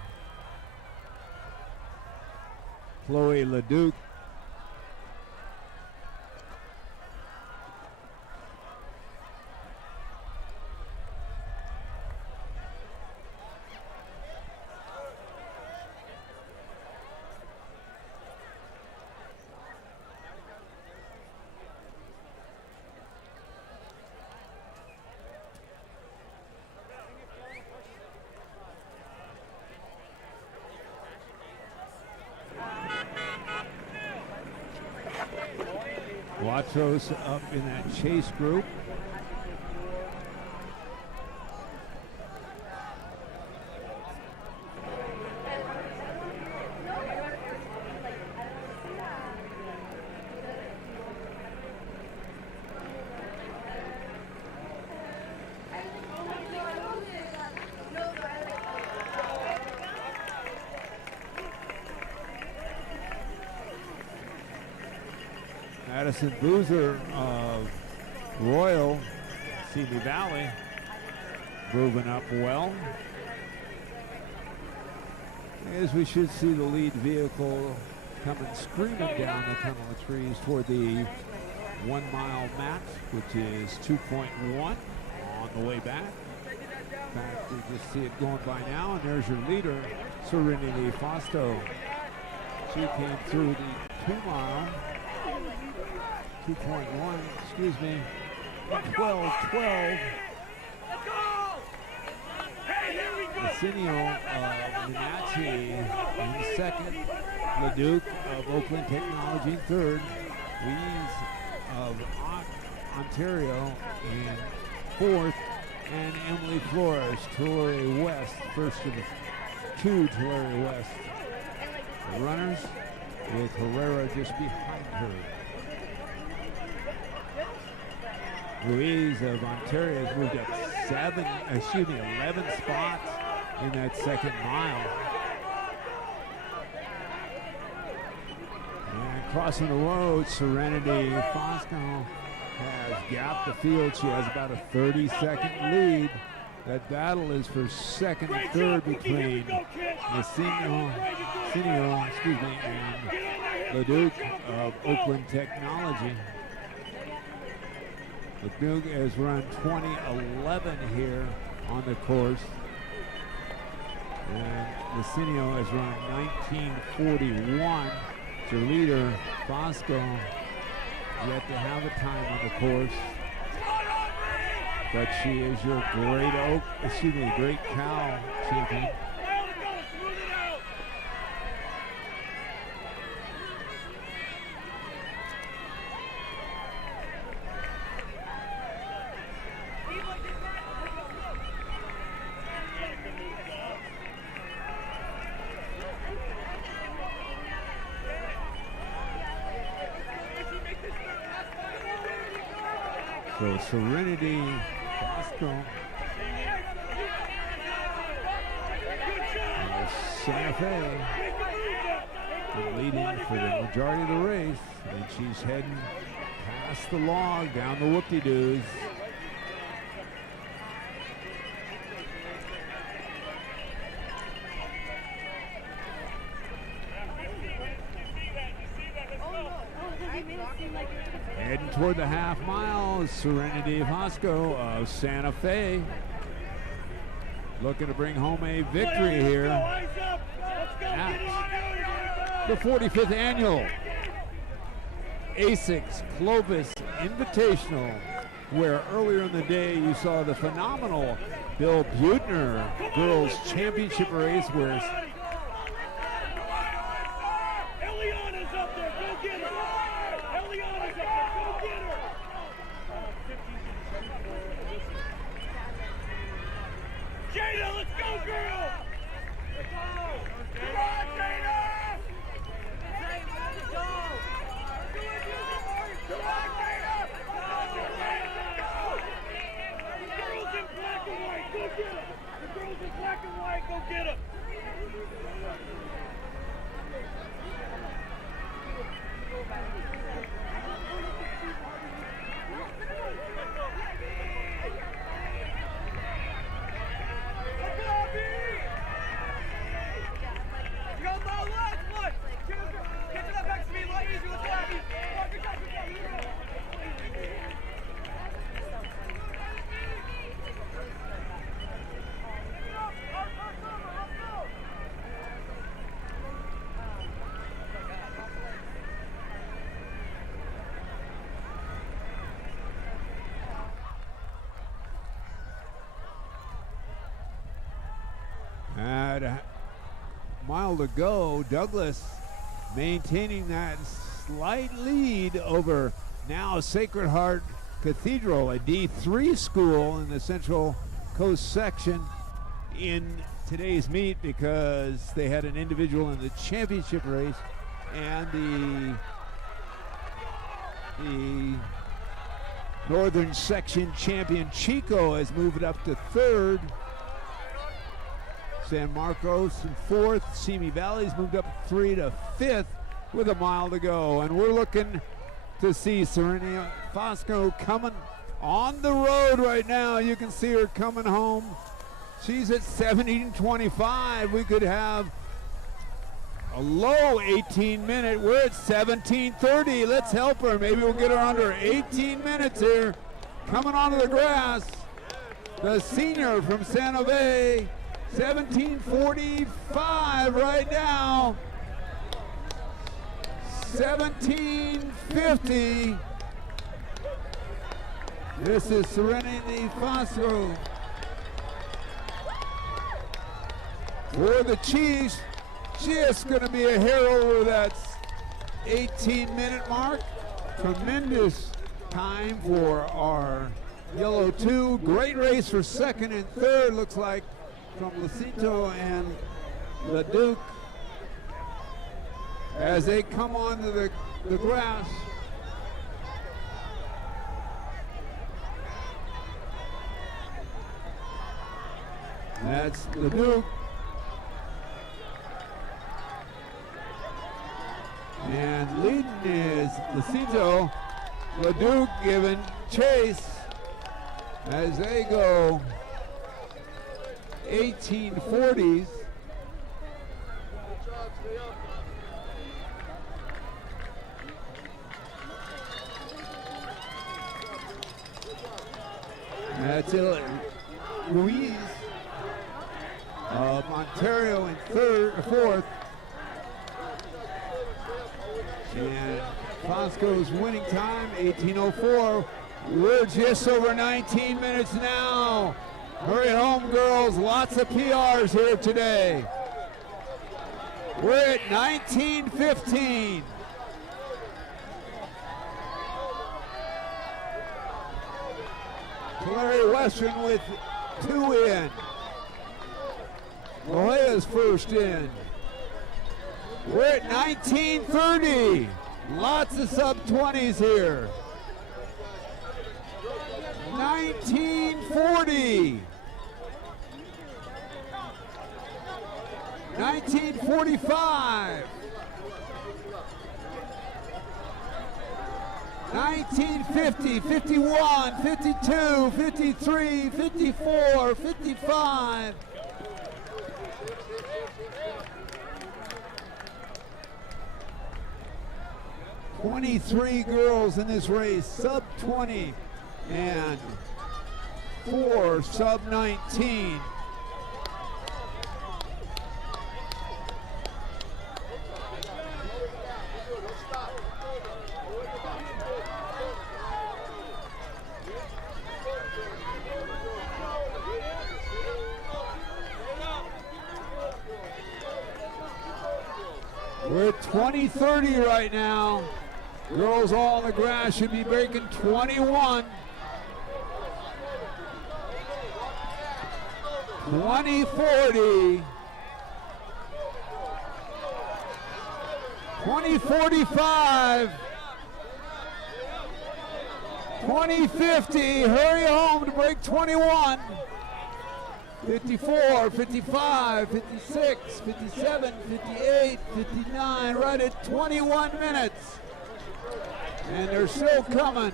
Chloe LeDuc. Watros up in that chase group. Madison Boozer of Royal Simi Valley moving up well. As we should see the lead vehicle coming screaming down the tunnel of trees toward the 1 mile mat, which is 2.1 on the way back. In fact, we just see it going by now, and there's your leader, Serenity Fosco. She came through the 2 mile. 2.1, excuse me, 12-12. Vicinio of Minacci in second. LeDuc of Oakland Technology in third. Weeze of Ontario in fourth. And Emily Flores, Tulare West, first of the two Tulare West runners, with Herrera just behind her. Ruiz of Ontario has moved up 11 spots in that second mile. And crossing the road, Serenity Fosco has gapped the field. She has about a 30-second lead. That battle is for second and third between Vicinio, and LeDuc of Oakland Technology. LeDuc has run 2011 here on the course, and Vicinio has run 1941. It's her leader, Fosco, yet to have a time on the course, but she is your great cow champion. So Serenity Fosco and Santa Fe are leading for the majority of the race, and she's heading past the log down the whoop-de-doos. Heading toward the half mile is Serenity Fosco of Santa Fe. Looking to bring home a victory here at the 45th annual ASICS Clovis Invitational where earlier in the day you saw the phenomenal Bill Buettner Girls Championship race where Eliana's up there, go get her! Eliana's up there, go get her! Jada, let's go, girl! Let's go! Come on, Jada! Let's go! Come on, Jada! The girls in black and white, go get her! The girls in black and white, go get her! At a mile to go, Douglas maintaining that slight lead over now Sacred Heart Cathedral, a D3 school in the Central Coast section in today's meet because they had an individual in the championship race, and the northern section champion Chico has moved up to third. San Marcos in fourth. Simi Valley's moved up 3 to fifth with a mile to go. And we're looking to see Serena Fosco coming on the road right now. You can see her coming home. She's at 17:25. We could have a low 18-minute. We're at 17:30. Let's help her. Maybe we'll get her under 18 minutes here. Coming onto the grass, the senior from Santa Fe. 17:45 right now. 17:50. This is Serenity Fosco for the Chiefs. Just going to be a hair over that 18-minute mark. Tremendous time for our yellow 2. Great race for second and third, looks like, from Lucinto and LeDuc as they come onto the grass. That's LeDuc. And leading is Lucinto. LeDuc giving chase as they go 1840s. That's Louise of Ontario in fourth. And Fosco's winning time, 18:04. We're just over 19 minutes now. Hurry home, girls. Lots of PRs here today. We're at 19:15. Tulare Western with 2 in. La Jolla's first in. We're at 19:30. Lots of sub-20s here. 19:40. 19:45. 19:50, 51, 52, 53, 54, 55. "23 girls in this race, sub-20, and 4 sub-19. 20-30 right now. Girls all on the grass should be breaking 21. 20-40. 20-45. 20-50. Hurry home to break 21. 54, 55, 56, 57, 58, 59, right at 21 minutes. And they're still coming.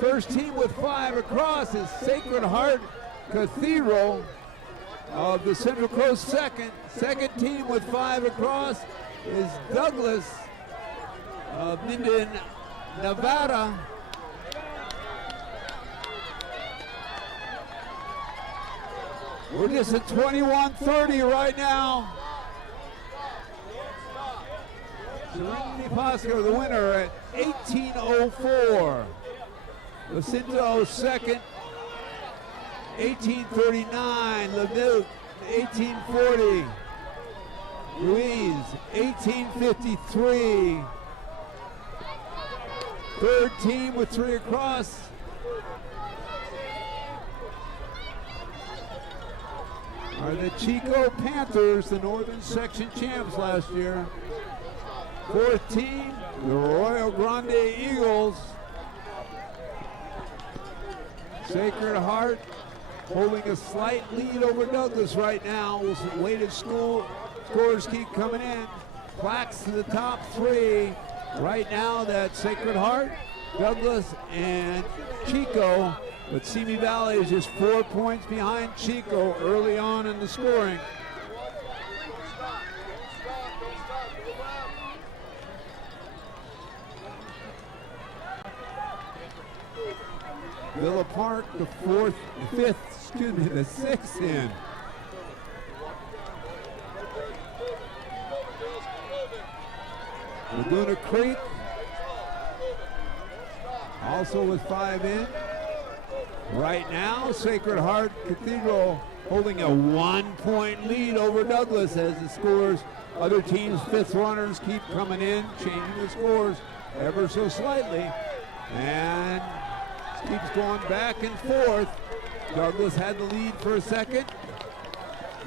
First team with 5 across is Sacred Heart Cathedral of the Central Coast second. Second team with 5 across is Douglas of Minden, Nevada. We're just at 21-30 right now. Serenity Pasco, the winner at 18:04. Jacinto second, 18:39. Leduc, 18:40. Ruiz, 18:53. Third team with 3 across. Are the Chico Panthers, the Northern Section champs last year. Fourth team, the Royal Grande Eagles. Sacred Heart holding a slight lead over Douglas right now. We'll wait as scores keep coming in. Plaques to the top 3. Right now, that's Sacred Heart, Douglas, and Chico. But Simi Valley is just 4 points behind Chico early on in the scoring. Villa Park, the sixth in. Laguna Creek, also with 5 in. Right now, Sacred Heart Cathedral holding a 1-point lead over Douglas as the scores, other teams' fifth runners keep coming in, changing the scores ever so slightly. And it keeps going back and forth. Douglas had the lead for a second.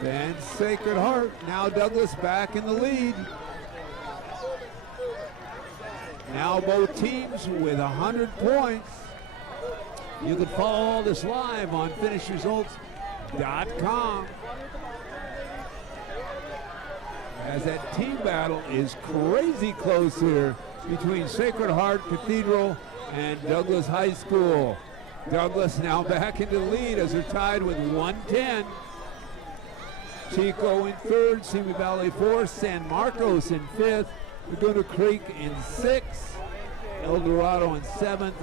Then Sacred Heart, now Douglas back in the lead. Now both teams with 100 points. You can follow all this live on finishresults.com. As that team battle is crazy close here between Sacred Heart Cathedral and Douglas High School. Douglas now back into the lead as they're tied with 110. Chico in third, Simi Valley fourth, San Marcos in fifth, Laguna Creek in sixth, El Dorado in seventh,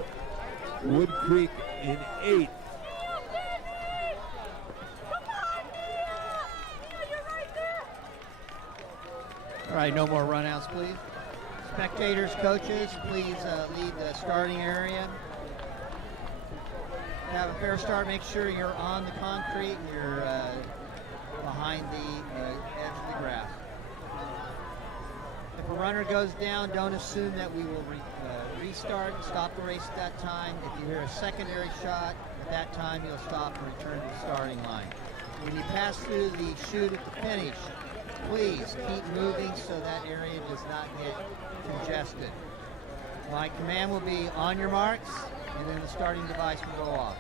Wood Creek in eighth. All right, no more runouts, please. Spectators, coaches, please leave the starting area. To have a fair start, make sure you're on the concrete and you're behind the edge of the grass. If a runner goes down, don't assume that we will restart and stop the race at that time. If you hear a secondary shot, at that time you'll stop and return to the starting line. When you pass through the chute at the finish, please keep moving so that area does not get congested. My command will be on your marks, and then the starting device will go off.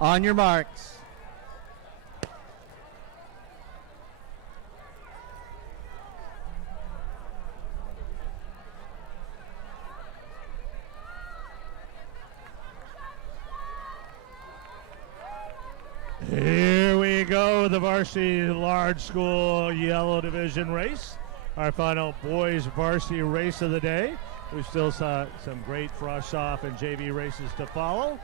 On your marks. Here we go, the varsity large school yellow division race. our final boys varsity race of the day. We still saw some great Frosh, Soph, and JV races to follow.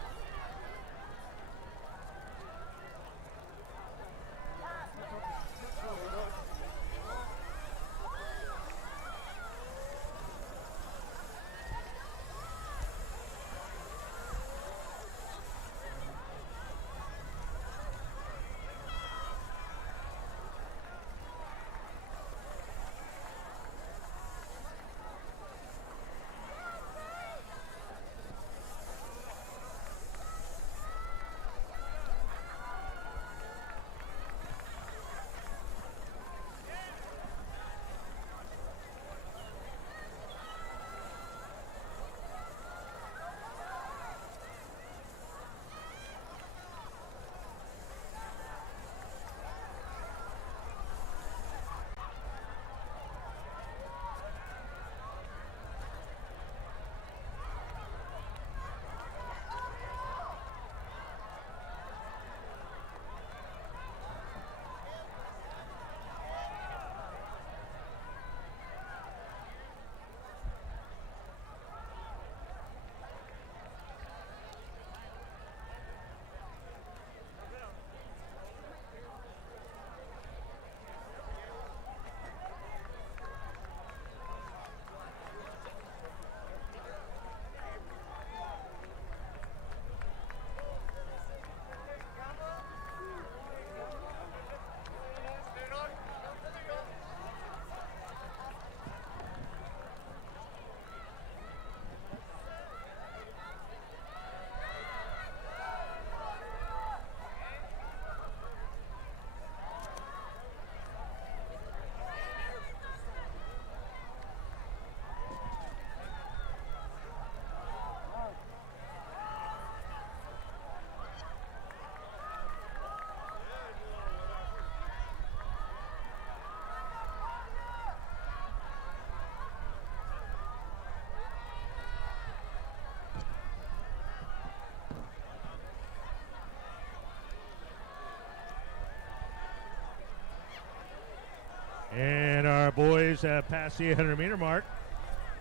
And our boys have passed the 800-meter mark,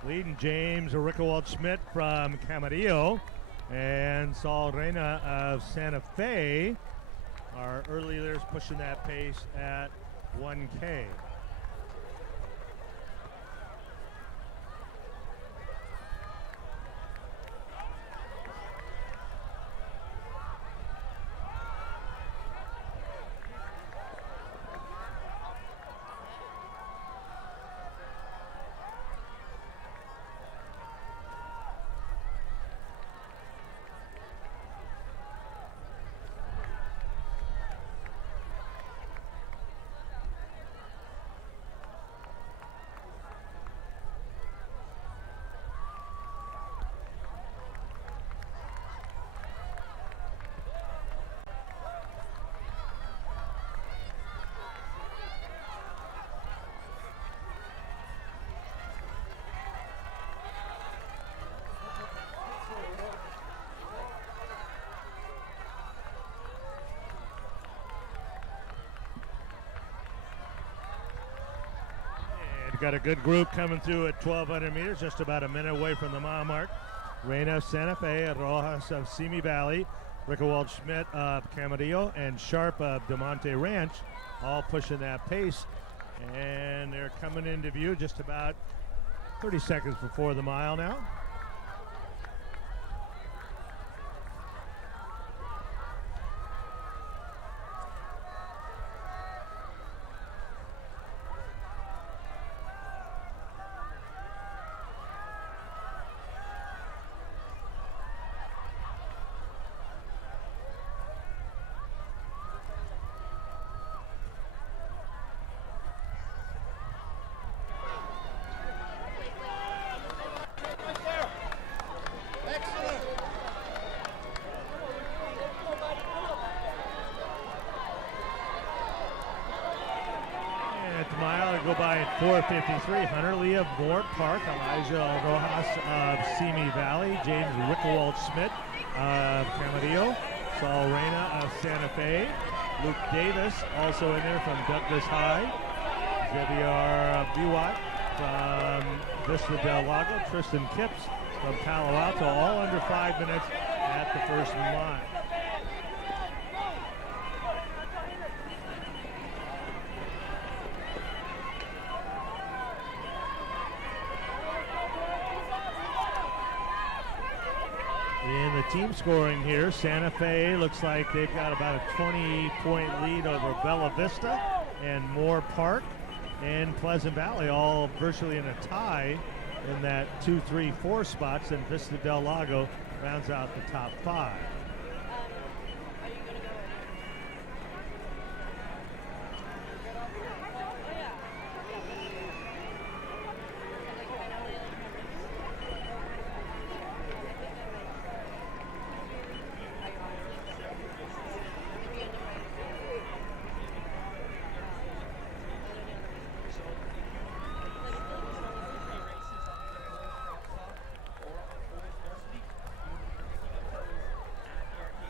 leading James Rickewald-Schmidt from Camarillo and Saul Reina of Santa Fe. Our early leaders pushing that pace at 1K. Got a good group coming through at 1,200 meters, just about a minute away from the mile mark. Reina of Santa Fe, Rojas of Simi Valley, Rickewald-Schmidt of Camarillo, and Sharp of De Monte Ranch, all pushing that pace. And they're coming into view just about 30 seconds before the mile now. Go by at 4:53. Hunter Lee of Moore Park, Elijah Rojas of Simi Valley, James Rickewald-Schmidt of Camarillo, Saul Reina of Santa Fe, Luke Davis also in there from Douglas High, Xavier Biwat from Vista Del Lago, Tristan Kipps from Palo Alto, all under 5 minutes at the first mile. In the team scoring here, Santa Fe looks like they've got about a 20-point lead over Bella Vista and Moore Park and Pleasant Valley, all virtually in a tie in that 2, 3, 4 spots, and Vista Del Lago rounds out the top 5.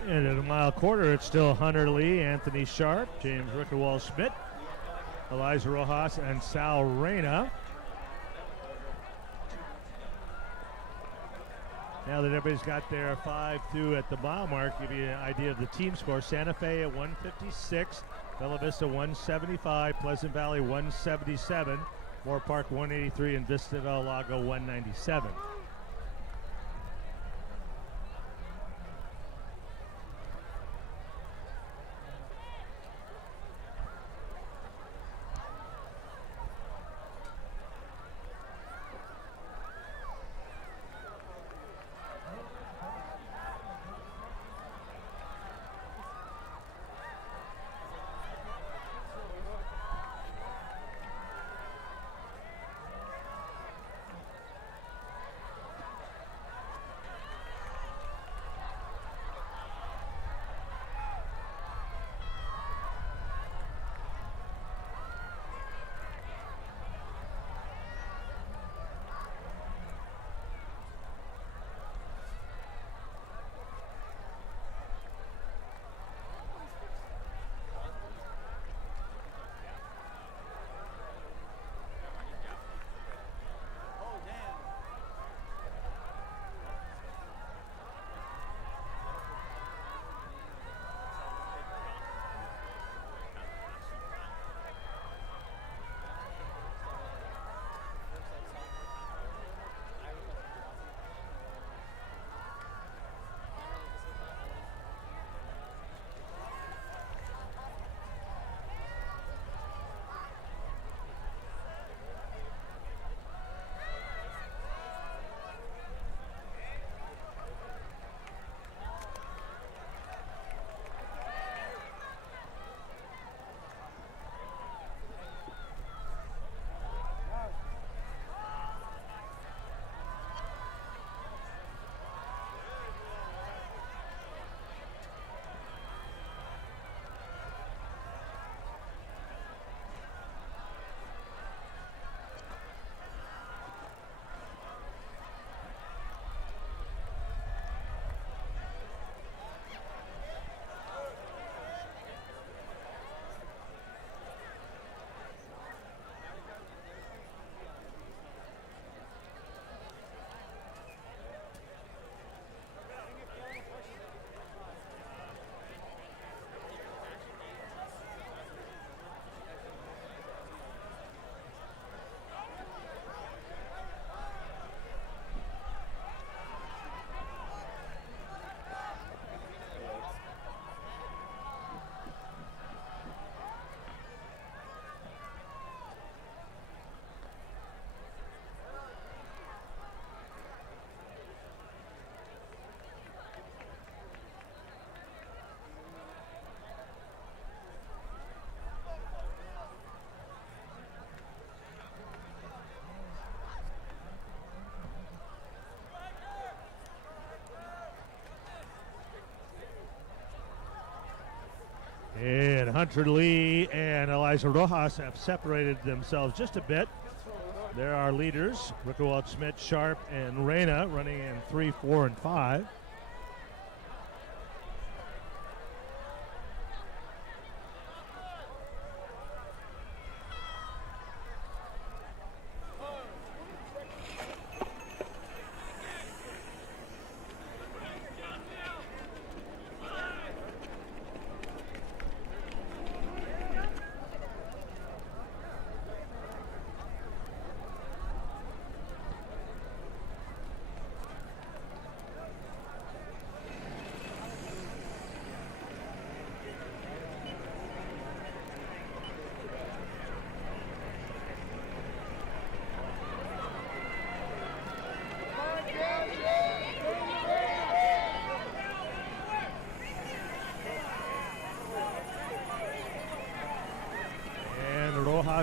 And at a mile quarter, it's still Hunter Lee, Anthony Sharp, James Rickerwall-Schmidt, Eliza Rojas, and Sal Reyna. Now that everybody's got their 5 through at the mile mark, give you an idea of the team score. Santa Fe at 156, Bella Vista 175, Pleasant Valley 177, Moore Park 183, and Vista Del Lago 197. And Hunter Lee and Eliza Rojas have separated themselves just a bit. There are leaders, Rickerwald-Schmidt, Sharp, and Reyna running in 3, 4, and 5.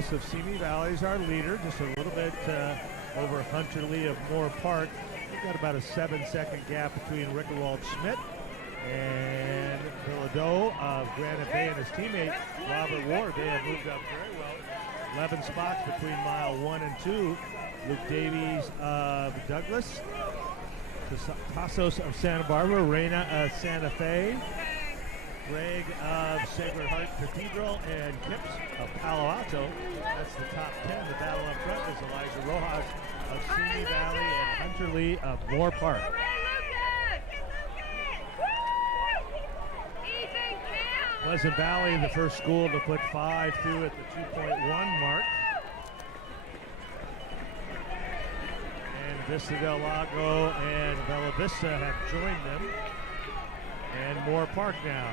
Rojas of Simi Valley is our leader, just a little bit over Hunter Lee of Moore Park. We've got about a 7-second gap between Rickerwald Schmidt and Bilodeau of Granite Bay and his teammate Robert Ward. They have moved up very well. 11 spots between mile 1 and 2. Luke Davies of Douglas, Tassos of Santa Barbara, Reina of Santa Fe, Greg of Sacred Heart Cathedral, and Kips of Palo Alto. That's the top 10. The battle up front is Elijah Rojas of Simi Valley and Hunter Lee of Moore Park. Pleasant Valley, the first school to put 5 through at the 2.1 mark. And Vista del Lago and Bella Vista have joined them. And Moore Park now.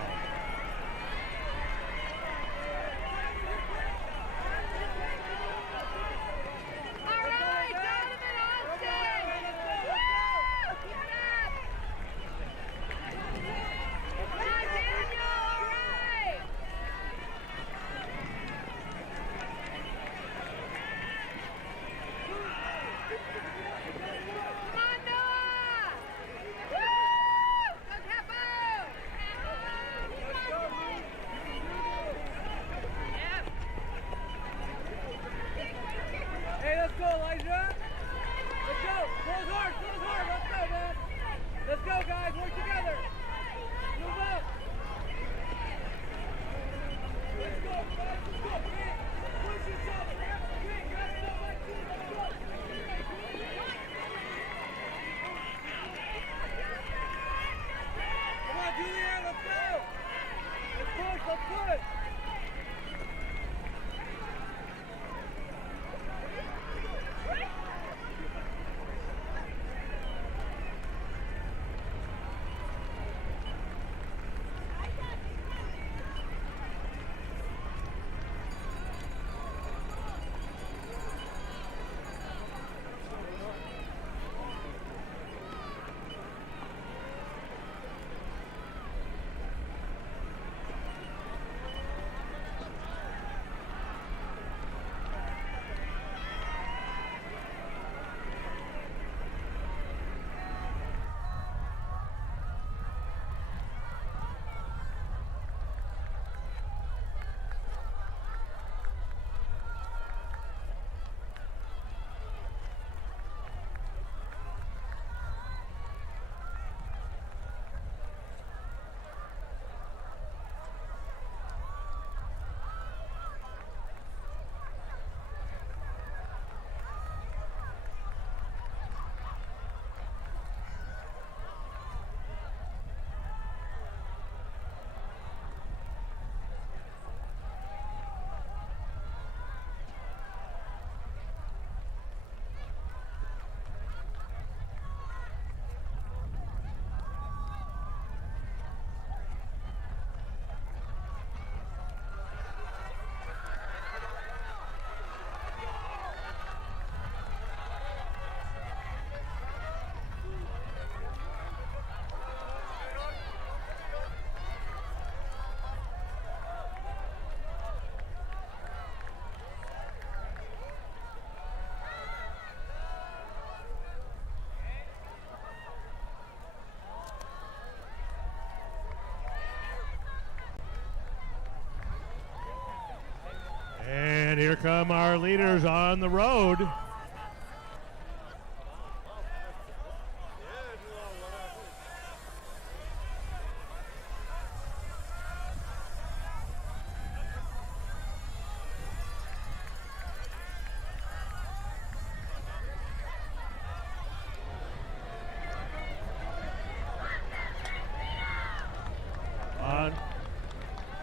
And here come our leaders on the road.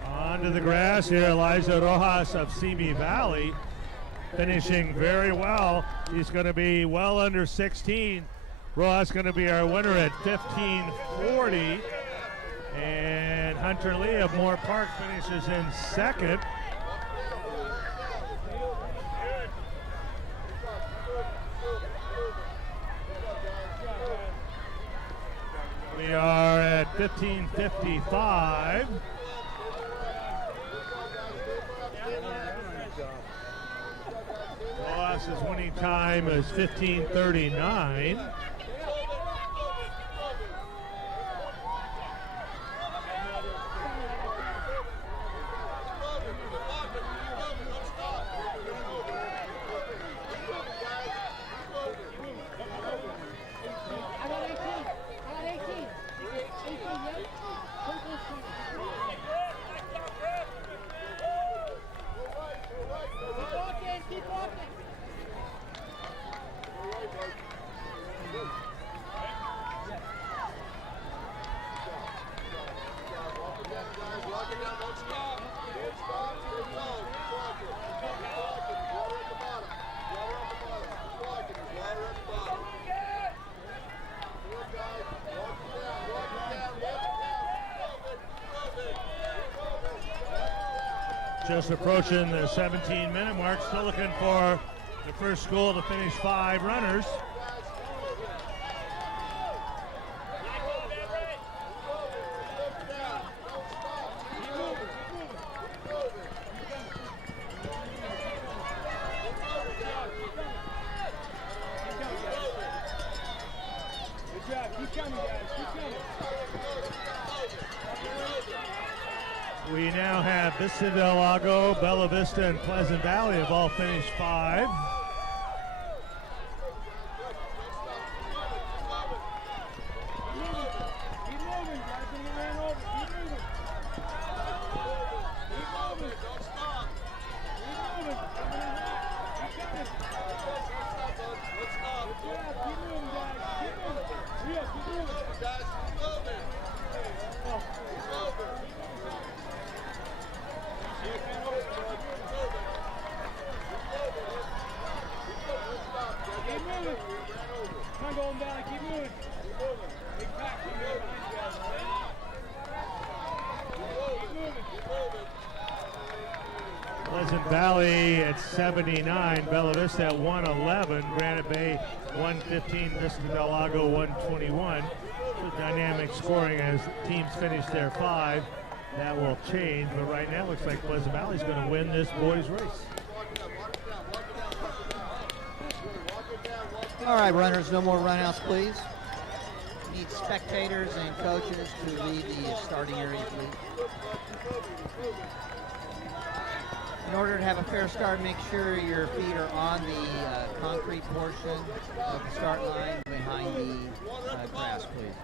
Onto the grass here, Elijah Rojas of Simi Valley, finishing very well. He's going to be well under 16. Rojas going to be our winner at 15:40. And Hunter Lee of Moore Park finishes in second. We are at 15:55. Frost's winning time is 15:39. Just approaching the 17-minute mark, still looking for the first school to finish 5 runners. Good job. Keep coming, guys. Keep coming. We now have Vista del Lago, Bella Vista, and Pleasant Valley have all finished 5. Keep moving, guys. Don't get ran over. Keep moving. Keep moving. Don't stop. Keep moving. Keep coming. Let's stop. Good job. Keep moving, guys. Keep moving. Real. Keep moving. Guys, keep moving. Keep moving. Keep moving. Come on, Golden Valley. Keep moving. Big pack. Keep moving. Keep moving. Pleasant Valley at 79, Bella Vista at 111, Granite Bay 115, Vista del Lago 121. So dynamic scoring as teams finish their 5. That will change, but right now it looks like Pleasant Valley's going to win this boys race. All right, runners, no more runouts, please. Need spectators and coaches to lead the starting area, please. In order to have a fair start, make sure your feet are on the concrete portion of the start line behind the grass, please.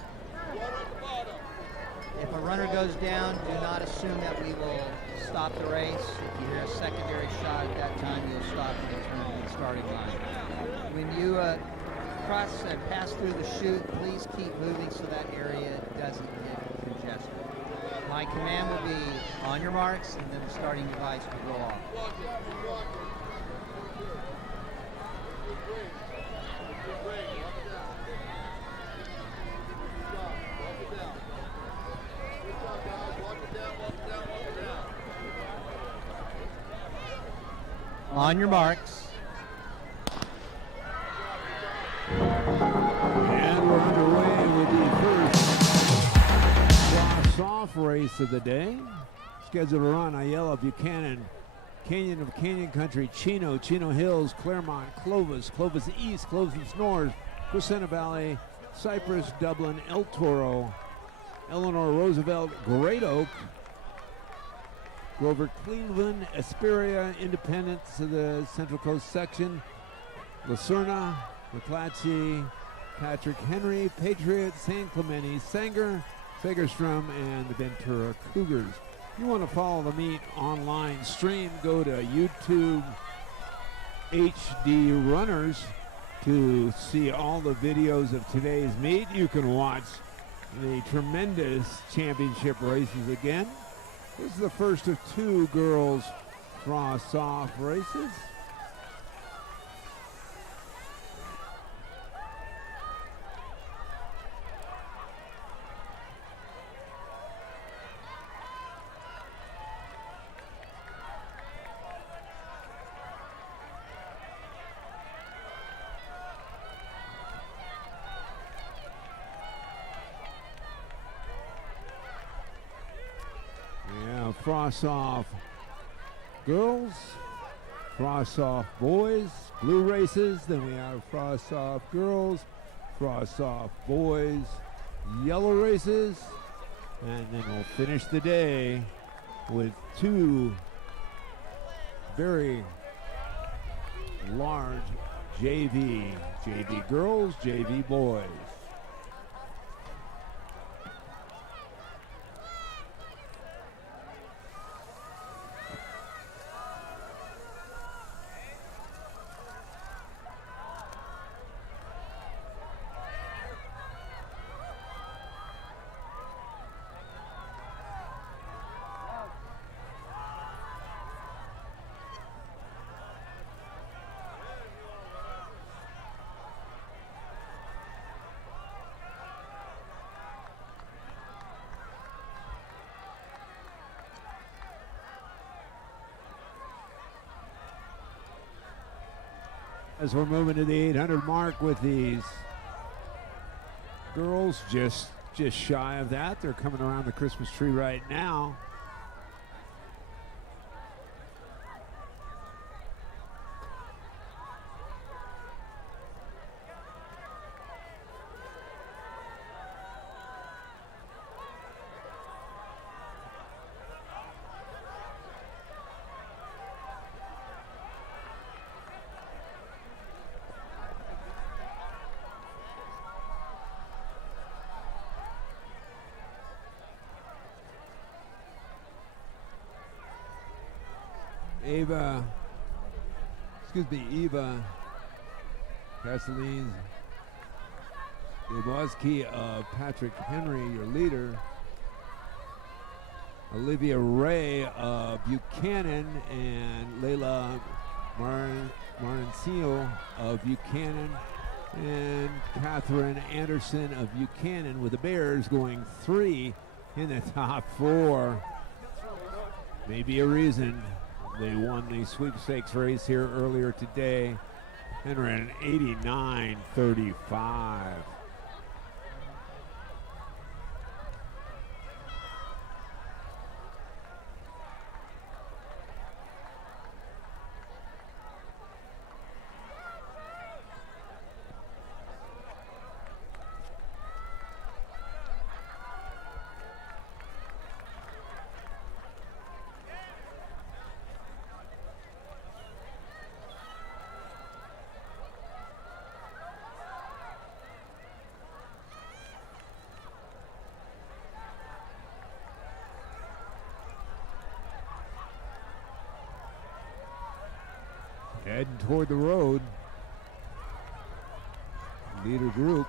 If a runner goes down, do not assume that we will stop the race. If you hear a secondary shot at that time, you'll stop and return to the starting line. When you cross and pass through the chute, please keep moving so that area doesn't get congested. My command will be on your marks, and then the starting device will go off. On your marks. And we're underway with the first Soph race of the day. Scheduled to run Ayala, Buchanan, Canyon of Canyon Country, Chino, Chino Hills, Claremont, Clovis, Clovis East, Clovis North, Crescenta Valley, Cypress, Dublin, El Toro, Eleanor Roosevelt, Great Oak, Grover, Cleveland, Asperia, Independence of the Central Coast section, Lucerna, McClatchy, Patrick Henry, Patriot, San Clemente, Sanger, Fagerstrom, and the Ventura Cougars. If you want to follow the meet online stream, go to YouTube HD Runners to see all the videos of today's meet. You can watch the tremendous championship races again. This is the first of 2 girls Frosh Soph races. Frosh Soph girls Frosh Soph boys, blue races. Then we have Frosh Soph girls, Frosh Soph boys, yellow races. And then we'll finish the day with two very large JV girls, JV boys. As we're moving to the 800 mark with these girls, just shy of that. They're coming around the Christmas tree right now. Eva Castellines Dubosky of Patrick Henry, your leader. Olivia Ray of Buchanan and Layla Marancillo of Buchanan, and Catherine Anderson of Buchanan, with the Bears going 3 in the top 4. Maybe a reason they won the sweepstakes race here earlier today and ran an 89.35. Heading toward the road. Leader group.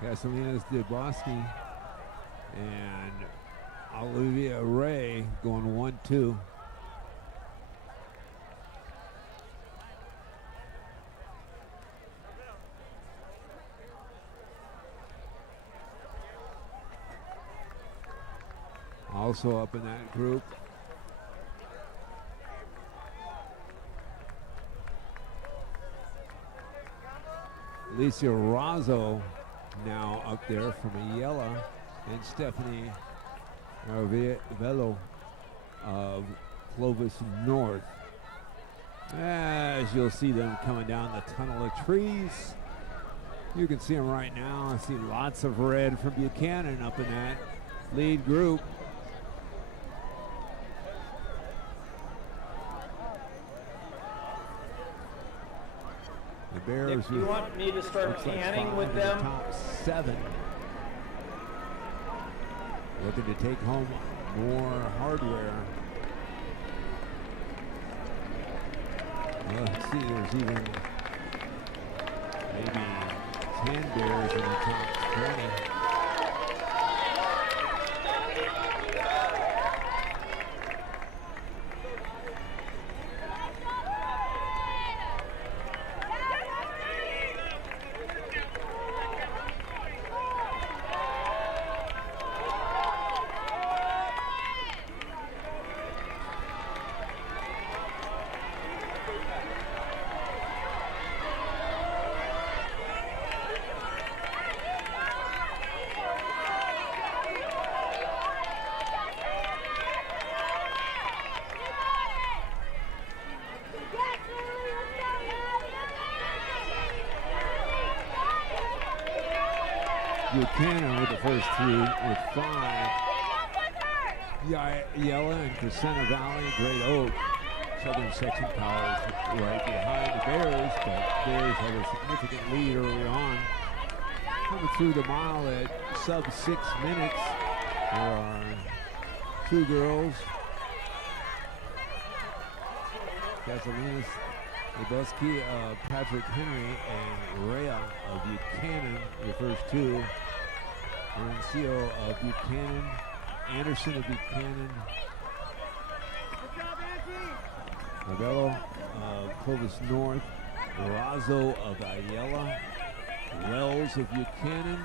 Castellanos Dubosky and Olivia Ray going 1-2. Also up in that group, Alicia Razzo now up there from Ayala, and Stephanie Velo of Clovis North. As you'll see them coming down the tunnel of trees. You can see them right now. I see lots of red from Buchanan up in that lead group. Bears. Nick, you want me to start canning with them? Top 7. Looking to take home more hardware. Well, let's see, there's even maybe 10 Bears in the top 20. Buchanan with the first 3 with 5. Yella and Crescenta Valley, Great Oak. Southern Section Powers right behind the Bears, but Bears have a significant lead early on. Coming through the mile at sub 6 minutes. There are 2 girls. Gasolinas Lubuski of Patrick Henry and Rhea of Buchanan, your first 2. Lorenzo of Buchanan, Anderson of Buchanan, Novello of Clovis North, Razzo of Ayala, Wells of Buchanan,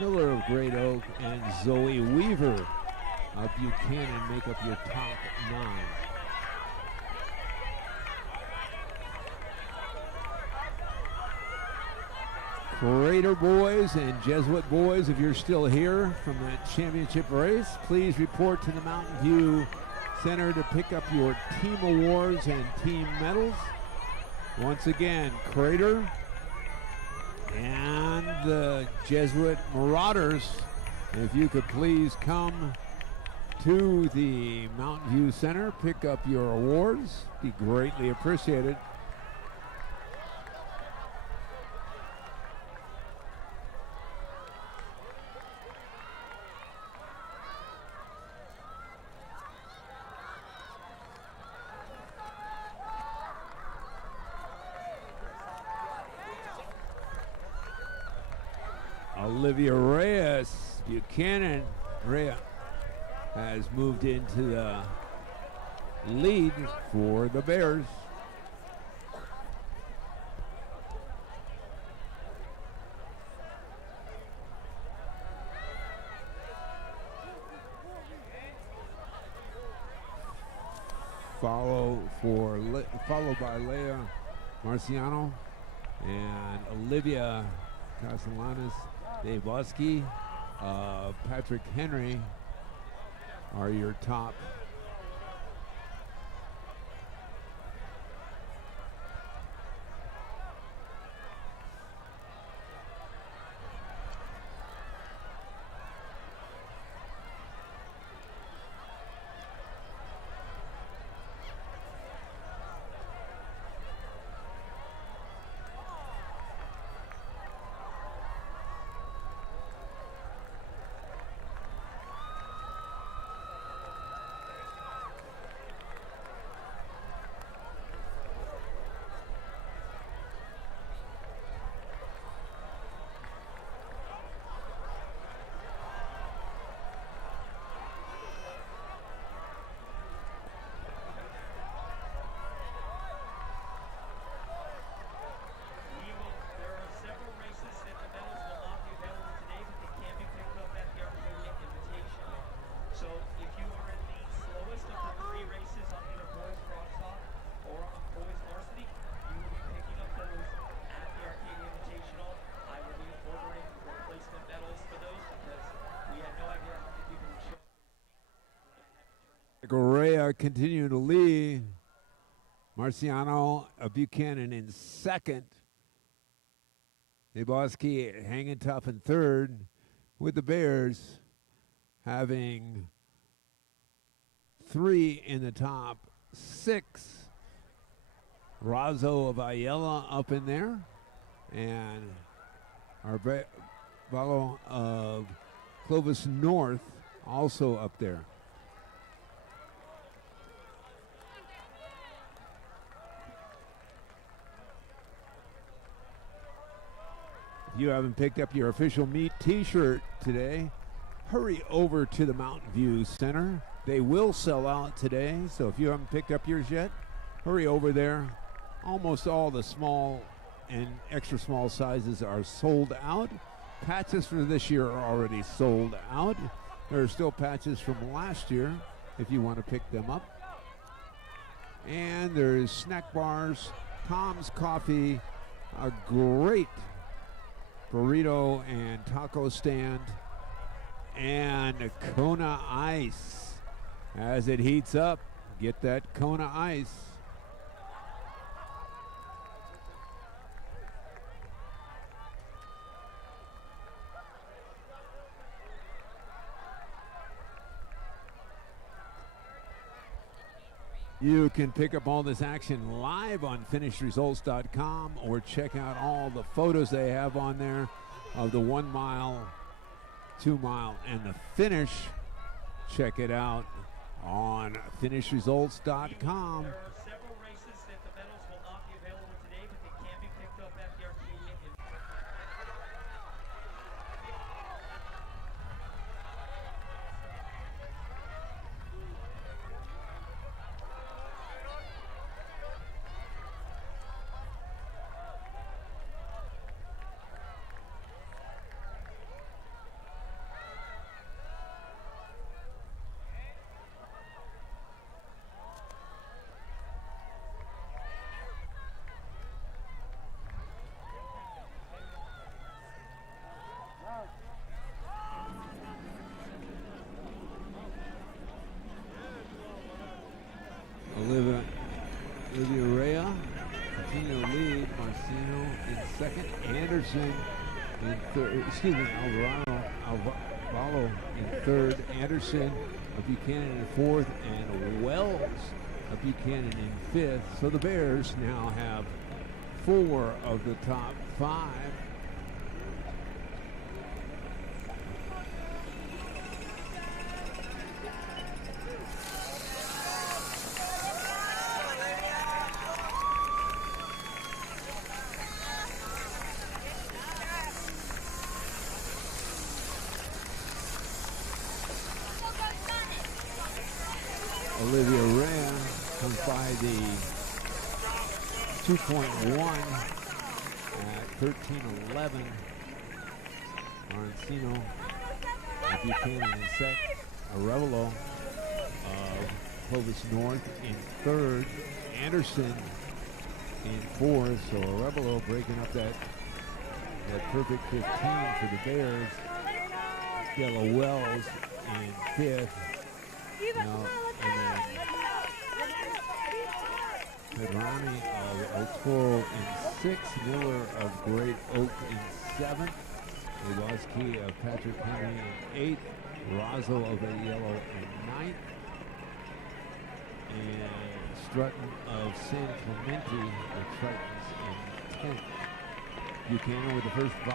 Miller of Great Oak, and Zoe Weaver of Buchanan make up your top 9. Crater boys and Jesuit boys, if you're still here from that championship race, please report to the Mountain View Center to pick up your team awards and team medals. Once again, Crater and the Jesuit Marauders, if you could please come to the Mountain View Center, pick up your awards, be greatly appreciated. Olivia Reyes, Buchanan, Rhea has moved into the lead for the Bears. Followed by Leah Marciano and Olivia Castellanos. Dave Busky, Patrick Henry are your top. Correa continuing to lead. Marciano Buchanan in second. Deboski hanging tough in third, with the Bears having 3 in the top 6. Razzo of Ayala up in there, and Arbello of Clovis North also up there. If you haven't picked up your official meet t-shirt today, hurry over to the Mountain View Center. They will sell out today, so if you haven't picked up yours yet, hurry over there. Almost all the small and extra small sizes are sold out. Patches for this year are already sold out. There are still patches from last year if you want to pick them up. And there's snack bars, Tom's Coffee, a great burrito and taco stand, and Kona Ice. As it heats up, get that Kona Ice. You can pick up all this action live on finishresults.com or check out all the photos they have on there of the 1 mile, 2 mile, and the finish. Check it out on finishresults.com. There are several races that the medals will not be available today, but they can be picked up at the arcade. Olivia Rea, Contino lead, Marcino in second, Anderson in third, Alvaro in third, Anderson of Buchanan in fourth, and Wells of Buchanan in fifth. So the Bears now have 4 of the top 5. Olivia Rea comes by the 2.1 at 13:11. Arancino of Buchanan in second. Arevalo of Clovis North in third. Anderson in fourth. So Arevalo breaking up that perfect 15 for the Bears. Della Wells in fifth. Now, and then Pedrani of El Toro in sixth, Miller of Great Oak in seventh, Lewoski of Patrick Henry in eighth, Razzo of Yellow in ninth, and Strutton of San Clemente of Tritons in 10th. Buchanan with the first by.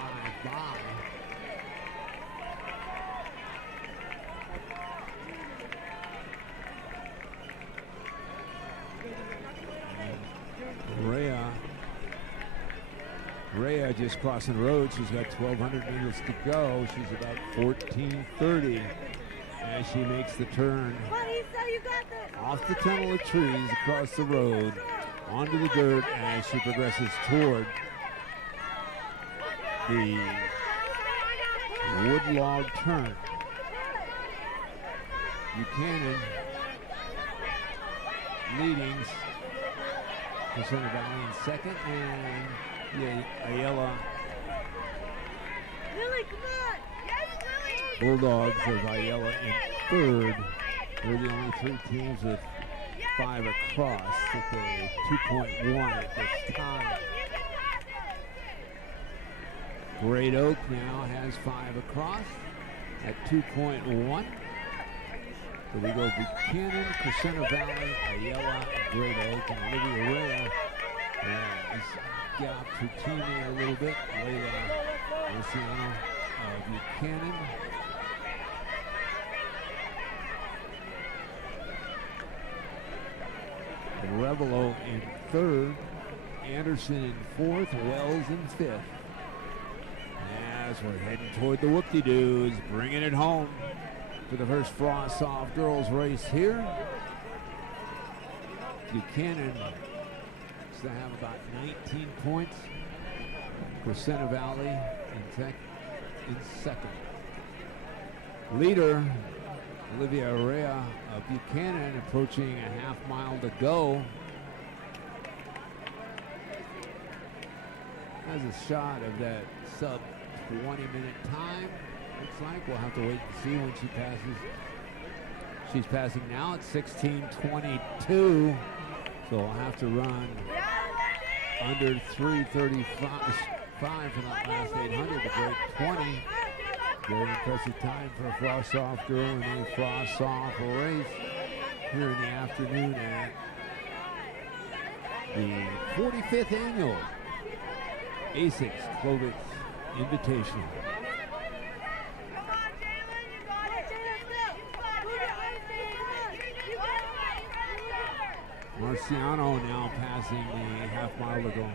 Rea just crossing the road. She's got 1,200 meters to go. She's about 14:30 as she makes the turn off the tunnel of trees across the road onto the dirt as she progresses toward the woodlog turn. Buchanan leading Center Valley in second, and Ayala Bulldogs of Ayala in third. They're the only 3 teams with 5 across at the 2.1 at this time. Great Oak now has 5 across at 2.1. So we go Buchanan, Crescenta Valley, Ayala, Great Oak, and Olivia Rea. Gap Tutini a little bit. Layla Luciano Buchanan. And Revelo in third. Anderson in fourth. Wells in fifth. As we're heading toward the whoop-de-doos, bringing it home for the first Frosh Soph girls race here. Buchanan to have about 19 points. Crescenta Valley in second. Leader Olivia Rea of Buchanan approaching a half mile to go. Has a shot of that sub 20-minute time. Looks like we'll have to wait and see when she passes. She's passing now at 16:22, so we'll have to run under 3:35 for the last 800 to break 20. Very impressive time for a Frosh Soph girl in a Frosh Soph race here in the afternoon at the 45th annual ASICS Clovis Invitational. Marciano now passing the half mile to go.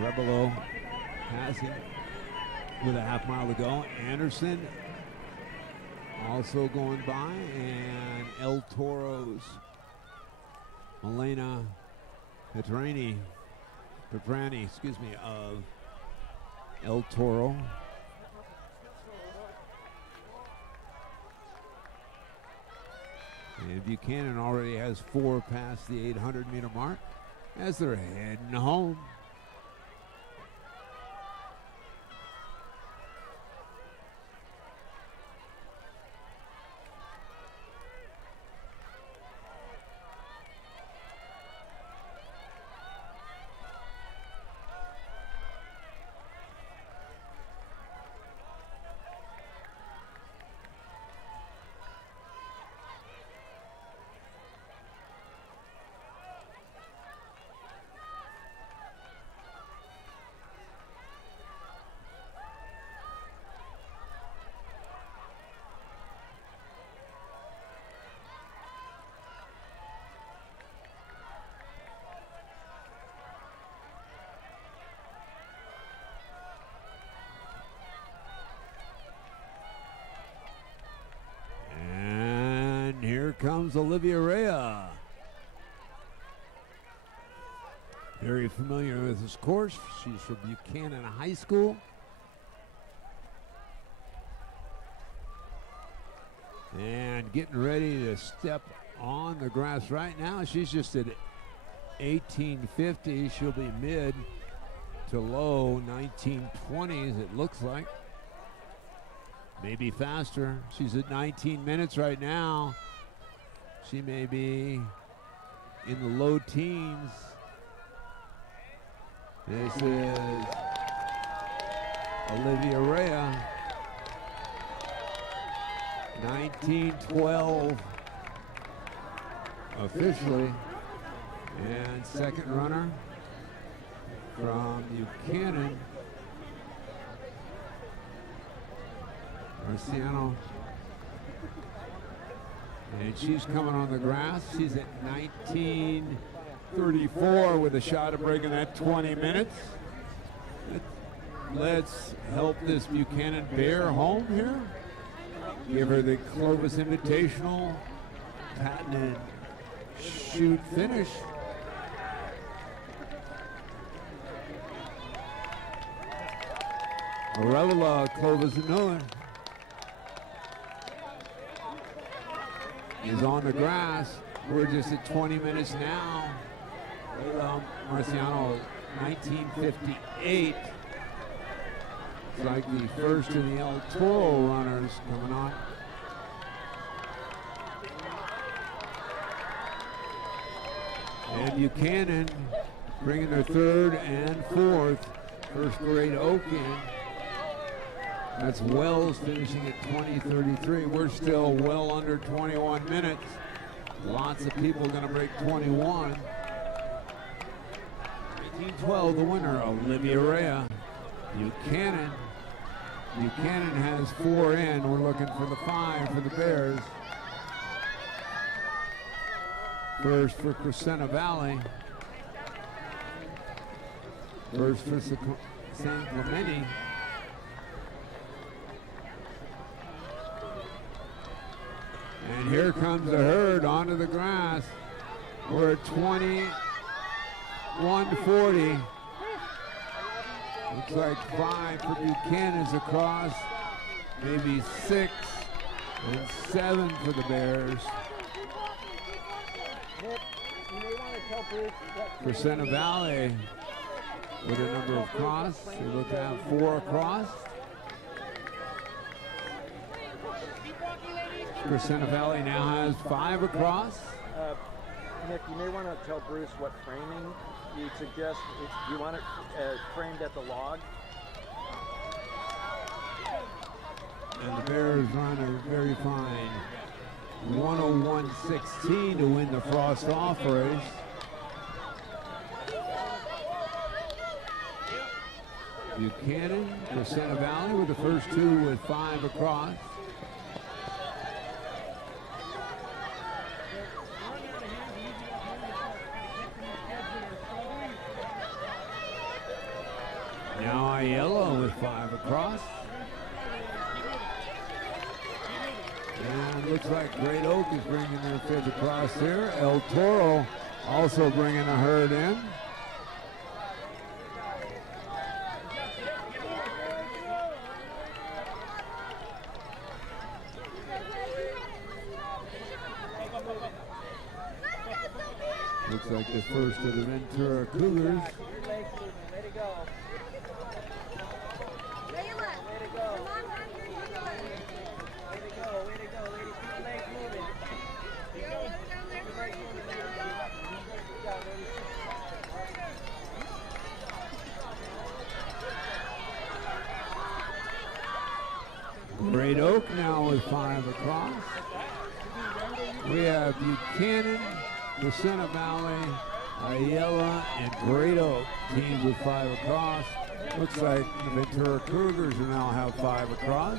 Rebelo passing with a half mile to go. Anderson also going by, and El Toro's Elena Petrani, of El Toro. And Buchanan already has 4 past the 800-meter mark as they're heading home. Here comes Olivia Rea. Very familiar with this course. She's from Buchanan High School. And getting ready to step on the grass right now. She's just at 1850. She'll be mid to low 1920s, it looks like. Maybe faster. She's at 19 minutes right now. She may be in the low teens. This is Olivia Rea. 1912 officially. And second runner from Buchanan, Marciano. And she's coming on the grass. She's at 1934 with a shot of breaking that 20 minutes. Let's help this Buchanan bear home here. Give her the Clovis Invitational patented shoot finish. Arevalo, Clovis and Miller is on the grass. We're just at 20 minutes now. Marciano, 1958. It's like the first of the El Toro runners coming on. And Buchanan bringing their third and fourth. First grade oak in. That's Wells finishing at 20:33. We're still well under 21 minutes. Lots of people going to break 21. 1912, the winner, Olivia Rea. Buchanan has 4 in. We're looking for the 5 for the Bears. First for Crescenta Valley. First for San Clemente. And here comes the herd onto the grass. We're at 21:40. Looks like 5 for Buchanan's across, maybe 6 and 7 for the Bears. Crescenta Valley with a number of cross. They look to have 4 across. Crescenta Valley now has 5 across. Nick, you may want to tell Bruce what framing you'd suggest. Do you want it framed at the log? And the Bears run a very fine 101.16 to win the Frost off race. Buchanan, Crescenta Valley with the first two with 5 across. Now Ayala with 5 across. And looks like Great Oak is bringing their 5th across here. El Toro also bringing a herd in. Looks like the first of the Ventura Cougars. Great Oak now with 5 across. We have Buchanan, Crescenta Valley, Ayala, and Great Oak teams with 5 across. Looks like the Ventura Cougars will now have 5 across.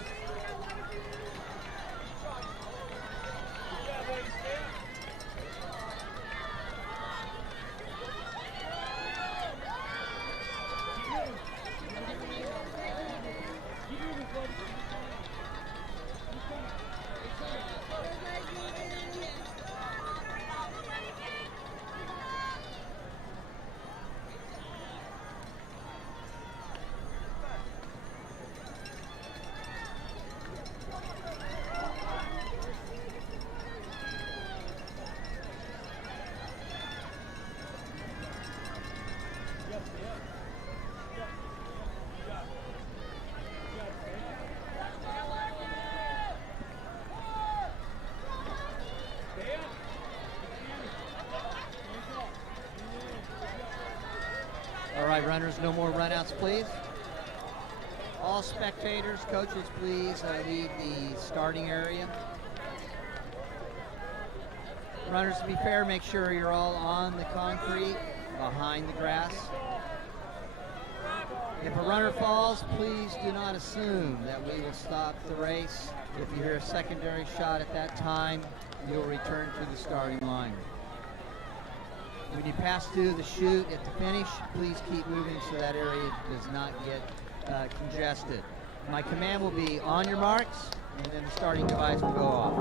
All right, runners, no more runouts, please. All spectators, coaches, please leave the starting area. Runners, to be fair, make sure you're all on the concrete behind the grass. If a runner falls, please do not assume that we will stop the race. If you hear a secondary shot at that time, you'll return to the starting line. When you pass through the chute at the finish, please keep moving so that area does not get congested. My command will be on your marks, and then the starting device will go off.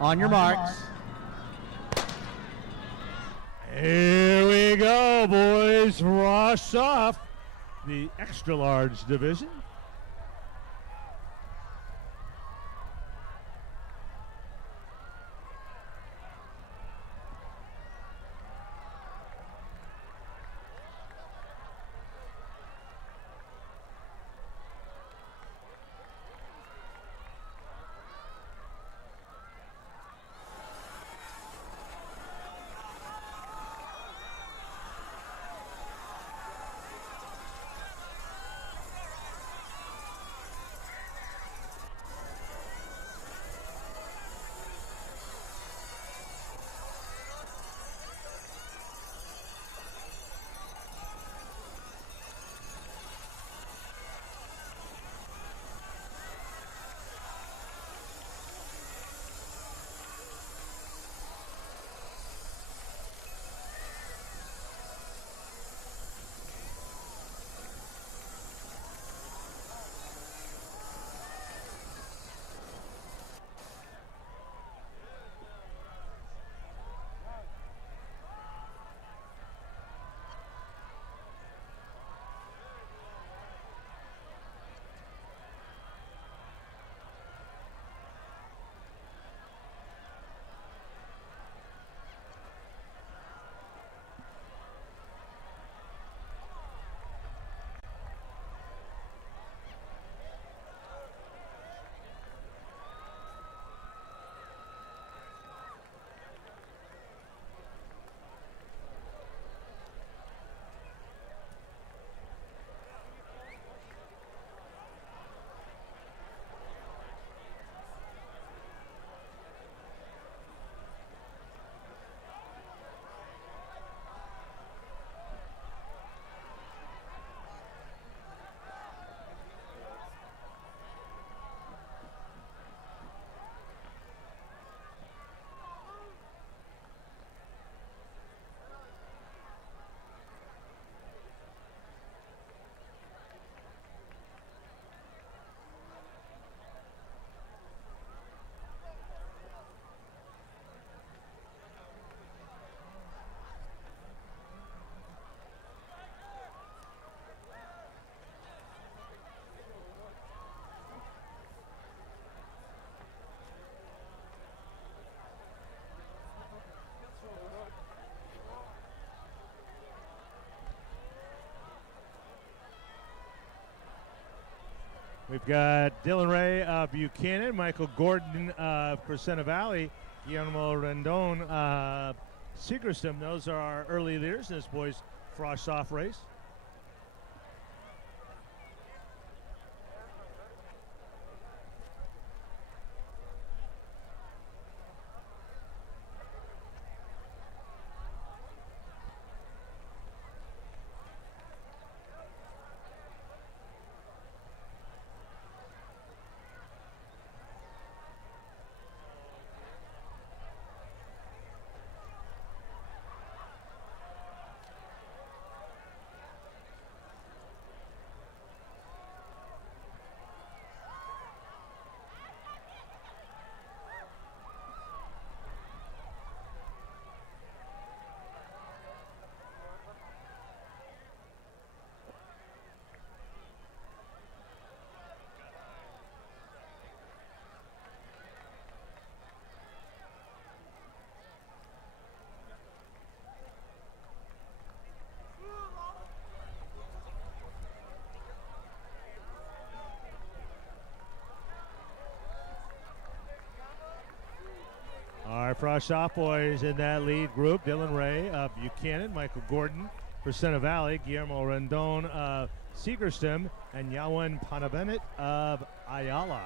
On your marks. Here we go, boys. Frosh Soph, the extra large division. We've got Dylan Ray of Buchanan, Michael Gordon of Crescenta Valley, Guillermo Rendon of Seagerston. Those are our early leaders in this boys' Frosh Soph race. Our Frosh Soph boys in that lead group, Dylan Ray of Buchanan, Michael Gordon, Crescenta Valley, Guillermo Rendon of Seagerston, and Yawan Panabenet of Ayala.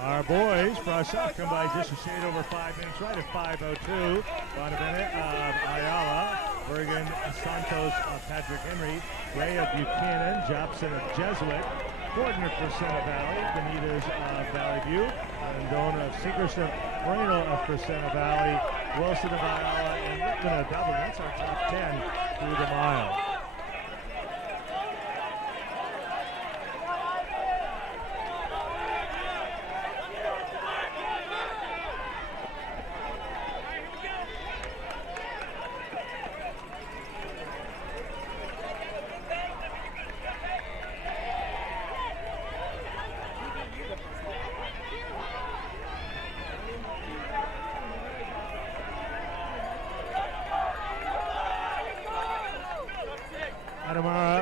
Our boys, Frosh Soph, come by just a shade over 5 minutes, right at 5:02. Bonaventure of Ayala, Bergen Santos of Patrick Henry, Ray of Buchanan, Jobson of Jesuit, Gordon of Crescenta Valley, Benitez of Valley View, Rendon of Seagerston, Moreno of Crescenta Valley, Wilson of Ayala, and Rickman of Dublin. That's our top 10 through the mile.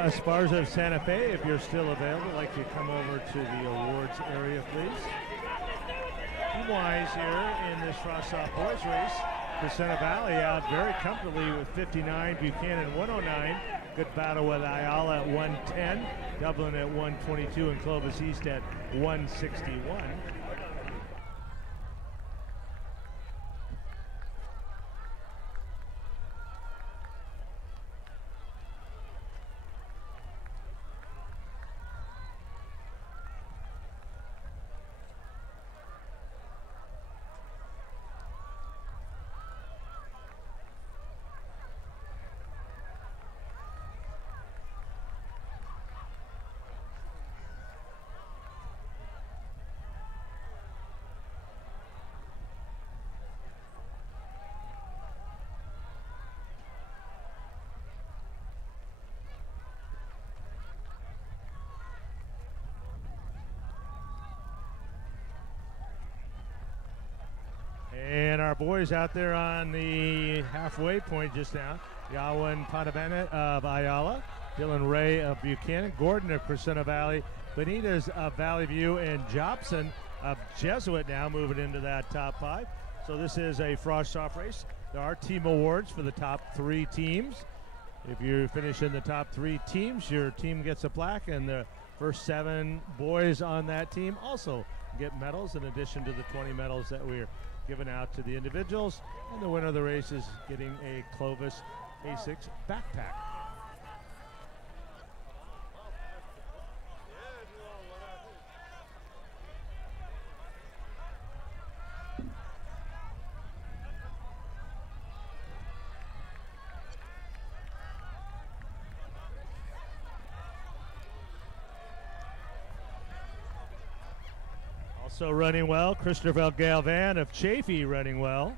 Esparza of Santa Fe, if you're still available, I'd like to come over to the awards area, please. Team-wise here in this Frosh Soph boys race, Crescenta Valley out very comfortably with 59, Buchanan 109. Good battle with Ayala at 110, Dublin at 122, and Clovis East at 161. And our boys out there on the halfway point just now, Yawan Panabenet of Ayala, Dylan Ray of Buchanan, Gordon of Crescenta Valley, Benitez of Valley View, and Jobson of Jesuit now moving into that top 5. So this is a Frosh Soph race. There are team awards for the top 3 teams. If you finish in the top 3 teams, your team gets a plaque, and the first 7 boys on that team also get medals in addition to the 20 medals that we're given out to the individuals, and the winner of the race is getting a Clovis ASICS backpack. Also running well, Christopher Galvan of Chaffee running well.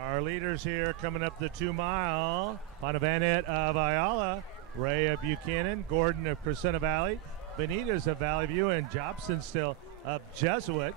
Our leaders here coming up the 2 mile. Ponavanet of Ayala, Ray of Buchanan, Gordon of Crescenta Valley, Benitez of Valley View, and Jobson still of Jesuit.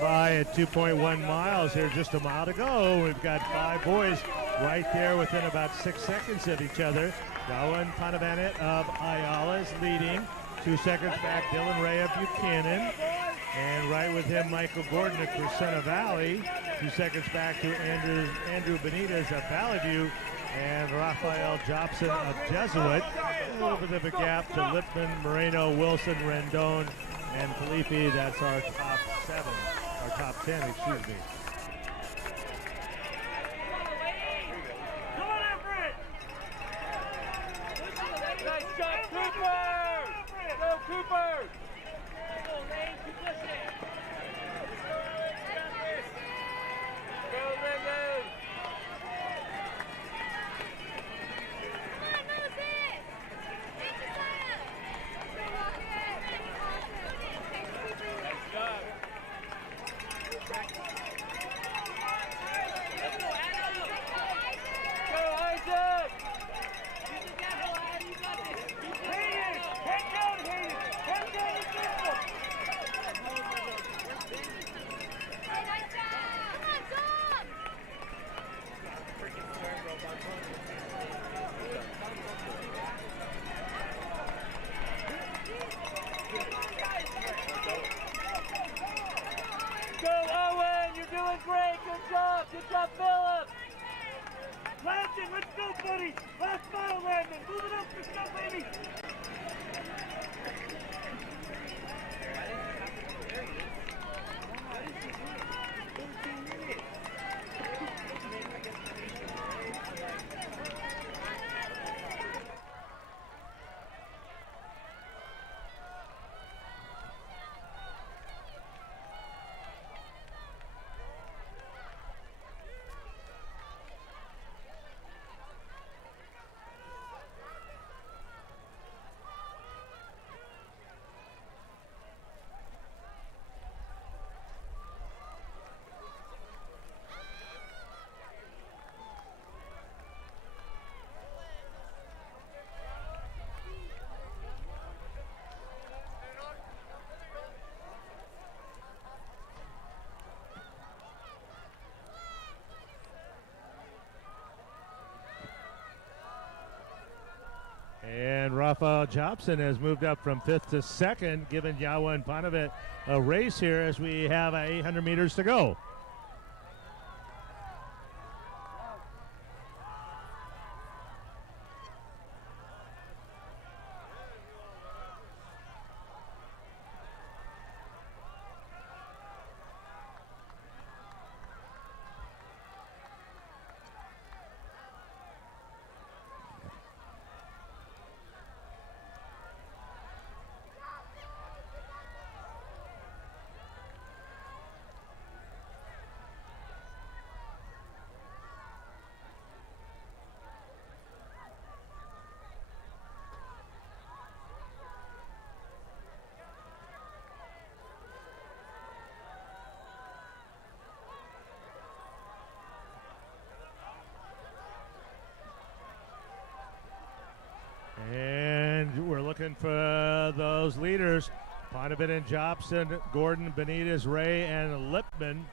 By at 2.1 miles here, just a mile to go. We've got 5 boys right there within about 6 seconds of each other. Gowan Ponavanet of Ayala is leading. 2 seconds back, Dylan Ray of Buchanan. And right with him, Michael Gordon of Crescenta Valley. 2 seconds back to Andrew Benitez of Valley View. And Rafael Jobson of Jesuit. A little bit of a gap to Lipman, Moreno, Wilson, Rendon, and Felipe. That's our top 7. Our top 10, excuse me. Come on, Everett! Nice job, Cooper! Go, Cooper! Go, Lane, keep pushing! Go, Rendon! Nice job. Raphael Jobson has moved up from 5th to 2nd, giving Yawa and Panovit a race here as we have 800 meters to go. And we're looking for those leaders. Panovit and Jobson, Gordon, Benitez, Ray, and Lipman.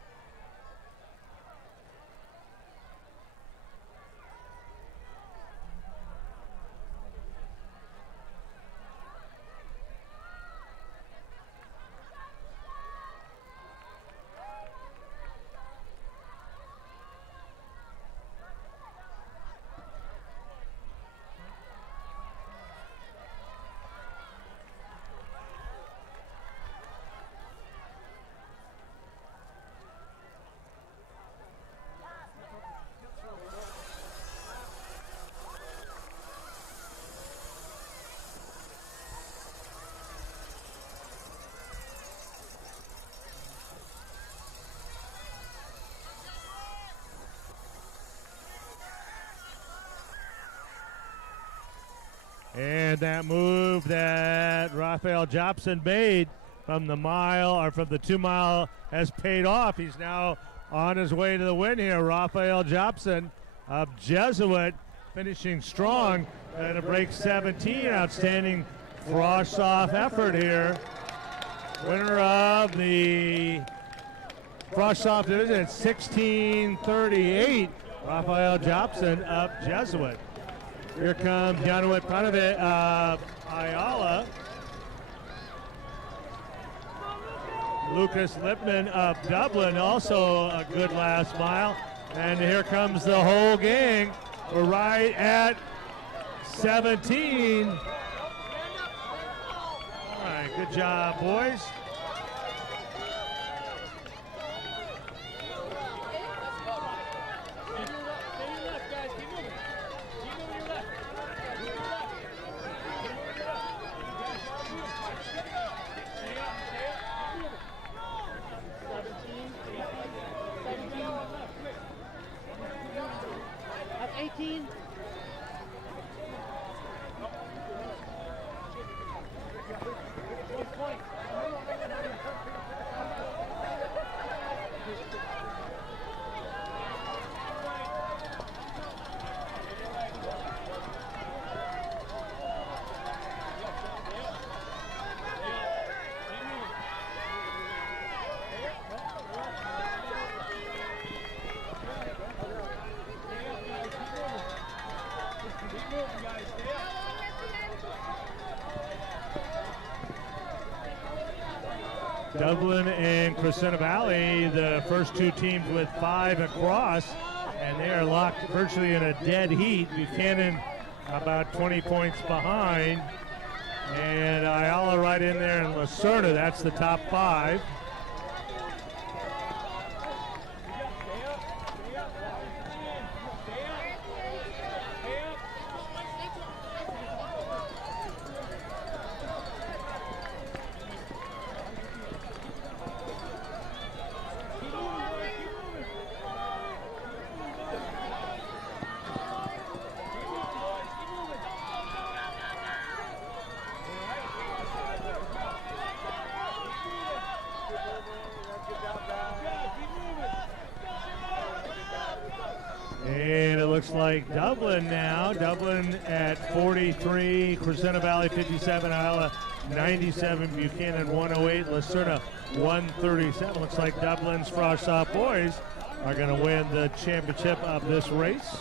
And that move that Raphael Jobson made from the mile or from the 2 mile has paid off. He's now on his way to the win here. Raphael Jobson of Jesuit finishing strong at a break 17. Outstanding Frosh off effort here. Winner of the Frosh off division at 16:38. Raphael Jobson of Jesuit. Here comes Janowit Panovit of Ayala. Lucas Lipman of Dublin, also a good last mile. And here comes the whole gang. We're right at 17. All right, good job, boys. Dublin and Crescenta Valley, the first two teams with 5 across, and they are locked virtually in a dead heat. Buchanan about 20 points behind, and Ayala right in there, and Lacerda, that's the top 5. And it looks like Dublin now. Dublin at 43, Crescenta Valley 57, Ayala 97, Buchanan 108, Lacerda 137. Looks like Dublin's Frosh boys are going to win the championship of this race.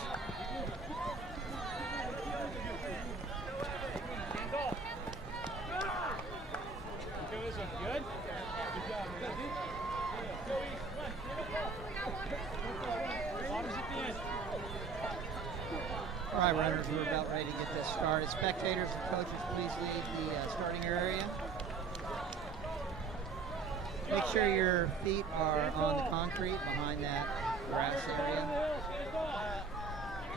ready to get this started. Spectators and coaches, please leave the starting area. Make sure your feet are on the concrete behind that grass area.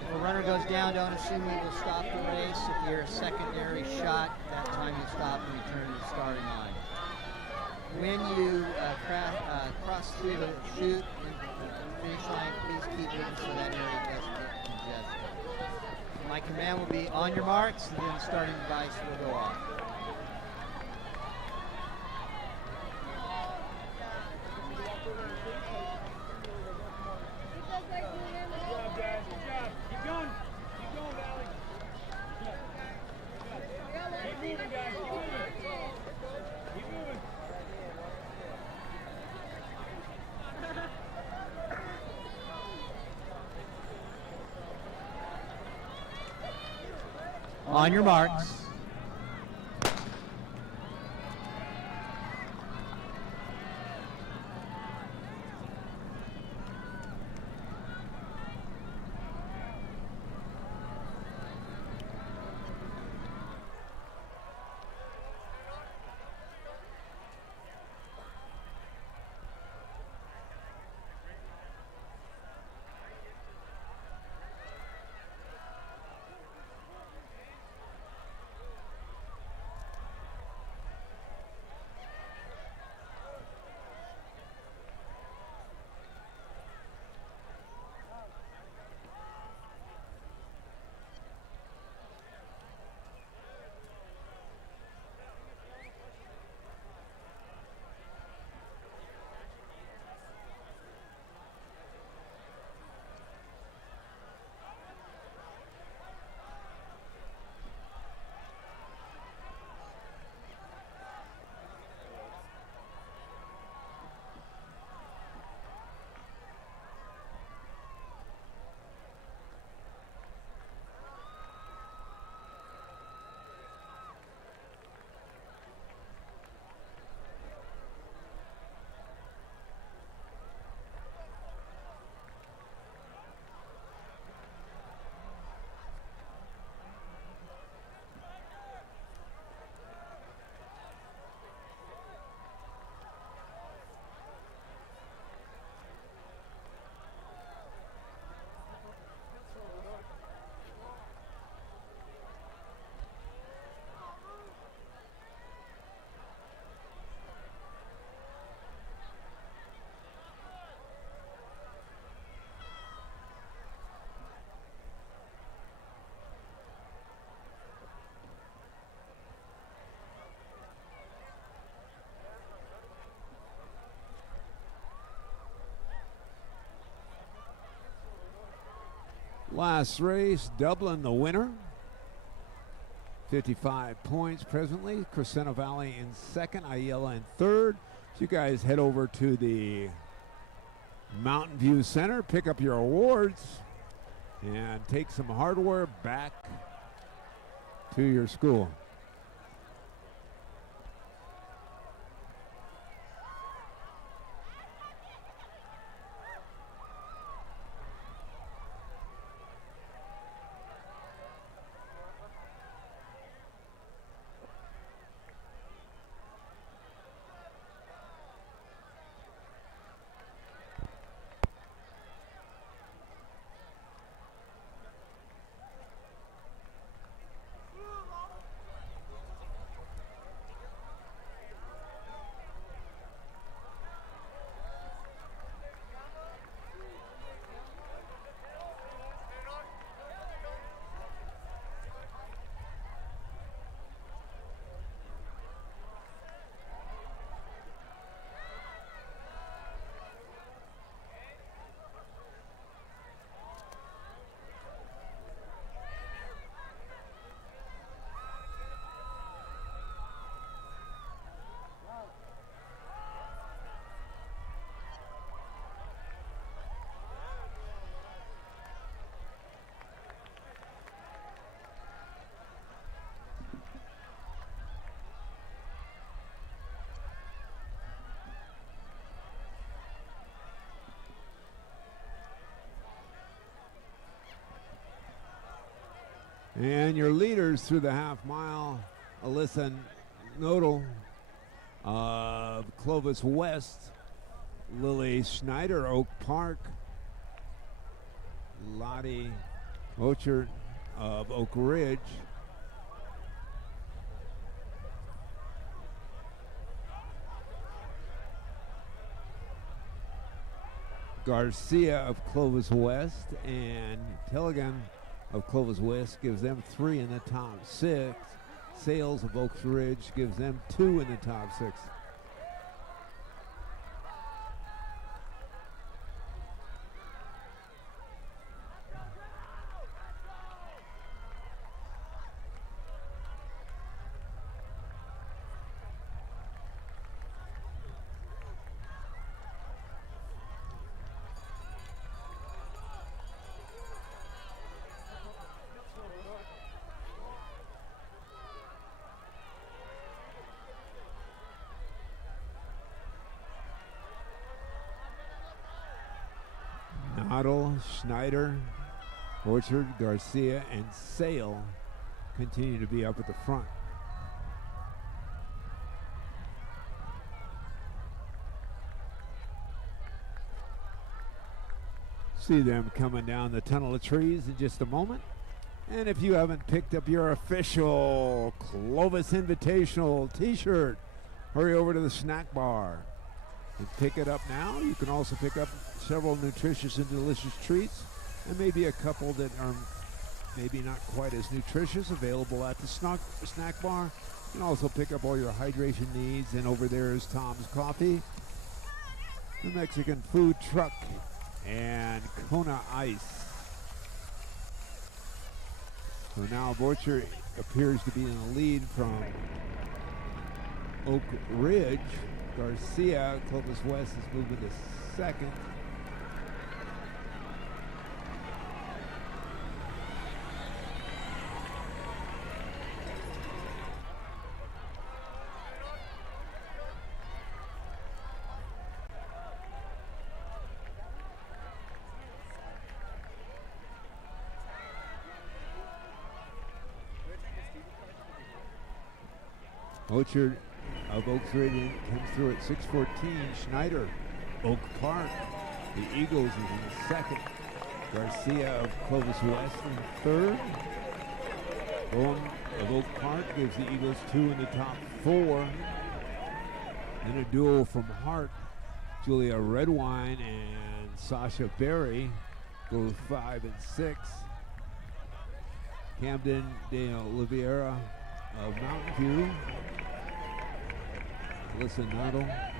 If a runner goes down, don't assume we will stop the race. If you're a secondary shot, that time you stop and return to the starting line. When you cross through the chute and finish line, please keep moving so that area doesn't get congested. My command will be on your marks, and then the starting device will go off. On your marks. Last race, Dublin the winner. 55 points presently. Crescenta Valley in second, Ayala in third. So you guys head over to the Mountain View Center, pick up your awards, and take some hardware back to your school. And your leaders through the half mile, Alyssa Nodal of Clovis West, Lily Schneider, Oak Park, Lottie Ochert of Oak Ridge, Garcia of Clovis West, and Tellegen of Clovis West gives them 3 in the top 6. Sales of Oak Ridge gives them 2 in the top 6. Noddle, Schneider, Orchard, Garcia, and Sale continue to be up at the front. See them coming down the tunnel of trees in just a moment. And if you haven't picked up your official Clovis Invitational t-shirt, hurry over to the snack bar and pick it up now. You can also pick up several nutritious and delicious treats, and maybe a couple that are maybe not quite as nutritious, available at the snack bar. You can also pick up all your hydration needs, and over there is Tom's Coffee, the Mexican food truck, and Kona Ice. So now Borcher appears to be in the lead from Oak Ridge. Garcia, Clovis West, is moving to second. Ochard of Oak Ridge comes through at 6:14. Schneider, Oak Park. The Eagles is in second. Garcia of Clovis West in third. Bowen of Oak Park gives the Eagles 2 in the top 4. Then a duel from Hart. Julia Redwine and Sasha Berry go 5 and 6. Camden de Oliveira of Mountain View. Alyssa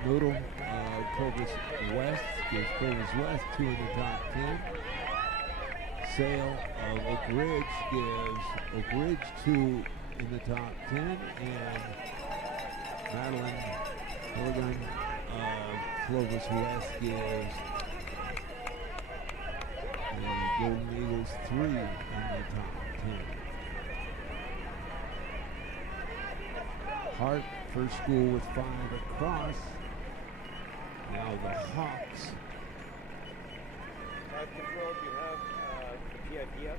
Noodle of Clovis West gives Clovis West 2 in the top 10. Sale of Oak Ridge gives Oak Ridge 2 in the top 10. And Madeline Milligan of Clovis West gives the Golden Eagles 3 in the top 10. Hart, first school with 5 across. Now the Hawks. Control, do you have the PIP up?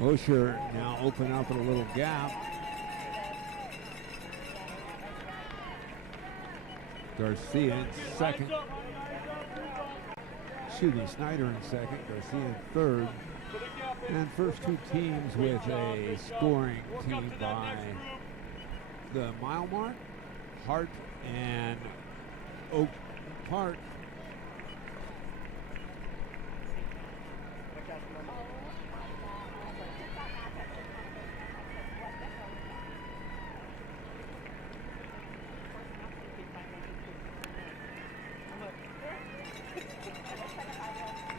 Osher now open up at a little gap. Garcia in second. Excuse me, Snyder in second, Garcia in third. And first 2 teams with a scoring team by the mile mark. Hart and Oak Park.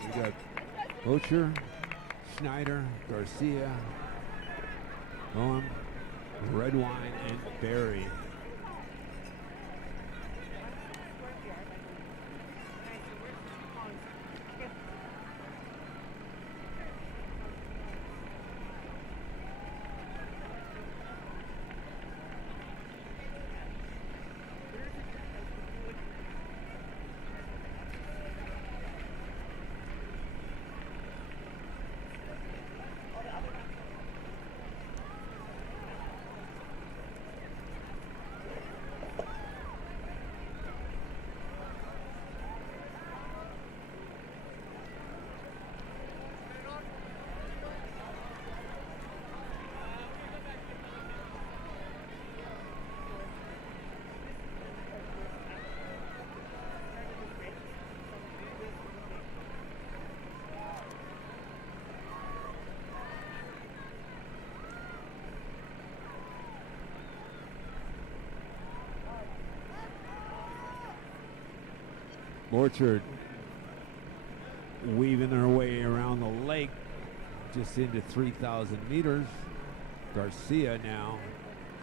We got Bocher, Schneider, Garcia, Bowen, red wine and berry. Orchard weaving their way around the lake just into 3,000 meters. Garcia now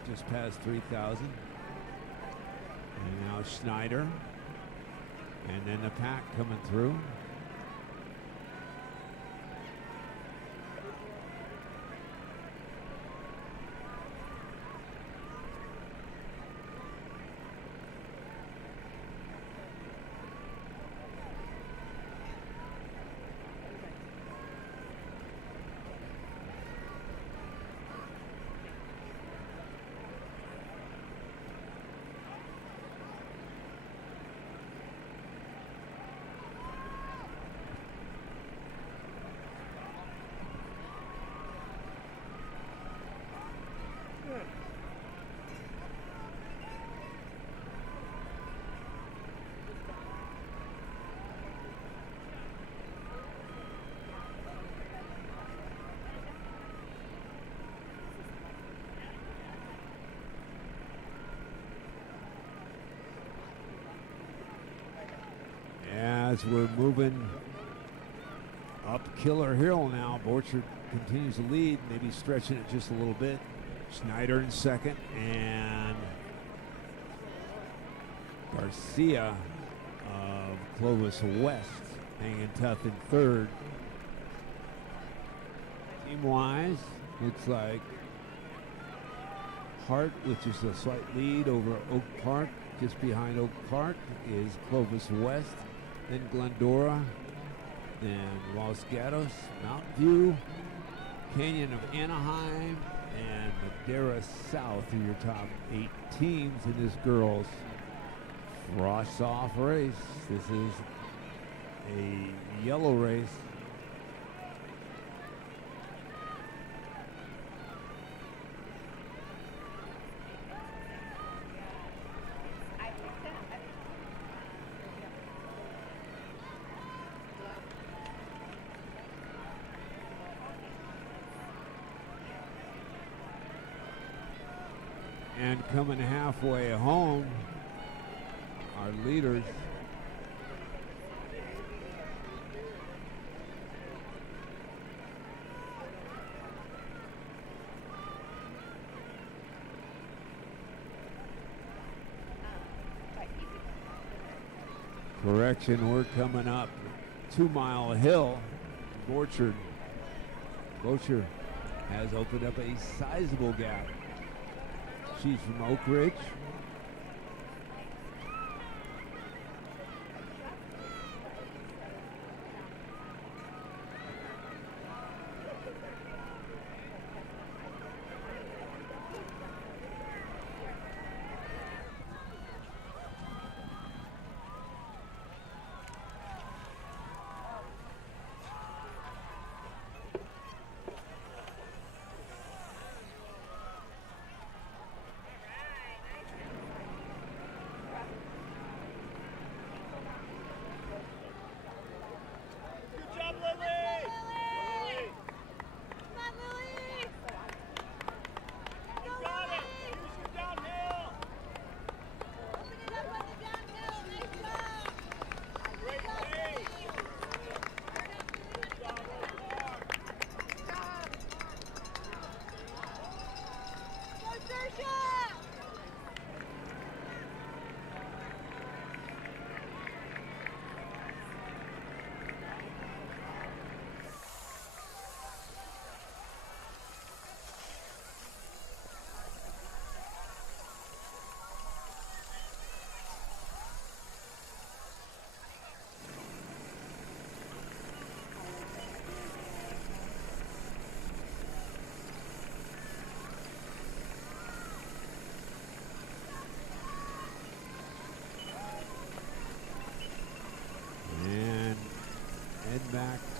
just past 3,000. And now Schneider. And then the pack coming through. As we're moving up Killer Hill now, Borchard continues to lead, maybe stretching it just a little bit. Schneider in second, and Garcia of Clovis West hanging tough in third. Team-wise, looks like Hart with just a slight lead over Oak Park. Just behind Oak Park is Clovis West, then Glendora, then Los Gatos, Mountain View, Canyon of Anaheim, and Madera South are your top 8 teams in this girls' Frosh off race. This is a yellow race. And coming halfway home, our leaders. Correction, we're coming up 2 Mile Hill. Borchard has opened up a sizable gap. She's from Oak Ridge.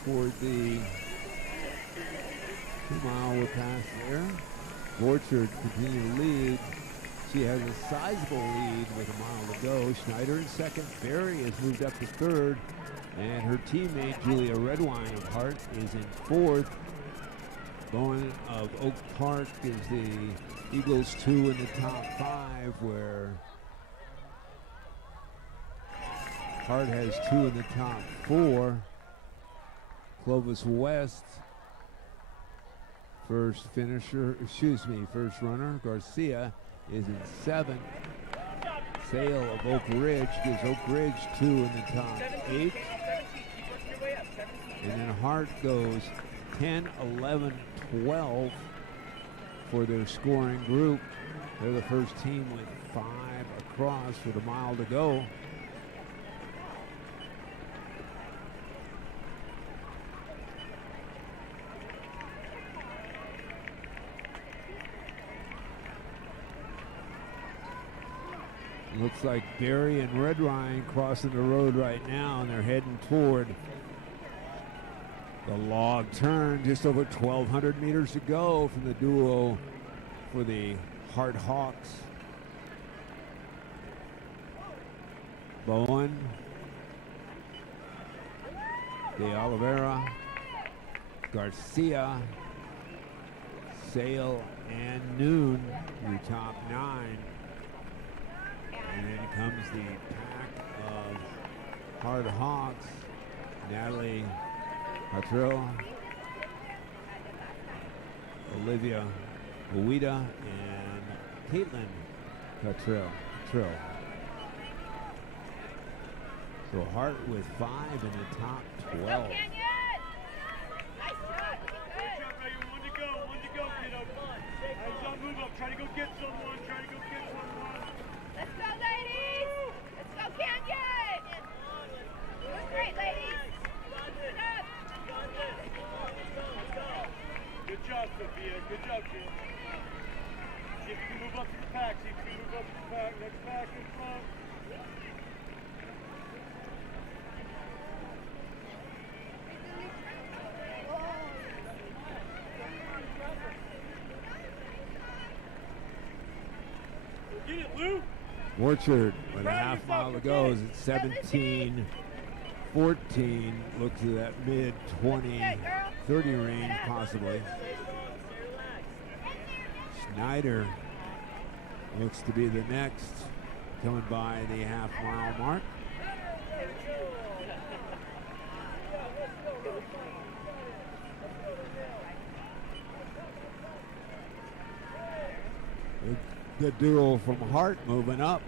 for the 2 mile we're past there. Borchard continue to lead. She has a sizable lead with a mile to go. Schneider in second. Berry has moved up to third. And her teammate, Julia Redwine of Hart, is in fourth. Bowen of Oak Park is the Eagles 2 in the top 5, where Hart has 2 in the top 4. Clovis West, first runner, Garcia, is in 7th. Sale of Oak Ridge gives Oak Ridge 2 in the top 8. And then Hart goes 10, 11, 12 for their scoring group. They're the first team with 5 across with a mile to go. Looks like Berry and Redwine crossing the road right now, and they're heading toward the log turn. Just over 1,200 meters to go from the duo for the Hart Hawks. Bowen, De Oliveira, Garcia, Sale, and Noon, your top 9. And then comes the pack of Hart Hawks, Natalie Patril, Olivia Ouida, and Caitlin Patril. So Hart with 5 in the top 12. Nice shot. Good job, Megan. One to go, kiddo. Hands up, move up. Try to go get someone. Let's go, ladies! Let's go, Canyon! Doing great, ladies! Good job, Sophia. Good job, kid. See if you can move up to the pack. Next pack in front. Get it, Lou! Orchard with a half mile to go is at 17, 14. Looks to that mid 20, 30 range possibly. Schneider looks to be the next, coming by the half mile mark. Good duo from Hart moving up.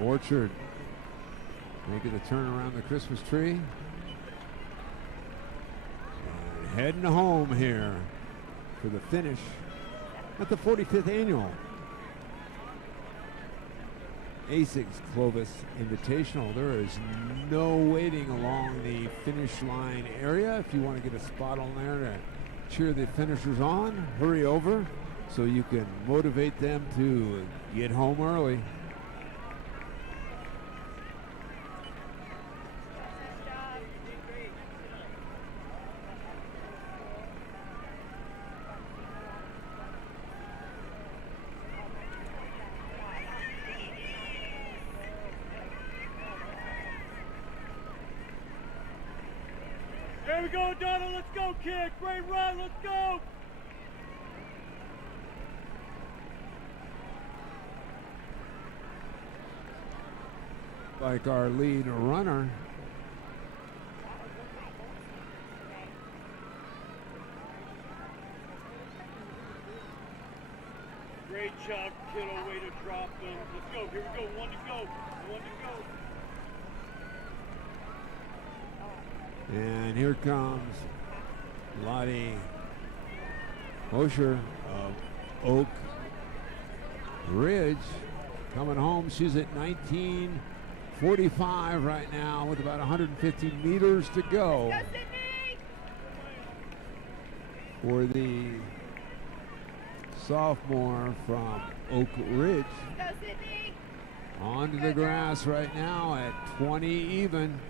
Orchard making a turn around the Christmas tree. And heading home here for the finish at the 45th annual ASICS Clovis Invitational. There is no waiting along the finish line area. If you want to get a spot on there to cheer the finishers on, hurry over so you can motivate them to get home early. There we go, Donald. Let's go, kid. Great run. Let's go. Like our lead runner. Great job, kiddo. Way to drop them. Let's go. Here we go. One to go. And here comes Lottie Osher of Oak Ridge coming home. She's at 19:45 right now with about 150 meters to go for the sophomore from Oak Ridge. Onto the grass right now at 20 even.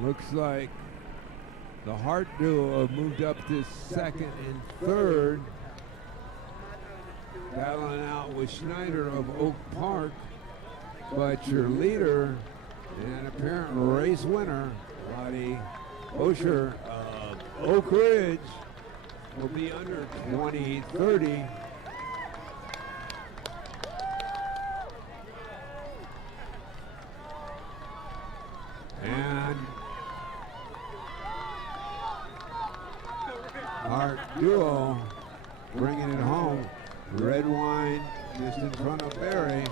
Looks like the Hart duo have moved up to second and third. Battling out with Schneider of Oak Park. But your leader and apparent race winner, Lottie Osher of Oak Ridge, will be under 20:30. And our duo bringing it home. Red wine just in front of Barry.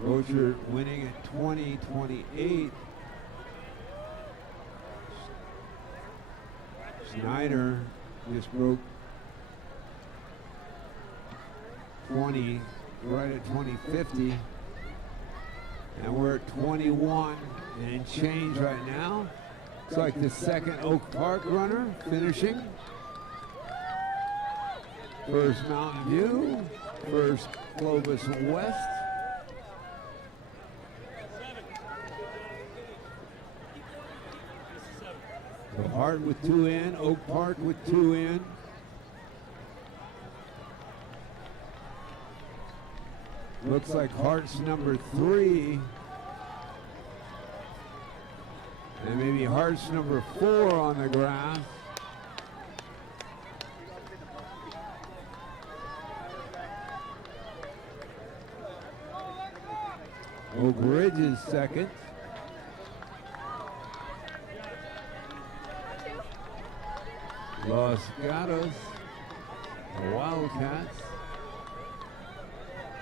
Roger winning at 20:28. Schneider just broke 20, right at 20:50. And we're at 21 and change right now. Looks like the second Oak Park runner finishing. First Mountain View, first Clovis West. The Hart with 2 in, Oak Park with 2 in. Looks like Hart's number 3. And maybe Hart's number 4 on the grass. Oak Ridge is second. Los Gatos, the Wildcats.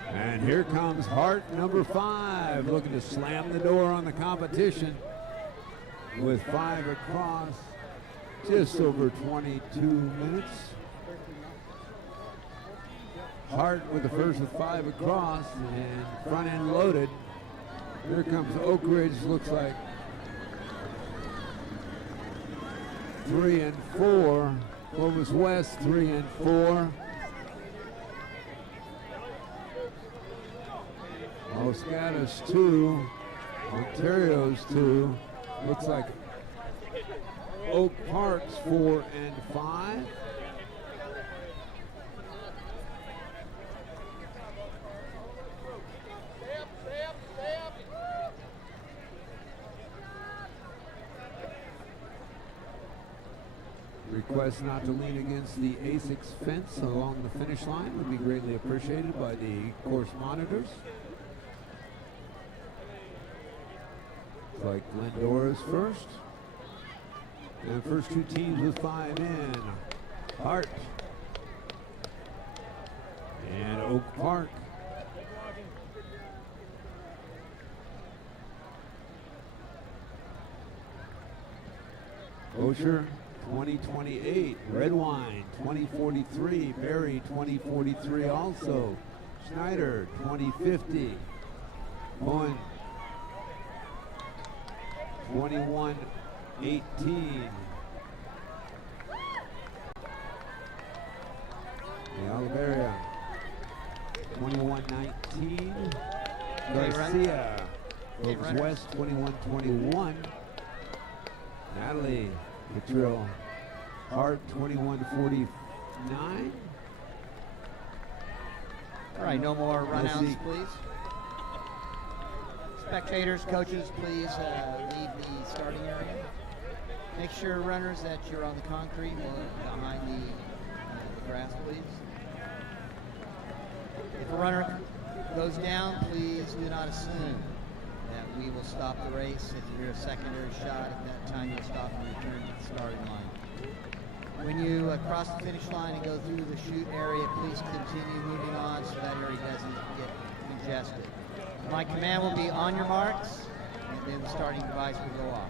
And here comes Hart, number 5, looking to slam the door on the competition with 5 across, just over 22 minutes. Hart with the first with 5 across and front end loaded. Here comes Oak Ridge, looks like 3 and 4. Clovis West 3 and 4. Los Gatos 2. Ontario's 2. Looks like Oak Park's 4 and 5. Request not to lean against the ASICS fence along the finish line would be greatly appreciated by the course monitors. Looks like Glendora's first. And first 2 teams with 5 in. Hart and Oak Park. Osher 2028, Red Wine 2043, Barry 2043 also, Schneider 2050, Cohen 2118, the Oliveria 2119, Garcia, Clovis West 2121, Natalie Patrill Hart 2149. All right, no more runouts, please. Spectators, coaches, please leave the starting area. Make sure, runners, that you're on the concrete behind the grass, please. If a runner goes down, please do not assume that we will stop the race. If you hear a secondary shot, at that time you'll stop and return to the starting line. When you cross the finish line and go through the chute area, please continue moving on so that area doesn't get congested. My command will be on your marks, and then the starting device will go off.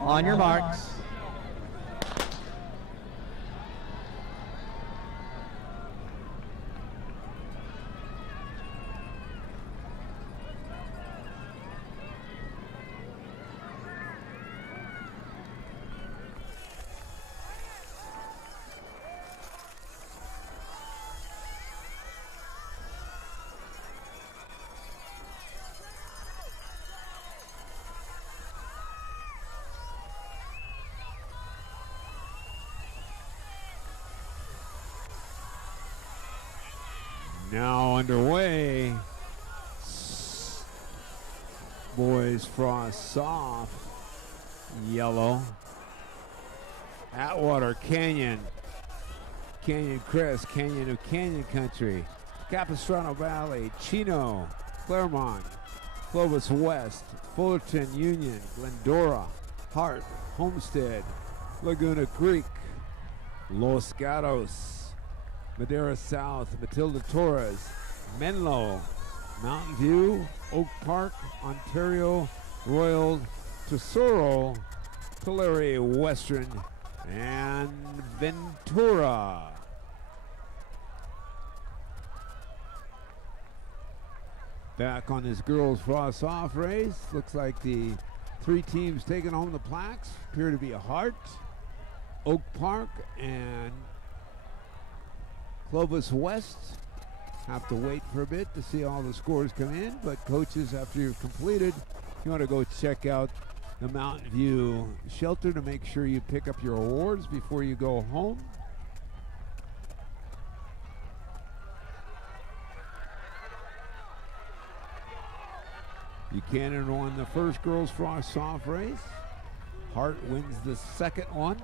On your marks. Now underway. Boys Frosh Soph, yellow. Atwater Canyon. Canyon Crest, Canyon of Canyon Country. Capistrano Valley, Chino, Claremont, Clovis West, Fullerton Union, Glendora, Hart, Homestead, Laguna Creek, Los Gatos, Madera South, Matilda Torres, Menlo, Mountain View, Oak Park, Ontario, Royal, Tesoro, Tulare Western, and Ventura. Back on this girls Frosh Soph race. Looks like the three teams taking home the plaques appear to be Hart, Oak Park, and Clovis West. Have to wait for a bit to see all the scores come in, but coaches, after you've completed, you want to go check out the Mountain View shelter to make sure you pick up your awards before you go home. Buchanan won the first girls Frosh Soph race. Hart wins the second one.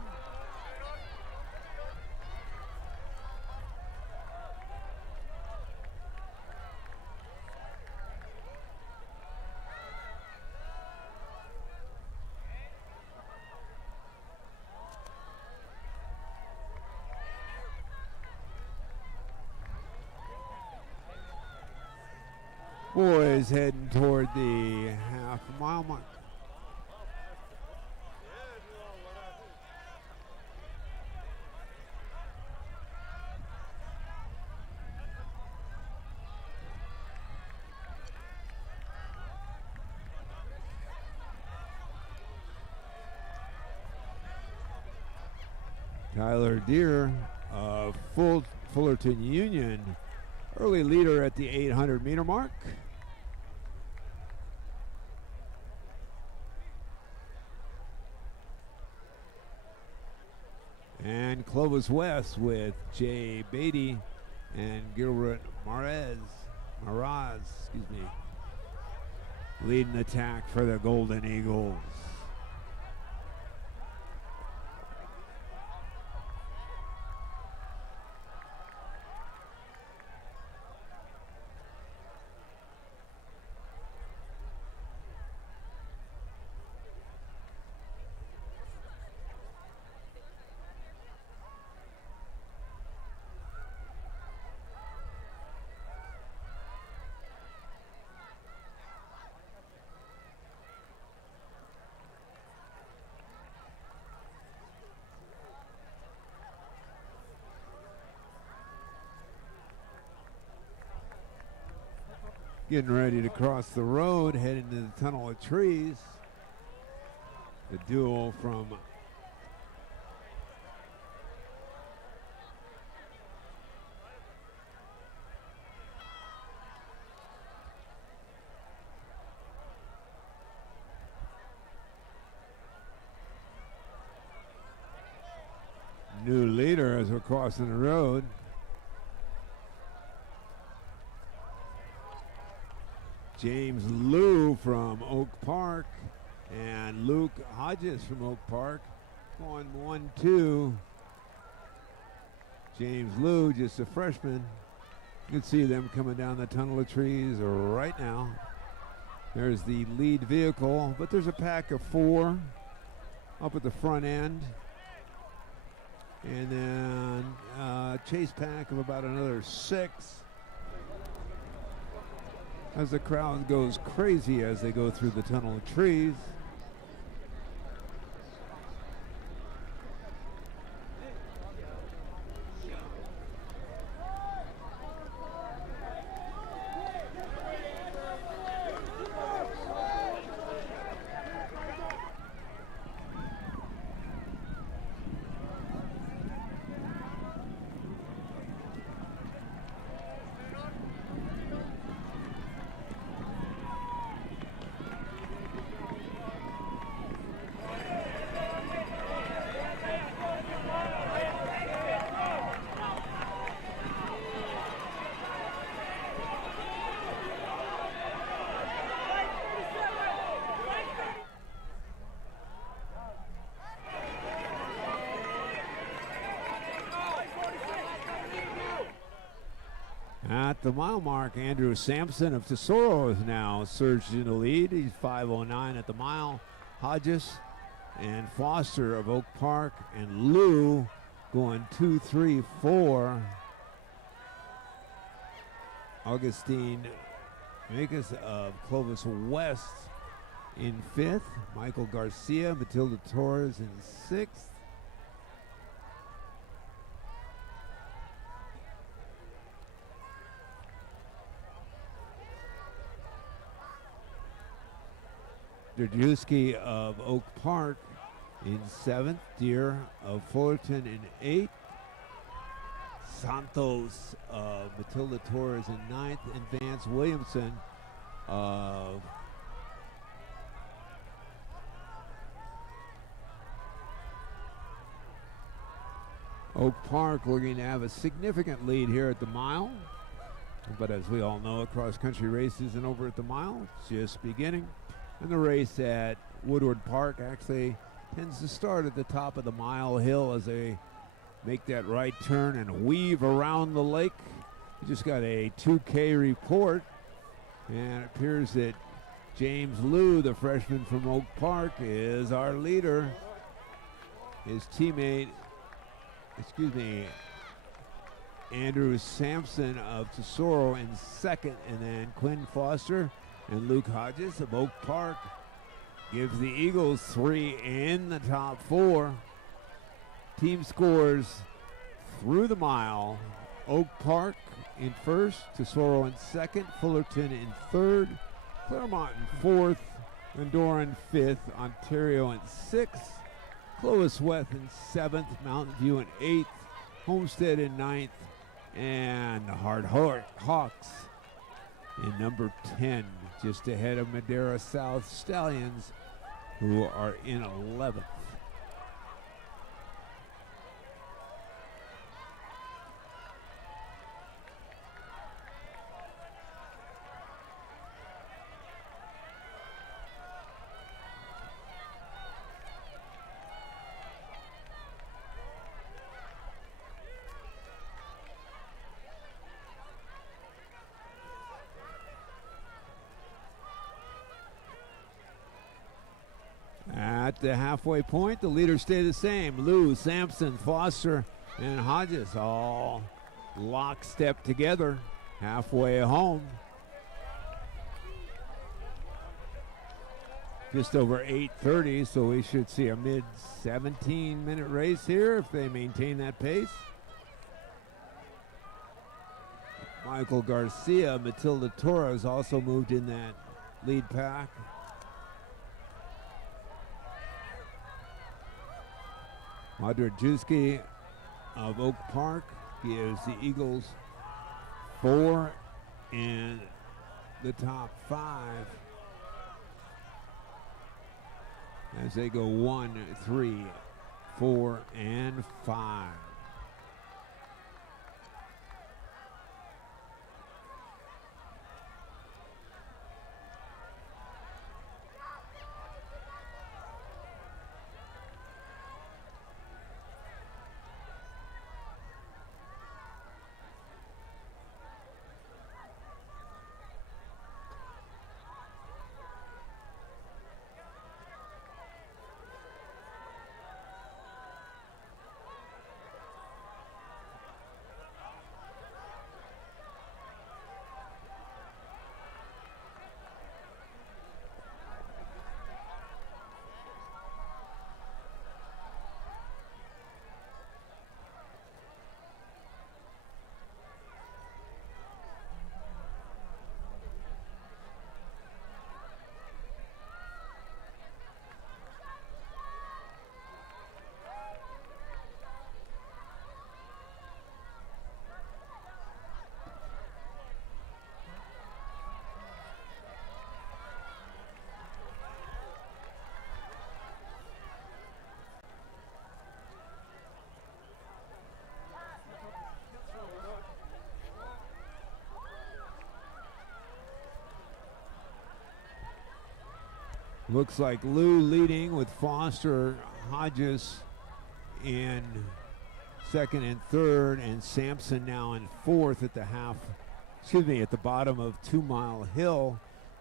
Boys heading toward the half-mile mark. Tyler Deere of Fullerton Union, early leader at the 800-meter mark. And Clovis West with Jay Beatty and Gilbert Maraz, leading the attack for the Golden Eagles. Getting ready to cross the road, heading to the tunnel of trees. The duel from new leader as we're crossing the road. James Liu from Oak Park and Luke Hodges from Oak Park going 1-2. James Liu, just a freshman. You can see them coming down the tunnel of trees right now. There's the lead vehicle, but there's a pack of 4 up at the front end. And then a chase pack of about another 6. As the crowd goes crazy as they go through the tunnel of trees. At the mile mark, Andrew Sampson of Tesoro is now surged into the lead. He's 5:09 at the mile. Hodges and Foster of Oak Park and Lou going 2-3-4. Augustine Mekas of Clovis West in 5th. Michael Garcia, Matilda Torres in 6th. Drajewski of Oak Park in 7th. Deere of Fullerton in 8th. Santos of Matilda Torres in 9th. And Vance Williamson of Oak Park looking to have a significant lead here at the mile. But as we all know, cross-country race isn't over at the mile. It's just beginning. And the race at Woodward Park actually tends to start at the top of the mile hill as they make that right turn and weave around the lake. We just got a 2K report, and it appears that James Liu, the freshman from Oak Park, is our leader. His teammate, Andrew Sampson of Tesoro in 2nd, and then Quinn Foster and Luke Hodges of Oak Park gives the Eagles 3 in the top 4. Team scores through the mile. Oak Park in 1st, Tesoro in 2nd, Fullerton in 3rd, Claremont in 4th, Glendora in 5th, Ontario in 6th, Clovis West in 7th, Mountain View in 8th, Homestead in 9th, and the Hard Hawks in number 10, just ahead of Madera South Stallions, who are in 11th. At the halfway point, the leaders stay the same. Lou, Sampson, Foster, and Hodges all lockstep together halfway home. Just over 8:30, so we should see a mid-17-minute race here if they maintain that pace. Michael Garcia, Matilda Torres also moved in that lead pack. Drajewski of Oak Park gives the Eagles 4 in the top 5 as they go 1, 3, 4, and 5. Looks like Lou leading with Foster, Hodges in second and third, and Sampson now in fourth at the at the bottom of 2 Mile Hill.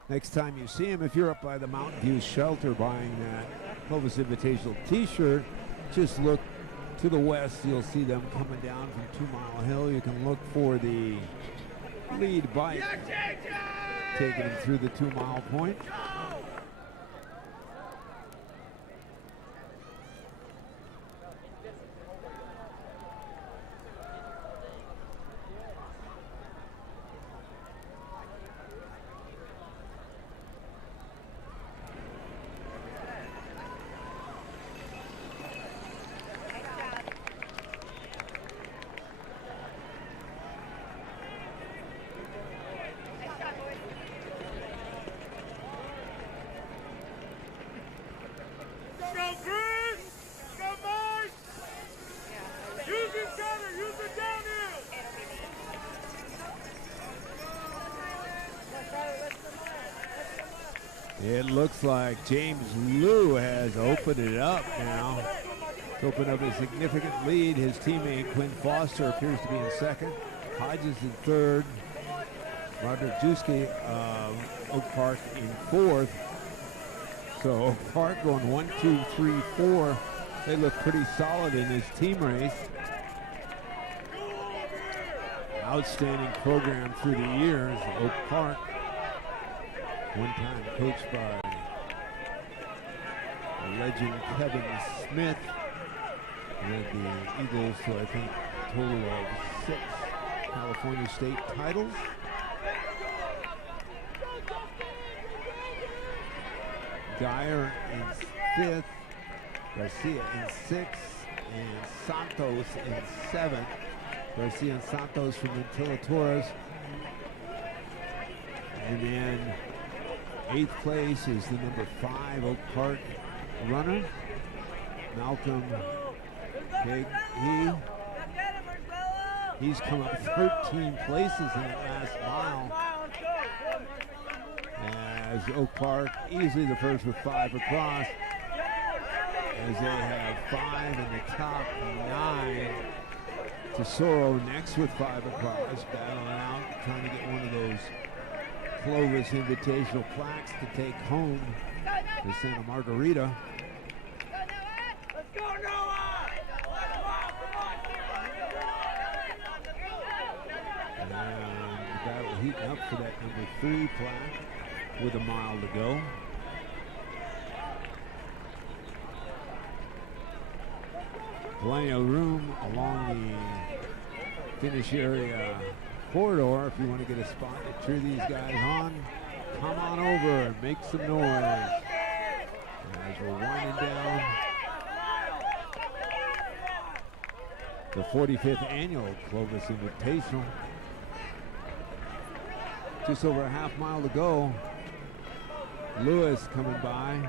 Next time you see him, if you're up by the Mountain View Shelter buying that Clovis Invitational t-shirt, just look to the west. You'll see them coming down from 2 Mile Hill. You can look for the lead bike taking him through the 2 mile point. It looks like James Liu has opened it up now. It's opened up a significant lead. His teammate Quinn Foster appears to be in second. Hodges in third. Roger Juski of Oak Park in fourth. So Oak Park going 1, 2, 3, 4. They look pretty solid in this team race. Outstanding program through the years. Oak Park, one time coached by legend Kevin Smith, led the Eagles to, I think, a total of 6 California state titles. Dyer in 5th, Garcia in 6th, and Santos in 7th. Garcia and Santos from Ventilla Torres. And then 8th place is the number 5 Oak Park runner, Malcolm Pig. He's come up 13 places in the last mile. As Oak Park easily the first with 5 across, as they have 5 in the top 9. Tesoro next with 5 across, battling out, trying to get one of those Clovis Invitational plaques to take home to Santa Margarita. Let's go, Noah! And the battle heating up for that number 3 plaque with a mile to go. Plenty of room along the finish area corridor if you want to get a spot to cheer these guys on. Come on over and make some noise as we're winding down the 45th annual Clovis Invitational. Just over a half mile to go. Lewis coming by.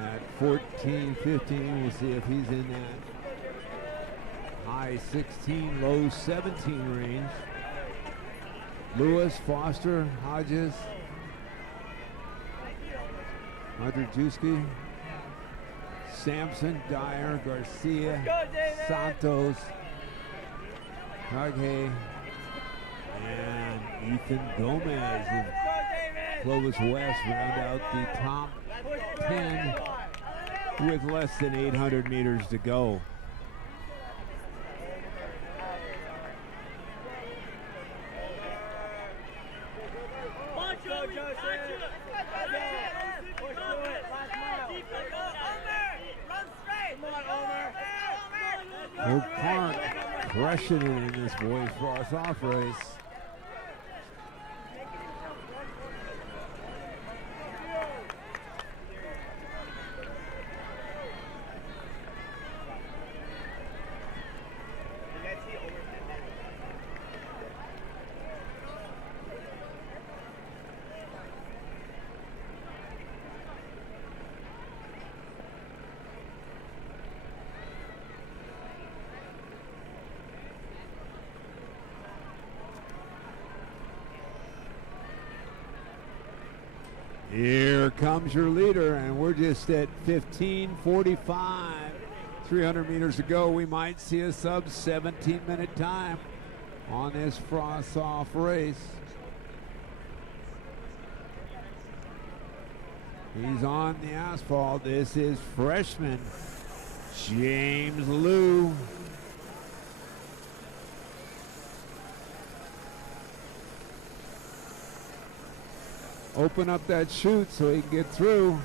At 14-15, we'll see if he's in that high 16, low 17 range. Lewis, Foster, Hodges, Madrujewski, Sampson, Dyer, Garcia, Santos, Cargay, and Ethan Gomez of Clovis West round out the top 10 with less than 800 meters to go. Oak Park crushing it in this boys Frosh off race. here comes your leader, and we're just at 15:45. 300 meters to go. We might see a sub 17-minute time on this frost-off race. He's on the asphalt. This is freshman James Liu. Open up that chute so he can get through.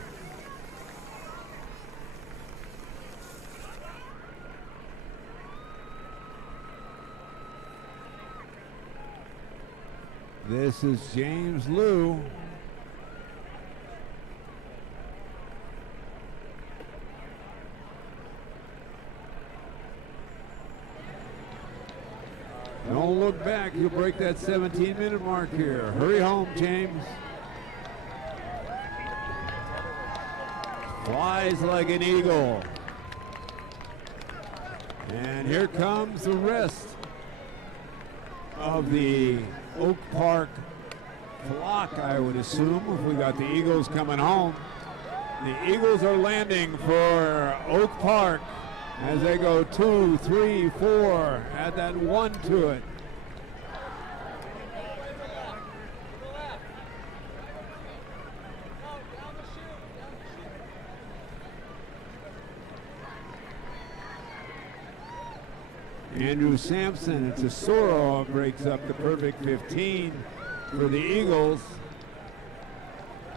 This is James Liu. Don't look back, you'll break that 17-minute mark here. Hurry home, James. Flies like an eagle. And here comes the rest of the Oak Park flock, I would assume, if we got the Eagles coming home. The Eagles are landing for Oak Park as they go 2, 3, 4. Add that 1 to it. Andrew Sampson and Tesoro breaks up the perfect 15 for the Eagles.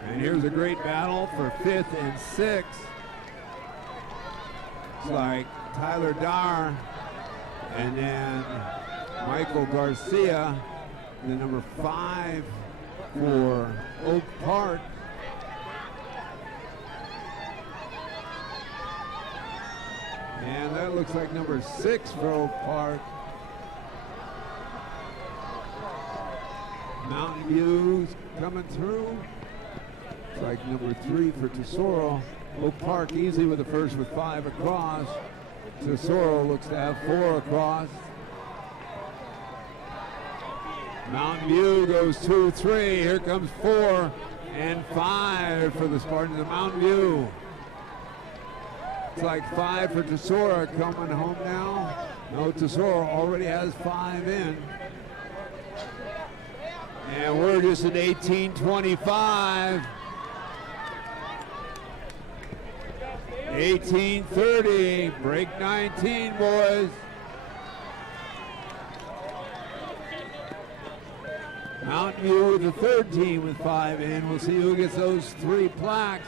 And here's a great battle for 5th and 6th. It's like Tyler Dar and then Michael Garcia, the number 5 for Oak Park. And that looks like number 6 for Oak Park. Mountain View's coming through. It's like number 3 for Tesoro. Oak Park easy with the first with 5 across. Tesoro looks to have 4 across. Mountain View goes 2, 3. Here comes 4 and 5 for the Spartans of Mountain View. It's like 5 for Tesoro coming home now. No, Tesoro already has 5 in. And we're just at 18:25. 18:30, break 19, boys. Mountain View with the 3rd team with 5 in. We'll see who gets those 3 plaques.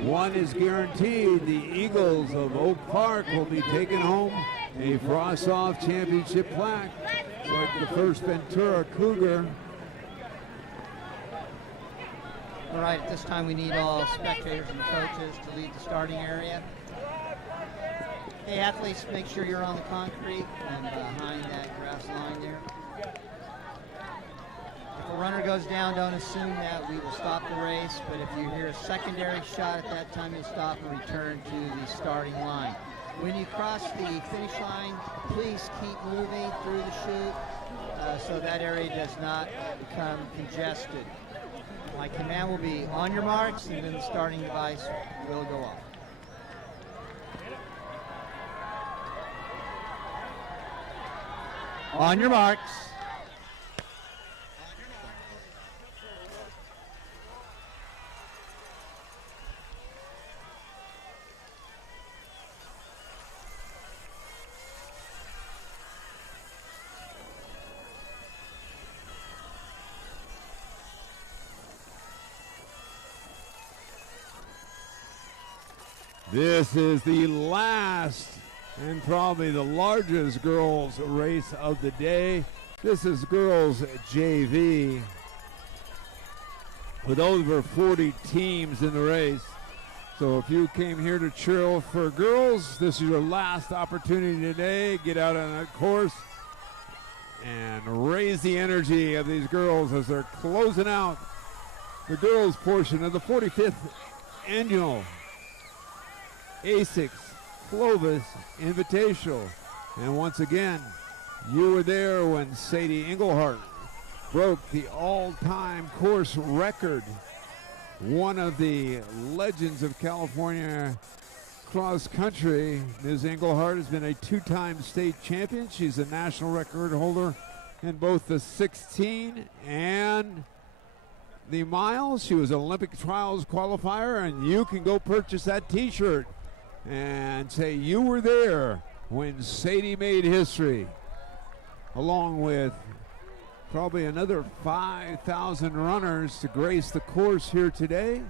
1 is guaranteed. The Eagles of Oak Park will be taking home a Frost-Off championship plaque. It's like the first Ventura Cougar. All right, at this time we need all spectators and coaches to leave the starting area. Hey, athletes, make sure you're on the concrete and behind that grass line there. If a runner goes down, don't assume that we will stop the race, but if you hear a secondary shot at that time, you'll stop and return to the starting line. When you cross the finish line, please keep moving through the chute so that area does not become congested. My command will be on your marks, and then the starting device will go off. On your marks. This is the last and probably the largest girls race of the day. This is girls JV with over 40 teams in the race. So if you came here to cheer for girls, this is your last opportunity today. Get out on that course and raise the energy of these girls as they're closing out the girls portion of the 45th annual ASICS Clovis Invitational. And once again, you were there when Sadie Englehart broke the all-time course record one of the legends of California cross country. Ms. Engelhardt has been a two-time state champion. She's a national record holder in both the 16 and the miles. She was an Olympic trials qualifier, and you can go purchase that t-shirt and say you were there when Sadie made history, along with probably another 5,000 runners to grace the course here today.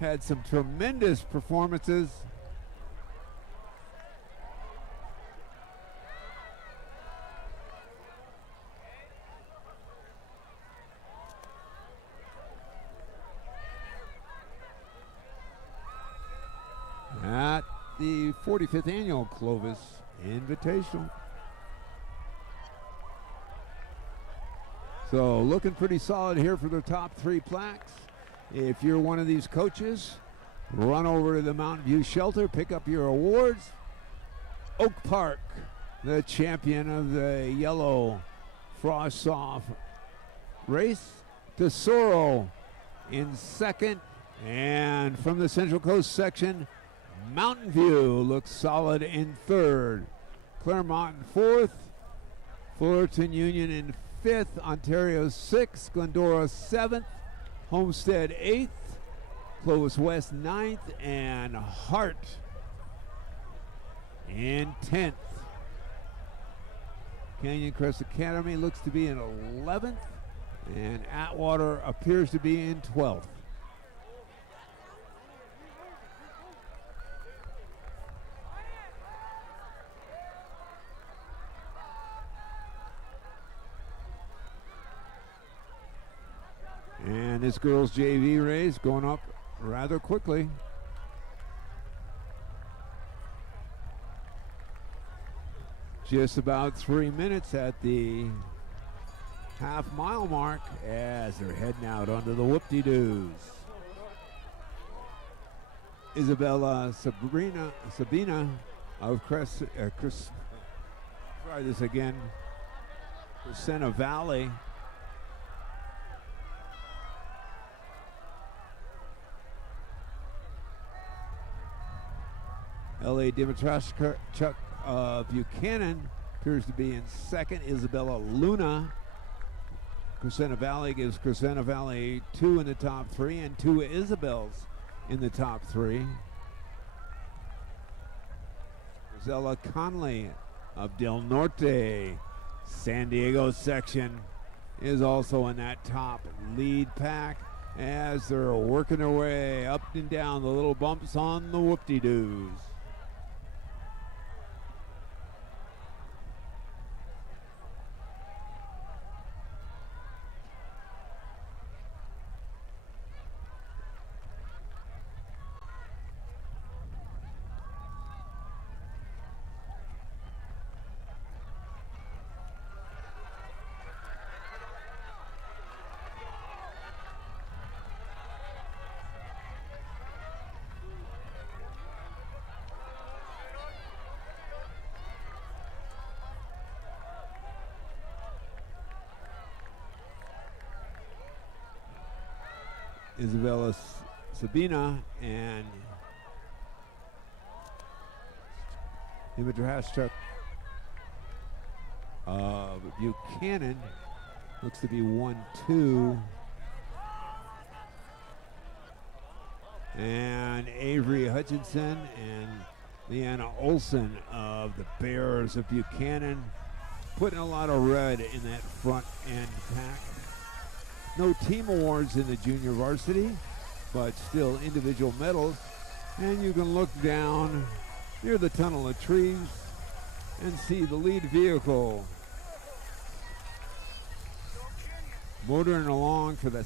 Had some tremendous performances. At the 45th annual Clovis Invitational. So looking pretty solid here for the top three plaques. If you're one of these coaches, run over to the Mountain View Shelter, pick up your awards. Oak Park, the champion of the yellow Frosh Soph race. Tesoro in second. And from the Central Coast section, Mountain View looks solid in third. Claremont in fourth. Fullerton Union in fifth. Ontario sixth. Glendora seventh. Homestead eighth. Clovis West ninth. And Hart in 10th. Canyon Crest Academy looks to be in 11th. And Atwater appears to be in 12th. And this girls JV race going up rather quickly. Just about 3 minutes at the half-mile mark as they're heading out onto the whoop-de-doos. Isabella Sabina of Crescenta Valley. L.A. Dimitrashchuk Buchanan appears to be in second. Isabella Luna. Crescenta Valley gives Crescenta Valley 2 in the top 3 and 2 Isabels in the top 3. Rosella Conley of Del Norte, San Diego section, is also in that top lead pack as they're working their way up and down the little bumps on the whoop-de-doos. Isabella Sabina and Dimitrashchuk of Buchanan looks to be 1-2. And Avery Hutchinson and Leanna Olson of the Bears of Buchanan putting a lot of red in that front end pack. No team awards in the junior varsity, but still individual medals. And you can look down near the tunnel of trees and see the lead vehicle motoring along for the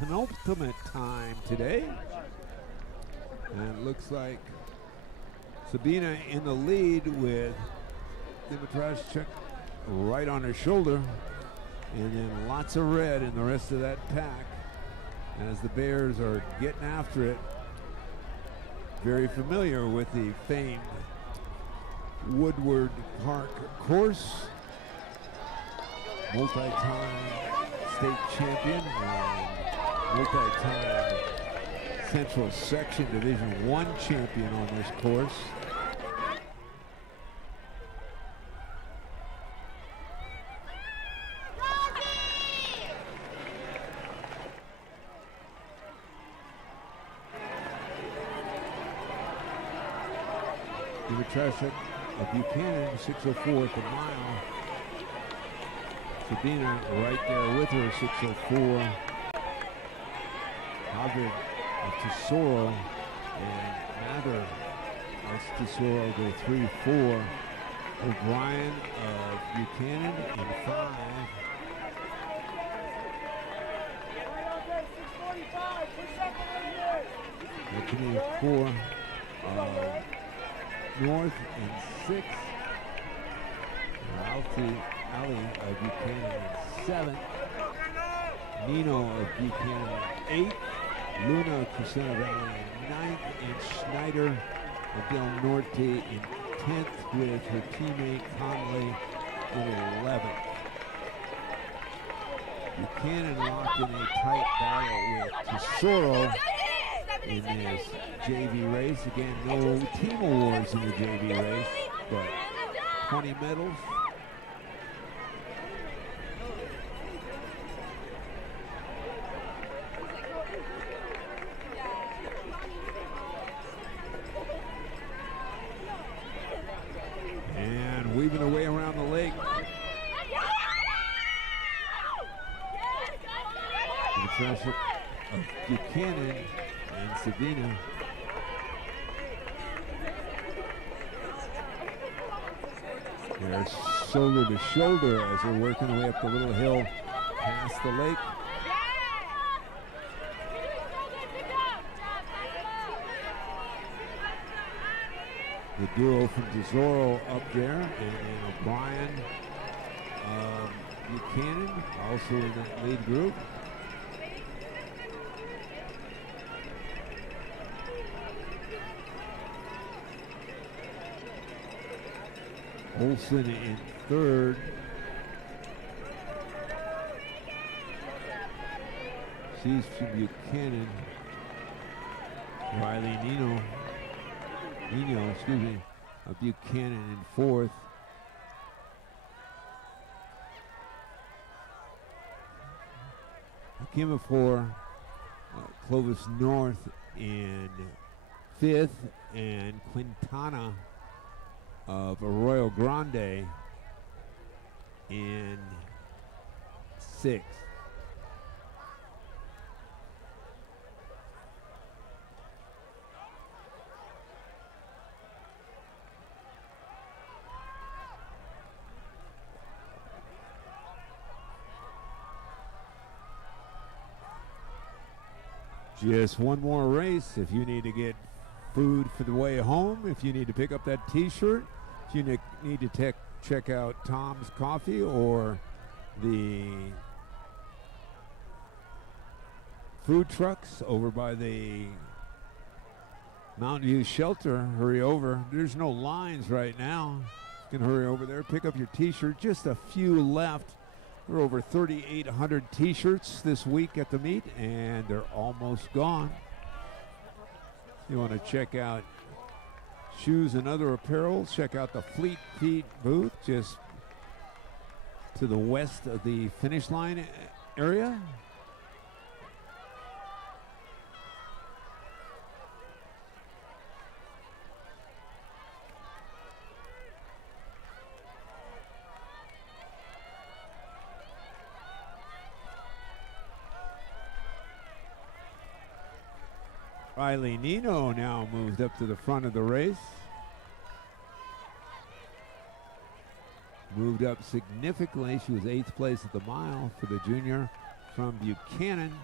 penultimate time today. And it looks like Sabina in the lead with Dimitrashchuk right on her shoulder. And then lots of red in the rest of that pack as the Bears are getting after it. Very familiar with the famed Woodward Park course. Multi-time state champion and multi-time Central Section Division I champion on this course. Invitational of Buchanan, 6:04 at the mile. Sabina right there with her, 6:04. Harvard of Tesoro and Mather of Tesoro go 3-4. O'Brien of Buchanan in 5. Anthony 4 North in 6. Ali of Buchanan in 7. Nino of Buchanan in 8. Luna of Crescenta Valley in 9th. And Schneider of Del Norte in 10th with her teammate Conley in 11th. Buchanan locked in a tight battle with Tesoro in this JV race. Again, no team awards in the JV race, but 20 medals. And weaving their way around the lake. The traffic of Buchanan and Sabina. They're shoulder to shoulder as they're working their way up the little hill past the lake. The duo from Tesoro up there, and O'Brien, Buchanan, also in that lead group. Olson in 3rd. She's from Buchanan. Riley Nino, of Buchanan in 4th. Akima for Clovis North in 5th, and Quintana of Arroyo Grande in 6th. Just one more race. If you need to get food for the way home, if you need to pick up that t-shirt, if you need to check out Tom's Coffee or the food trucks over by the Mountain View Shelter, hurry over. There's no lines right now. You can hurry over there, pick up your t-shirt. Just a few left. There are over 3,800 t-shirts this week at the meet, and they're almost gone. You want to check out shoes and other apparel, check out the Fleet Feet booth just to the west of the finish line area. Riley Nino now moves up to the front of the race. Moved up significantly. She was 8th place at the mile for the junior from Buchanan.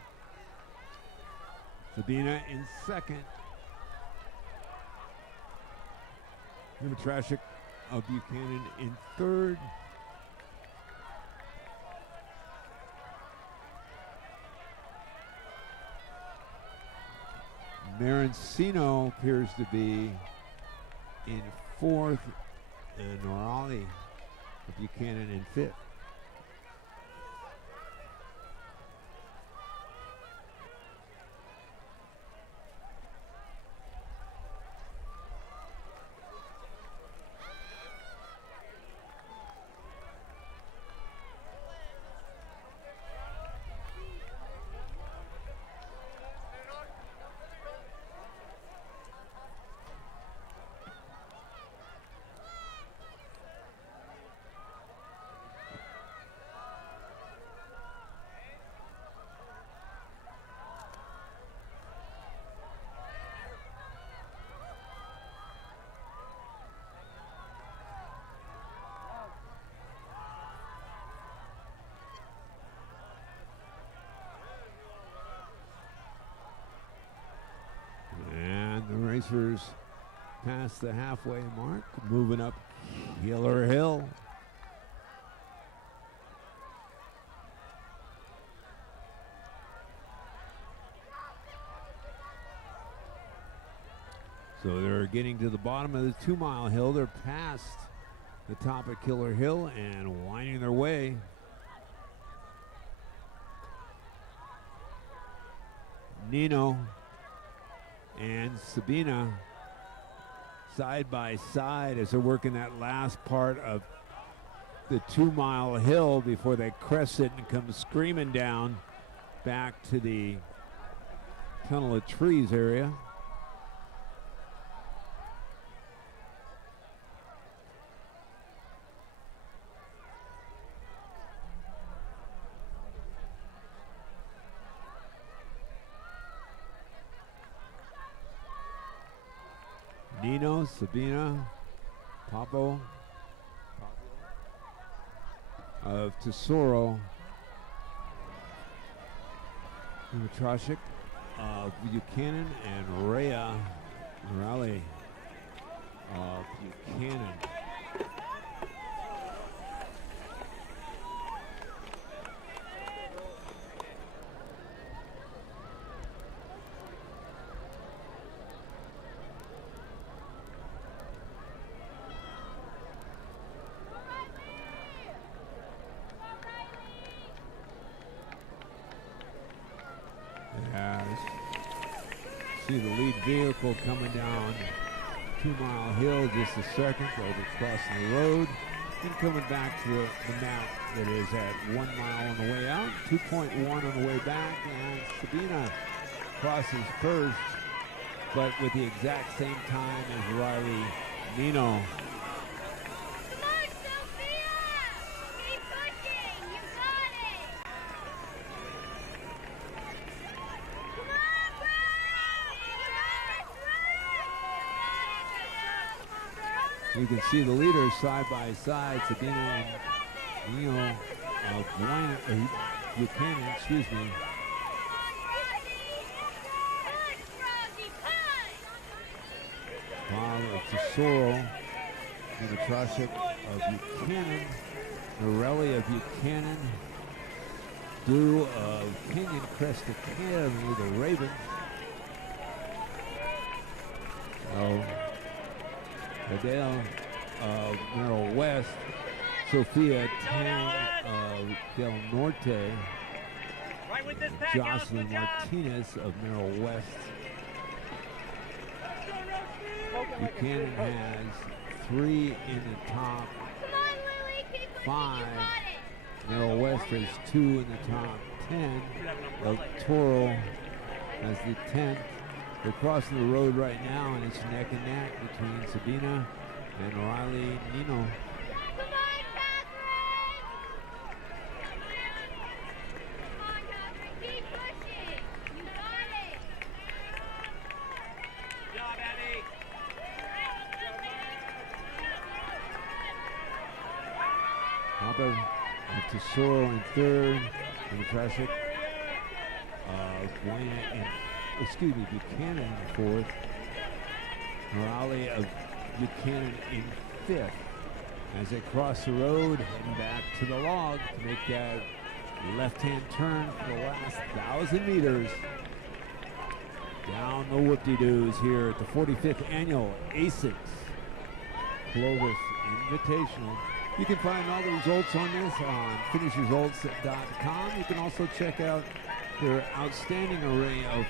Sabina in 2nd. Trashik of Buchanan in 3rd. Marancino appears to be in 4th, and Norali of Buchanan in 5th. racers past the halfway mark, moving up Killer Hill. So they're getting to the bottom of the 2 mile hill. They're past the top of Killer Hill and winding their way. Nino and Sabina side by side as they're working that last part of the 2 mile hill before they crest it and come screaming down back to the tunnel of trees area. Nino, Sabina, Papo of Tesoro, Trashik of Buchanan, and Rhea Raleigh of Buchanan. See the lead vehicle coming down 2 mile hill just a second. They'll be crossing the road and coming back to the map that is at 1 mile on the way out, 2.1 on the way back, and Sabina crosses first, but with the exact same time as Riley Nino. You can see the leaders side by side, Sabina and Nino Buchanan, excuse me. Bob of Tesoro, Dimitrashik of Buchanan, Morelli of Buchanan, Dew of Kenyon Crest Academy, the Ravens. Adele of Merrill West, Sophia Tang of Del Norte, Jocelyn Martinez of Merrill West. Buchanan has 3 in the top 5. Merrill West has 2 in the top 10. El Toro has the 10th. They're crossing the road right now, and it's neck and neck between Sabina and Riley Nino. Papa of Tesoro in third, and Trashik of Buchanan in fourth. Raleigh of Buchanan in fifth. As they cross the road, heading back to the log to make that left-hand turn for the last 1,000 meters. Down the whoop-de-doos here at the 45th annual ASICS Clovis Invitational. You can find all the results on this on finishresults.com. You can also check out their outstanding array of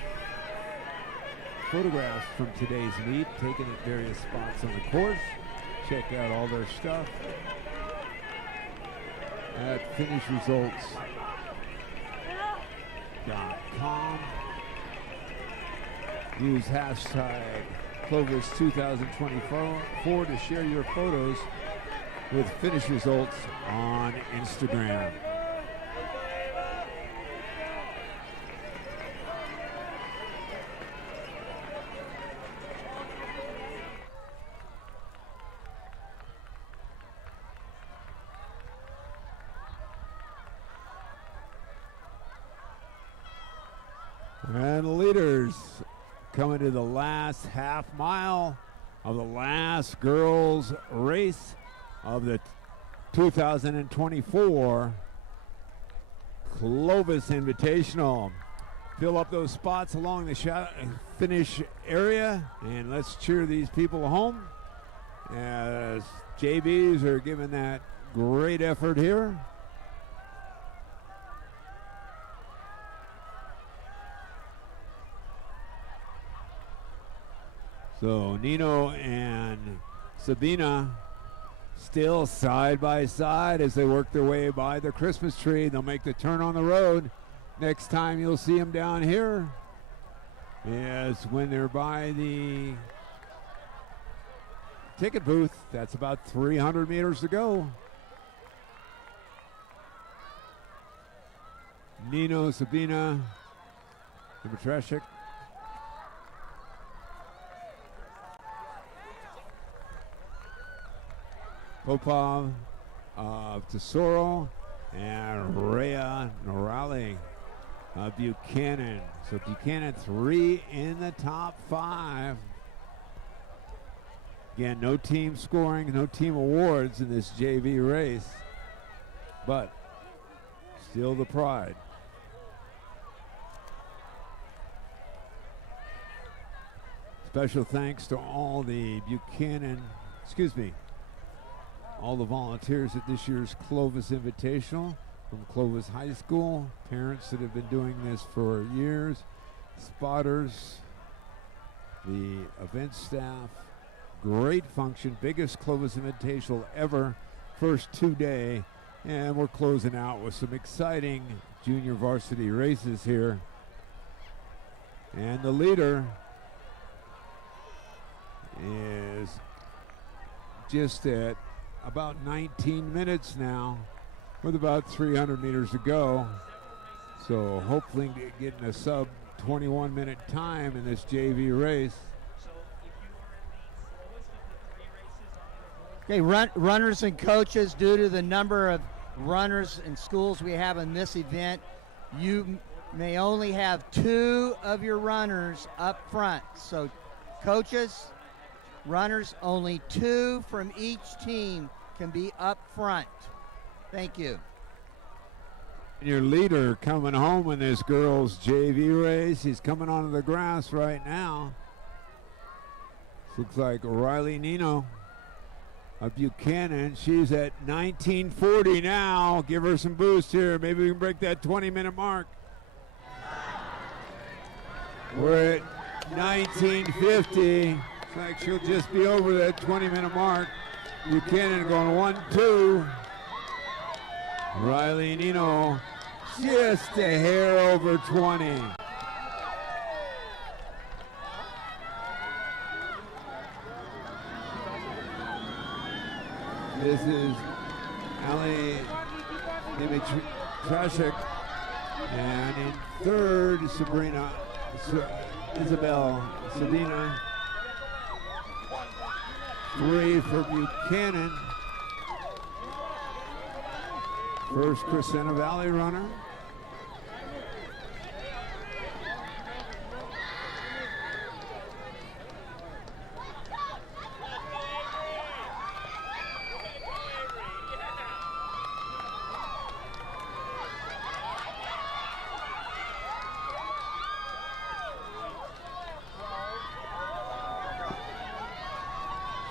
photographs from today's meet, taken at various spots on the course. Check out all their stuff at finishresults.com. Use hashtag Clovis 2024 to share your photos with Finish Results on Instagram. And the leaders coming to the last half mile of the last girls race of the 2024 Clovis Invitational. Fill up those spots along the finish area, and let's cheer these people home as JVs are giving that great effort here. So Nino and Sabina still side by side as they work their way by the Christmas tree. They'll make the turn on the road. Next time you'll see them down here is when they're by the ticket booth. That's about 300 meters to go. Nino, Sabina, Dimitrescu. Popov of Tesoro and Rhea Norali of Buchanan. So Buchanan 3 in the top 5. Again, no team scoring, no team awards in this JV race, but still the pride. Special thanks to all the all the volunteers at this year's Clovis Invitational from Clovis High School, parents that have been doing this for years, spotters, the event staff. Great function, biggest Clovis Invitational ever, first 2-day, and we're closing out with some exciting junior varsity races here. And the leader is just at about 19 minutes now with about 300 meters to go. So hopefully getting a sub 21 minute time in this JV race. Okay, runners and coaches, due to the number of runners and schools we have in this event, you may only have 2 of your runners up front. So coaches, runners, only 2 from each team can be up front. Thank you. Your leader coming home in this girls JV race. He's coming onto the grass right now. Looks like Riley Nino of Buchanan. She's at 19:40 now. Give her some boost here. Maybe we can break that 20-minute mark. We're at 19:50. Looks like she'll just be over that 20-minute mark. Buchanan going 1-2. Riley Nino just a hair over 20. This is Ali Dimitrescu, and in third, Isabel Sabina. 3 for Buchanan. First Crescenta Valley runner.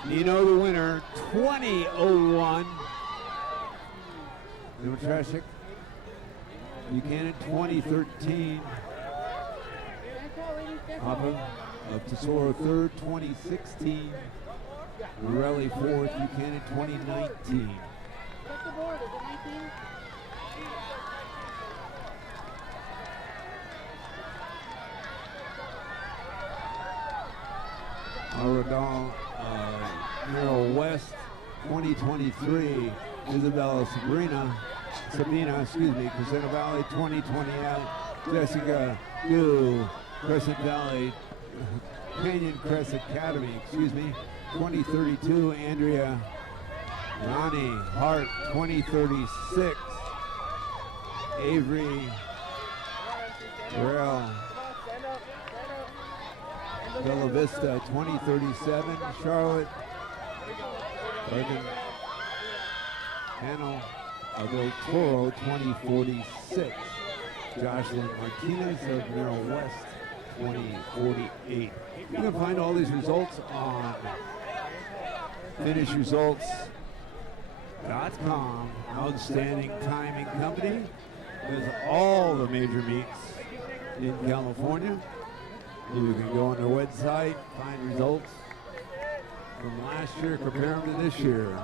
Nino the winner, 20:01. Dimitrescu. Buchanan 2013. Papa of Tesoro third, 2016. Morelli fourth, Buchanan 2019. Aradal Merrill West 2023. Isabella Sabina, Crescenta Valley 2028. Jessica Gu, Crescent Valley, Canyon Crest Academy, 2032. Andrea Ronnie Hart 2036. Avery Burrell Bella Vista 2037, Charlotte, Bergen, Panel of El Toro 2046, Jocelyn Martinez of Merrill West 2048. You can find all these results on finishresults.com. Outstanding timing company does all the major meets in California. You can go on their website, find results from last year, compare them to this year.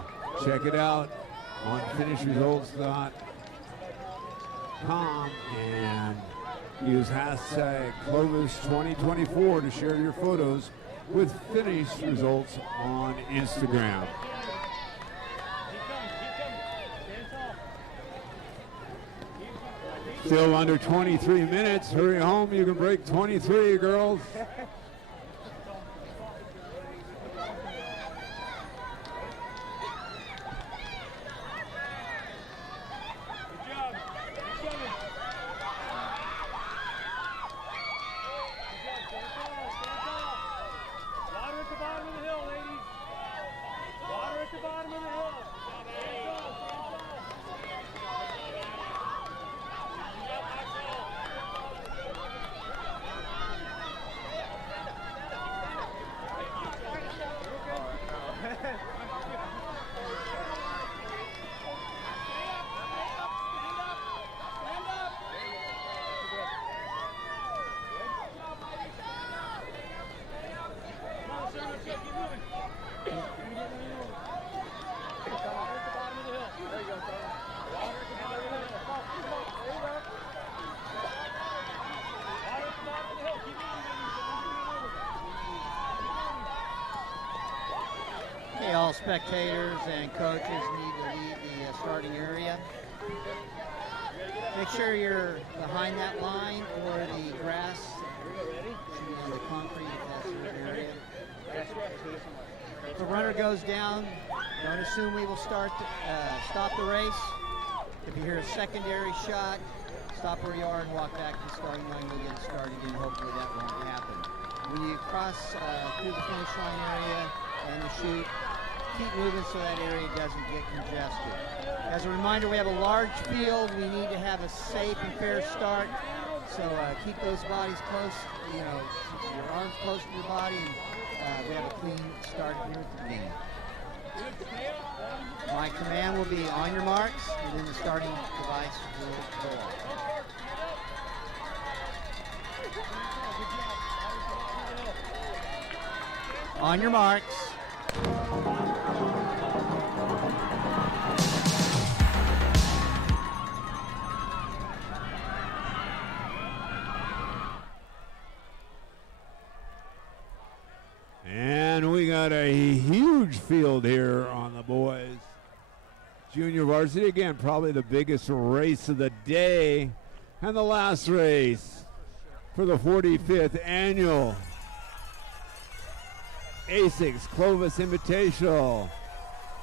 Check it out on finishresults.com and use hashtag Clovis 2024 to share your photos with finished results on Instagram. Still under 23 minutes. Hurry home. You can break 23, girls. Okay, all spectators and coaches need to leave the starting area. Make sure you're behind that line or the grass and the concrete if that's your area. If a runner goes down, don't assume we will stop the race. If you hear a secondary shot, stop where you are and walk back to the starting line. We'll get it started and hopefully that won't happen. When you cross through the finish line area and the chute, keep moving so that area doesn't get congested. As a reminder, we have a large field. We need to have a safe and fair start. So keep those bodies close, your arms close to your body, and we have a clean start here at the beginning. My command will be on your marks, and then the starting device will go off. On your marks. And we got a huge field here on the boys. Junior varsity, again, probably the biggest race of the day. And the last race for the 45th annual ASICS Clovis Invitational.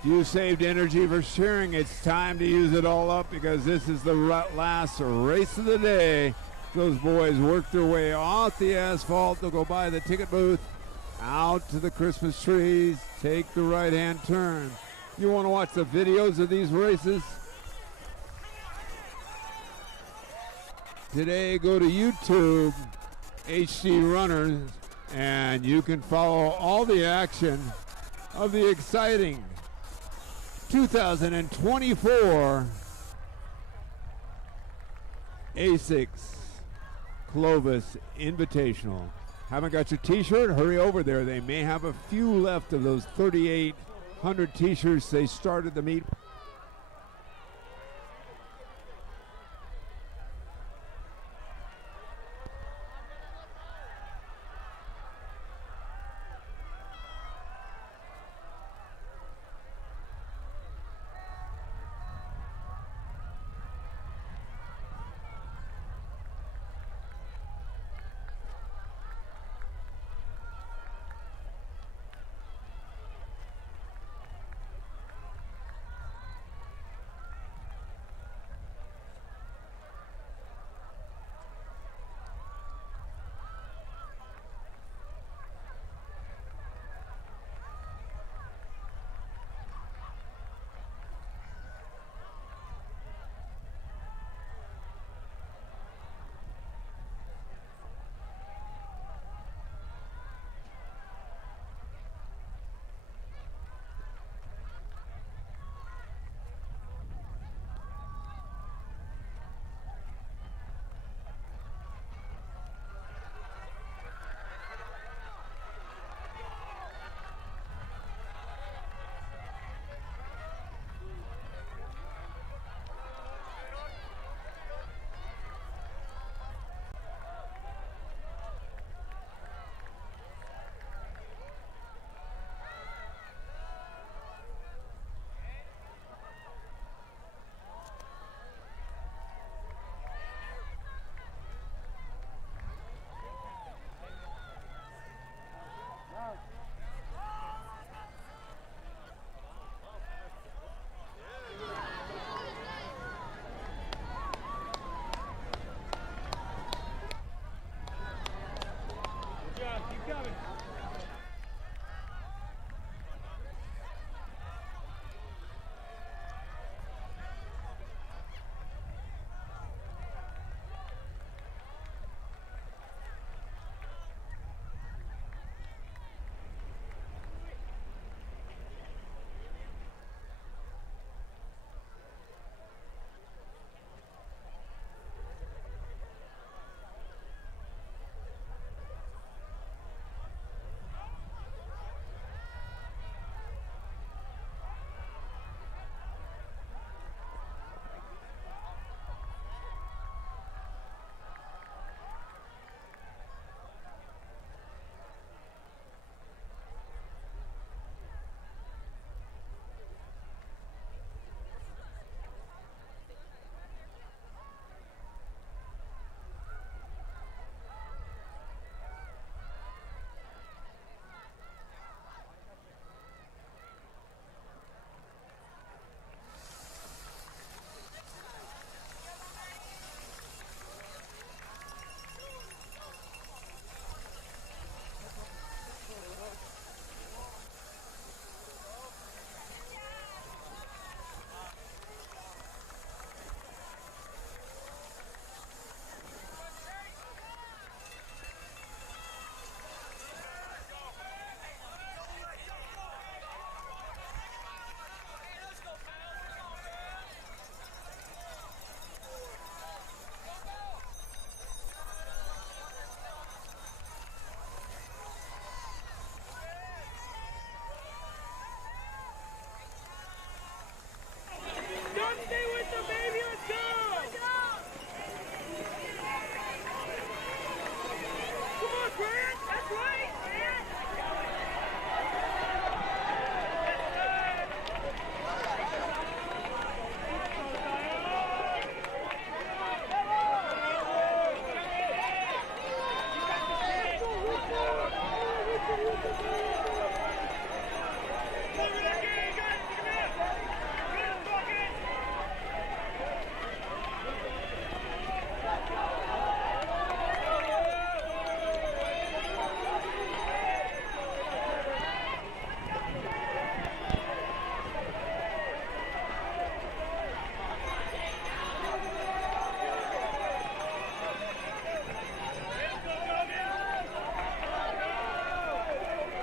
You saved energy for sharing. It's time to use it all up because this is the last race of the day. Those boys work their way off the asphalt. They'll go by the ticket booth, out to the Christmas trees, take the right-hand turn. You want to watch the videos of these races? Today, go to YouTube, HD Runners, and you can follow all the action of the exciting 2024 ASICS Clovis Invitational. Haven't got your t-shirt? Hurry over there. They may have a few left of those 3,800 t-shirts they started the meet.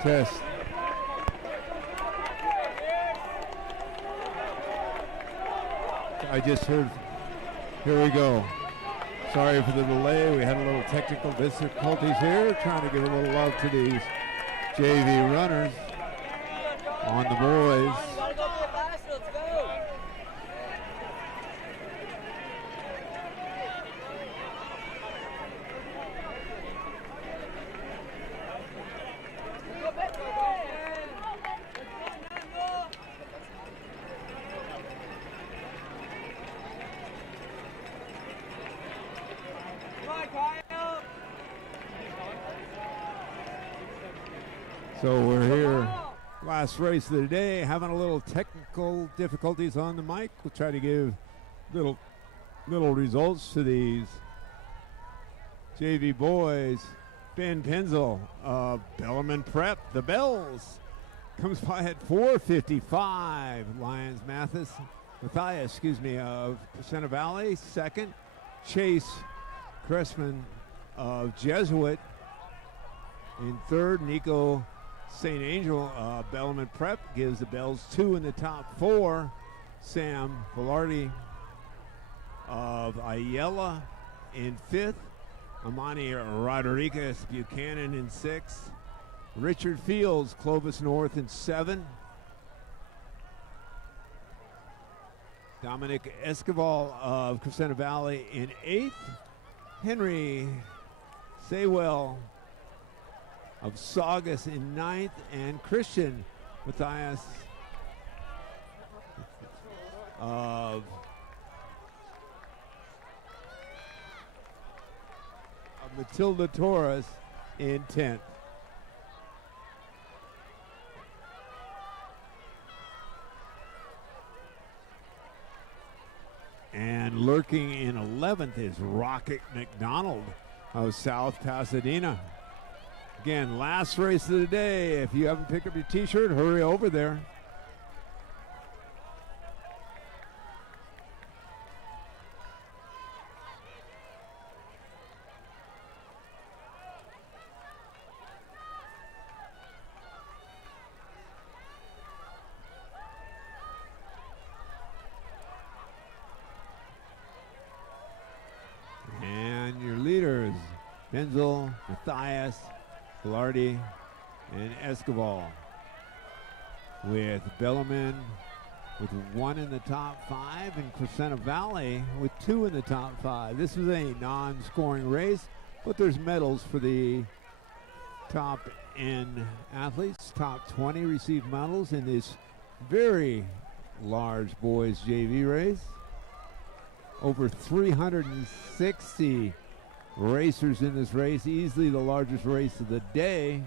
Test. I just heard, here we go. Sorry for the delay. We had a little technical difficulties here, trying to give a little love to these JV runners on the boys. So we're here, last race of the day, having a little technical difficulties on the mic. We'll try to give little results to these JV boys. Ben Penzel of Bellarmine Prep, the Bells, comes by at 4:55. Lyons Matthias, of Crescenta Valley, second. Chase Cressman of Jesuit in third. Nico St. Angel, Bellarmine Prep, gives the Bells 2 in the top 4. Sam Velarde of Ayala in 5th. Amani Rodriguez Buchanan in 6th. Richard Fields, Clovis North in 7. Dominic Escobar of Crescenta Valley in 8th. Henry Saywell of Saugus in 9th, and Christian Matthias of Matilda Torres in 10th. And lurking in 11th is Rocket McDonald of South Pasadena. Again, last race of the day. If you haven't picked up your t-shirt, hurry over there. And your leaders, Benzel, Matthias, Velarde, and Escobar, with Bellarmine with 1 in the top 5, and Crescenta Valley with 2 in the top 5. This is a non-scoring race, but there's medals for the top end athletes. Top 20 receive medals in this very large boys JV race. Over 360 racers in this race, easily the largest race of the day.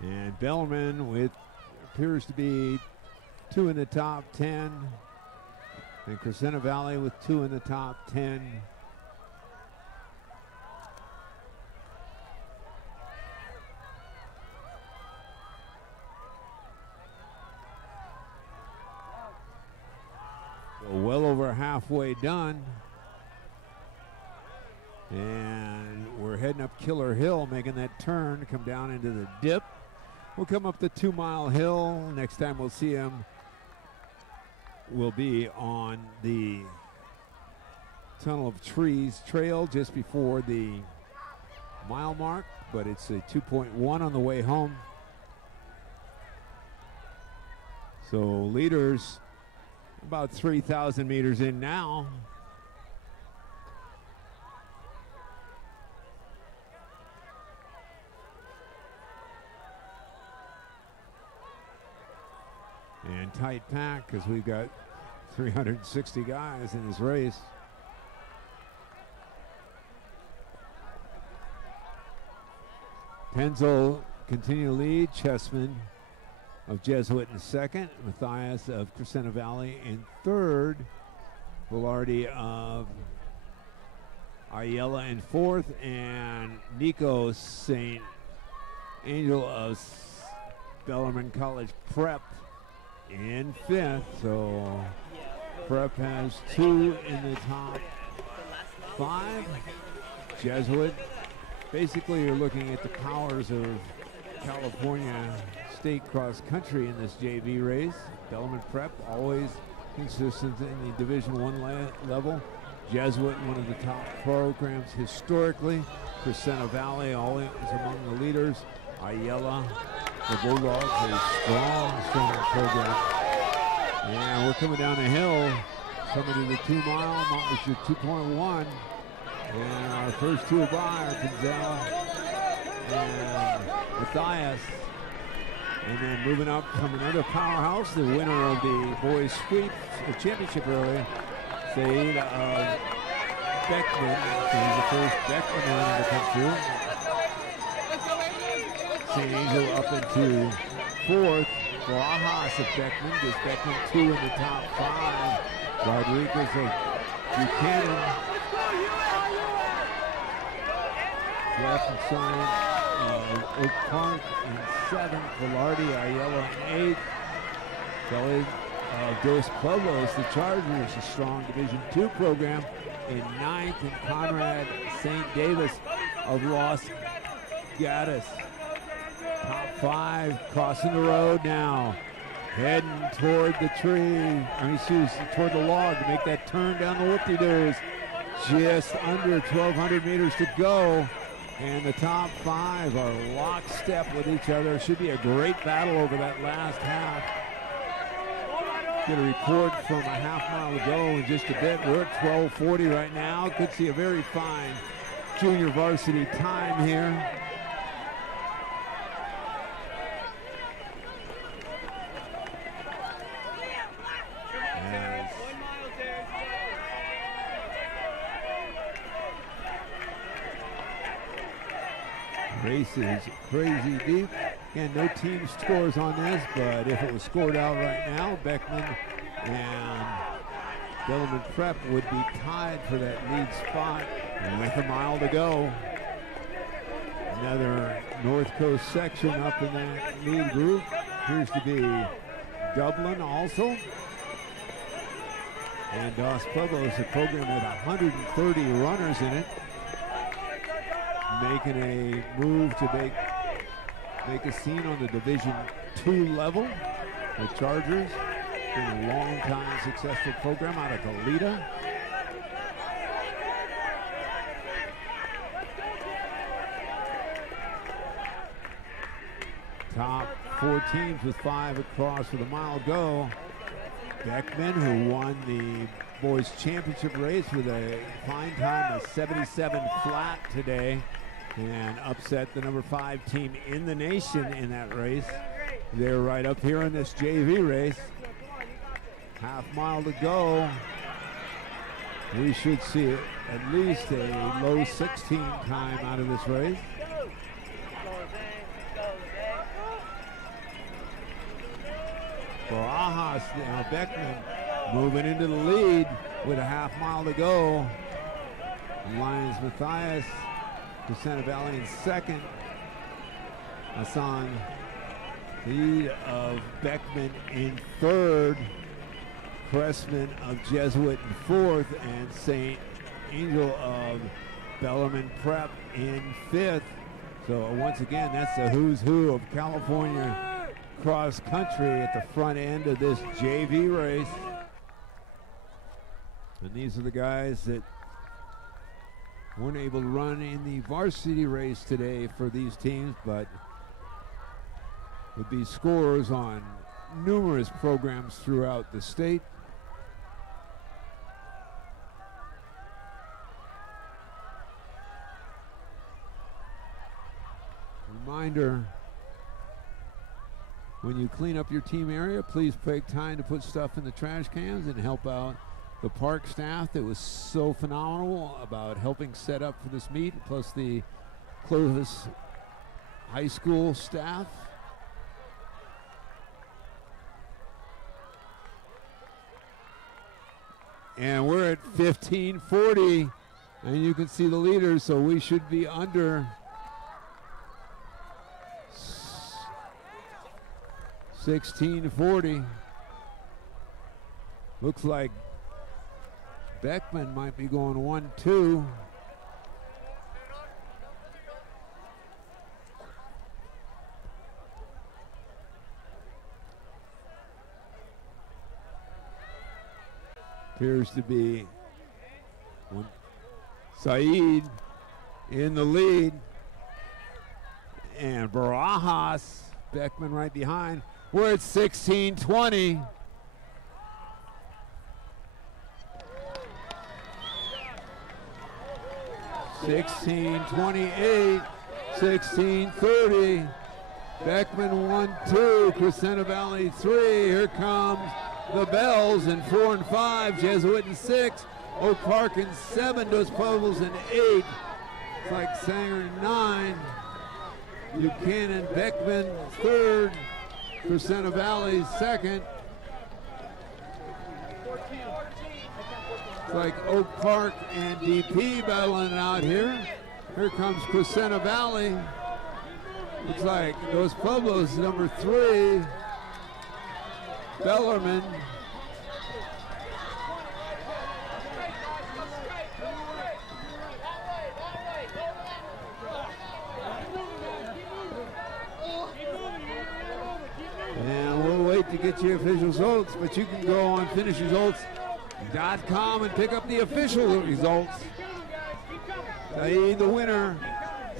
And Bellarmine with appears to be 2 in the top 10, and Crescenta Valley with 2 in the top 10. Well over halfway done, and we're heading up Killer Hill, making that turn to come down into the dip. We'll come up the 2 Mile Hill. Next time we'll see him will be on the Tunnel of Trees trail just before the mile mark, but it's a 2.1 on the way home. So leaders about 3,000 meters in now. And tight pack because we've got 360 guys in this race. Penzel continue to lead. Chessman of Jesuit in second. Matthias of Crescenta Valley in third. Velarde of Ayala in fourth. And Nico St. Angel of Bellarmine College Prep in fifth. So Prep has 2 in the top 5. Jesuit. Basically, you're looking at the powers of California State cross country in this JV race. Bellarmine Prep always consistent in the Division I level. Jesuit, one of the top programs historically. Crescenta Valley always among the leaders. Ayala, the Bulldogs, a strong program. And we're coming down the hill, coming to the 2 mile, which is 2.1. And our first two by are Pinzel and Matthias. And then moving up from another powerhouse, the winner of the boys' sweep championship earlier, Saeed Beckman. He's the first Beckman runner to come through. St. Angel up into 4th. Barajas of Beckman gives Beckman 2 in the top 5. Rodriguez of Buchanan. Jeff and Son Oak Park in 7th. Velarde, Ayala in 8th. Kelly Dos Pueblos, the Chargers, a strong Division II program in 9th. And Conrad St. Davis of Los Gatos. Top 5 crossing the road now. Heading toward the tree. Toward the log to make that turn down the whoop-de-doos. Just under 1,200 meters to go. And the top 5 are lockstep with each other. Should be a great battle over that last half. Get a report from a half mile to go in just a bit. We're at 12:40 right now. Could see a very fine junior varsity time here. Race is crazy deep. Again, no team scores on this, but if it was scored out right now, Beckman and Bellarmine Prep would be tied for that lead spot with a mile to go. Another North Coast section up in that lead group. Appears to be Dublin also. And Dos Pueblos, a program with 130 runners in it. Making a move to make a scene on the Division II level. The Chargers, been a long time successful program out of Goleta. Top 4 teams with 5 across with a mile to go. Beckman, who won the boys championship race with a fine time of 77 flat today, and upset the number 5 team in the nation in that race. They're right up here in this JV race. Half mile to go. We should see at least a low 16 time out of this race. Barajas, now Beckman moving into the lead with a half mile to go. Lions Matthias, Crescenta Valley in 2nd. Hassan, lead of Beckman in 3rd. Cressman of Jesuit in 4th. And St. Angel of Bellarmine Prep in 5th. So once again, that's the who's who of California cross country at the front end of this JV race. And these are the guys that weren't able to run in the varsity race today for these teams, but would be scorers on numerous programs throughout the state. Reminder, when you clean up your team area, please take time to put stuff in the trash cans and help out the park staff that was so phenomenal about helping set up for this meet, plus the Clovis High School staff. And we're at 15:40, and you can see the leaders, so we should be under 16:40. Looks like Beckman might be going 1-2. Appears to be Saeed in the lead. And Barajas, Beckman right behind. We're at 16-20. $16-28, 16-30. Beckman 1-2, Crescenta Valley 3. Here comes the Bells in 4 and 5, Jesuit in 6, Oak Park in 7, Dos Pueblos in 8. It's like Sanger in 9. Buchanan, Beckman 3rd, Crescenta Valley 2nd. It's like Oak Park and DP battling out here. Here comes Crescenta Valley. Looks like Dos Pueblos number 3. Bellarmine. And we'll wait to get your official results, but you can go on finishresults.com and pick up the official results. Saeed the winner,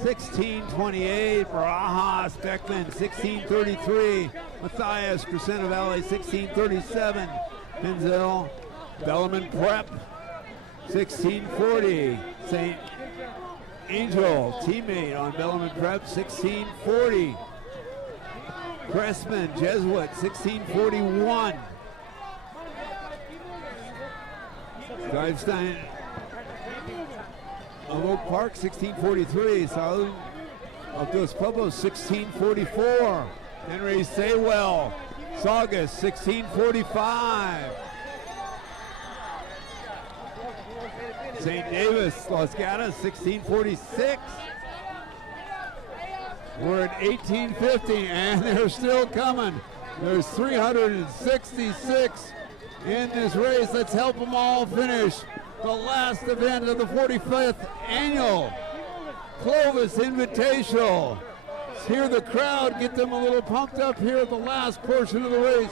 16-28. Barajas, Beckman, 16-33. Matthias, Crescenta Valley, 16-37. Penzel, Bellarmine Prep, 16-40. St. Angel, teammate on Bellarmine Prep, 16-40. Cressman, Jesuit, 16-41. Divestein of Oak Park, 16-43. Saúl of Dos Pueblos, 16-44. Henry Saywell, Saugus, 16-45. St. Davis, Los Gatos, 16-46. We're at 1850, and they're still coming. There's 366 in this race. Let's help them all finish the last event of the 45th annual Clovis Invitational. Let's hear the crowd, get them a little pumped up here at the last portion of the race.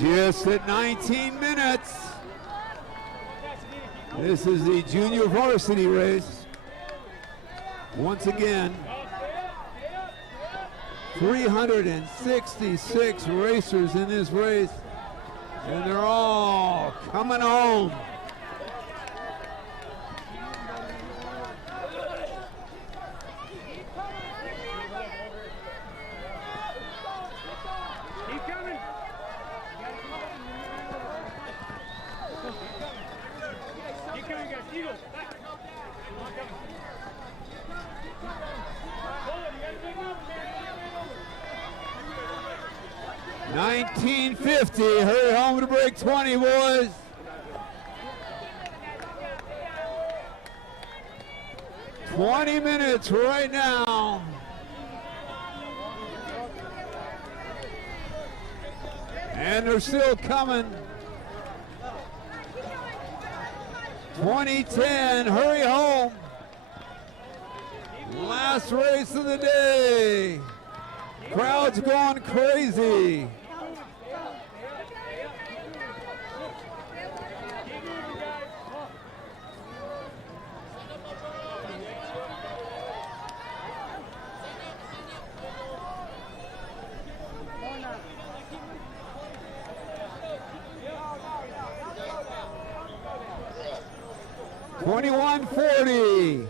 Just at 19 minutes. This is the junior varsity race. Once again, 366 racers in this race, and they're all coming home. Keep coming, guys. Eagles, back. 1950, hurry home to break 20, boys. $20 minutes right now. And they're still coming. 2010, hurry home. Last race of the day. Crowd's going crazy. $21.40.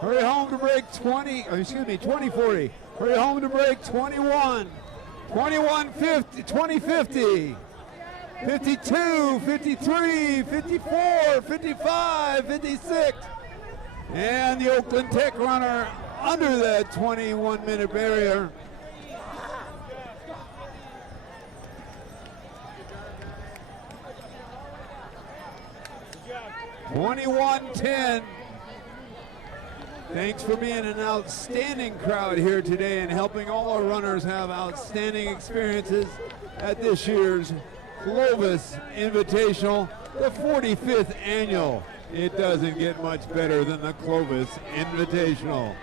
Hurry home to break 2040. Hurry home to break 21. $21.50. $20.50. 52, 53, 54, 55, 56. And the Oakland Tech runner under the 21-minute barrier. (21:10). Thanks for being an outstanding crowd here today and helping all our runners have outstanding experiences at this year's Clovis Invitational, the 45th annual. It doesn't get much better than the Clovis Invitational.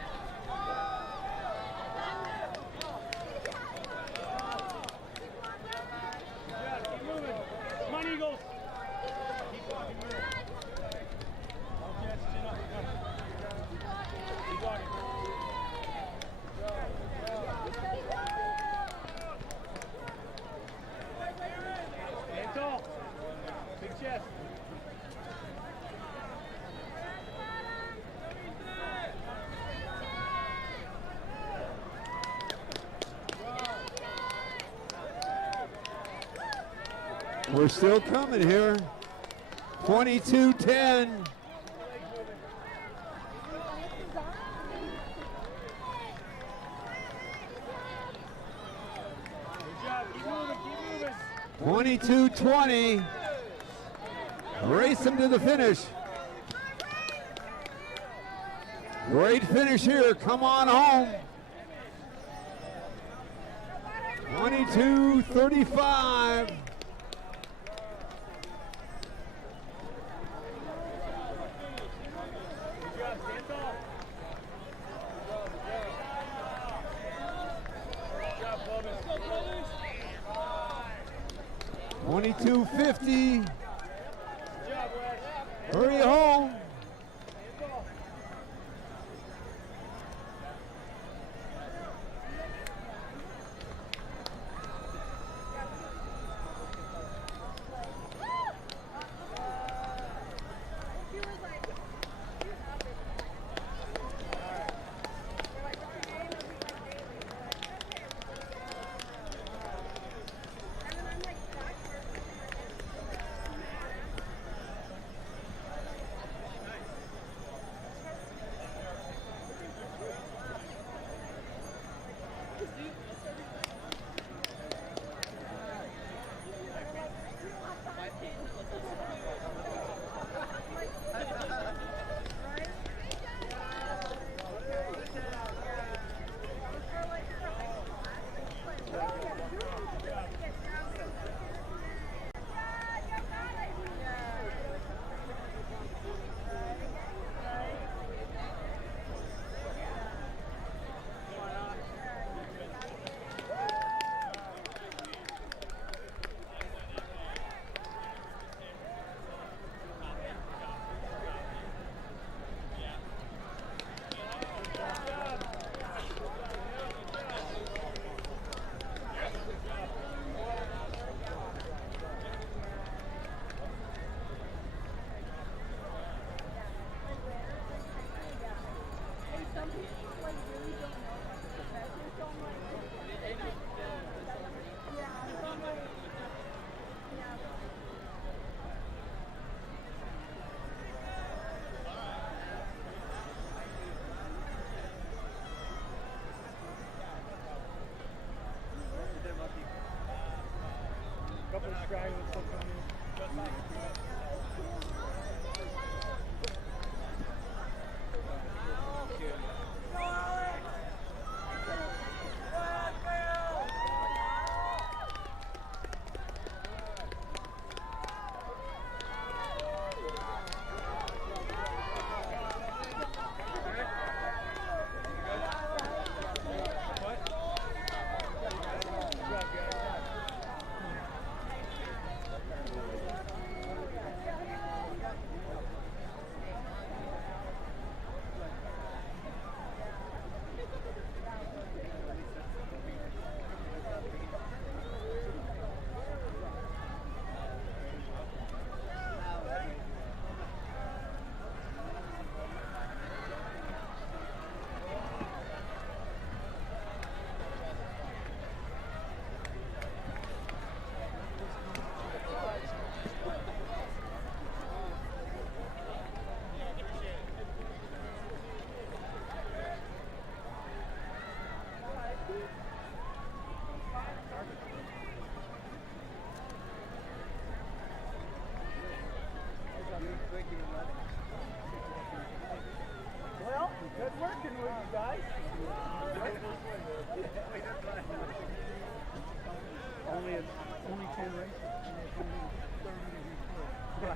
We're still coming here. 22:10. (22:20). Race them to the finish. Great finish here. Come on home. 22:35. $22.50. Hurry home.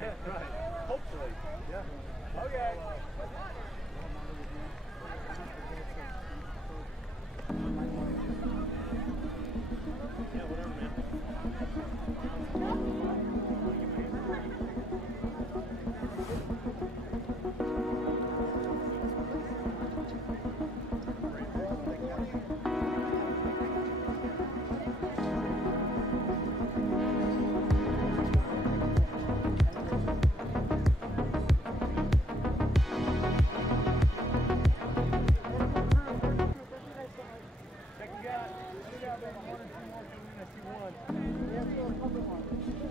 right. Hopefully. Yeah. Okay. Yeah, whatever, man. Check it out. Check it out, baby. One or two more coming in. I see one. Yeah, still a couple more.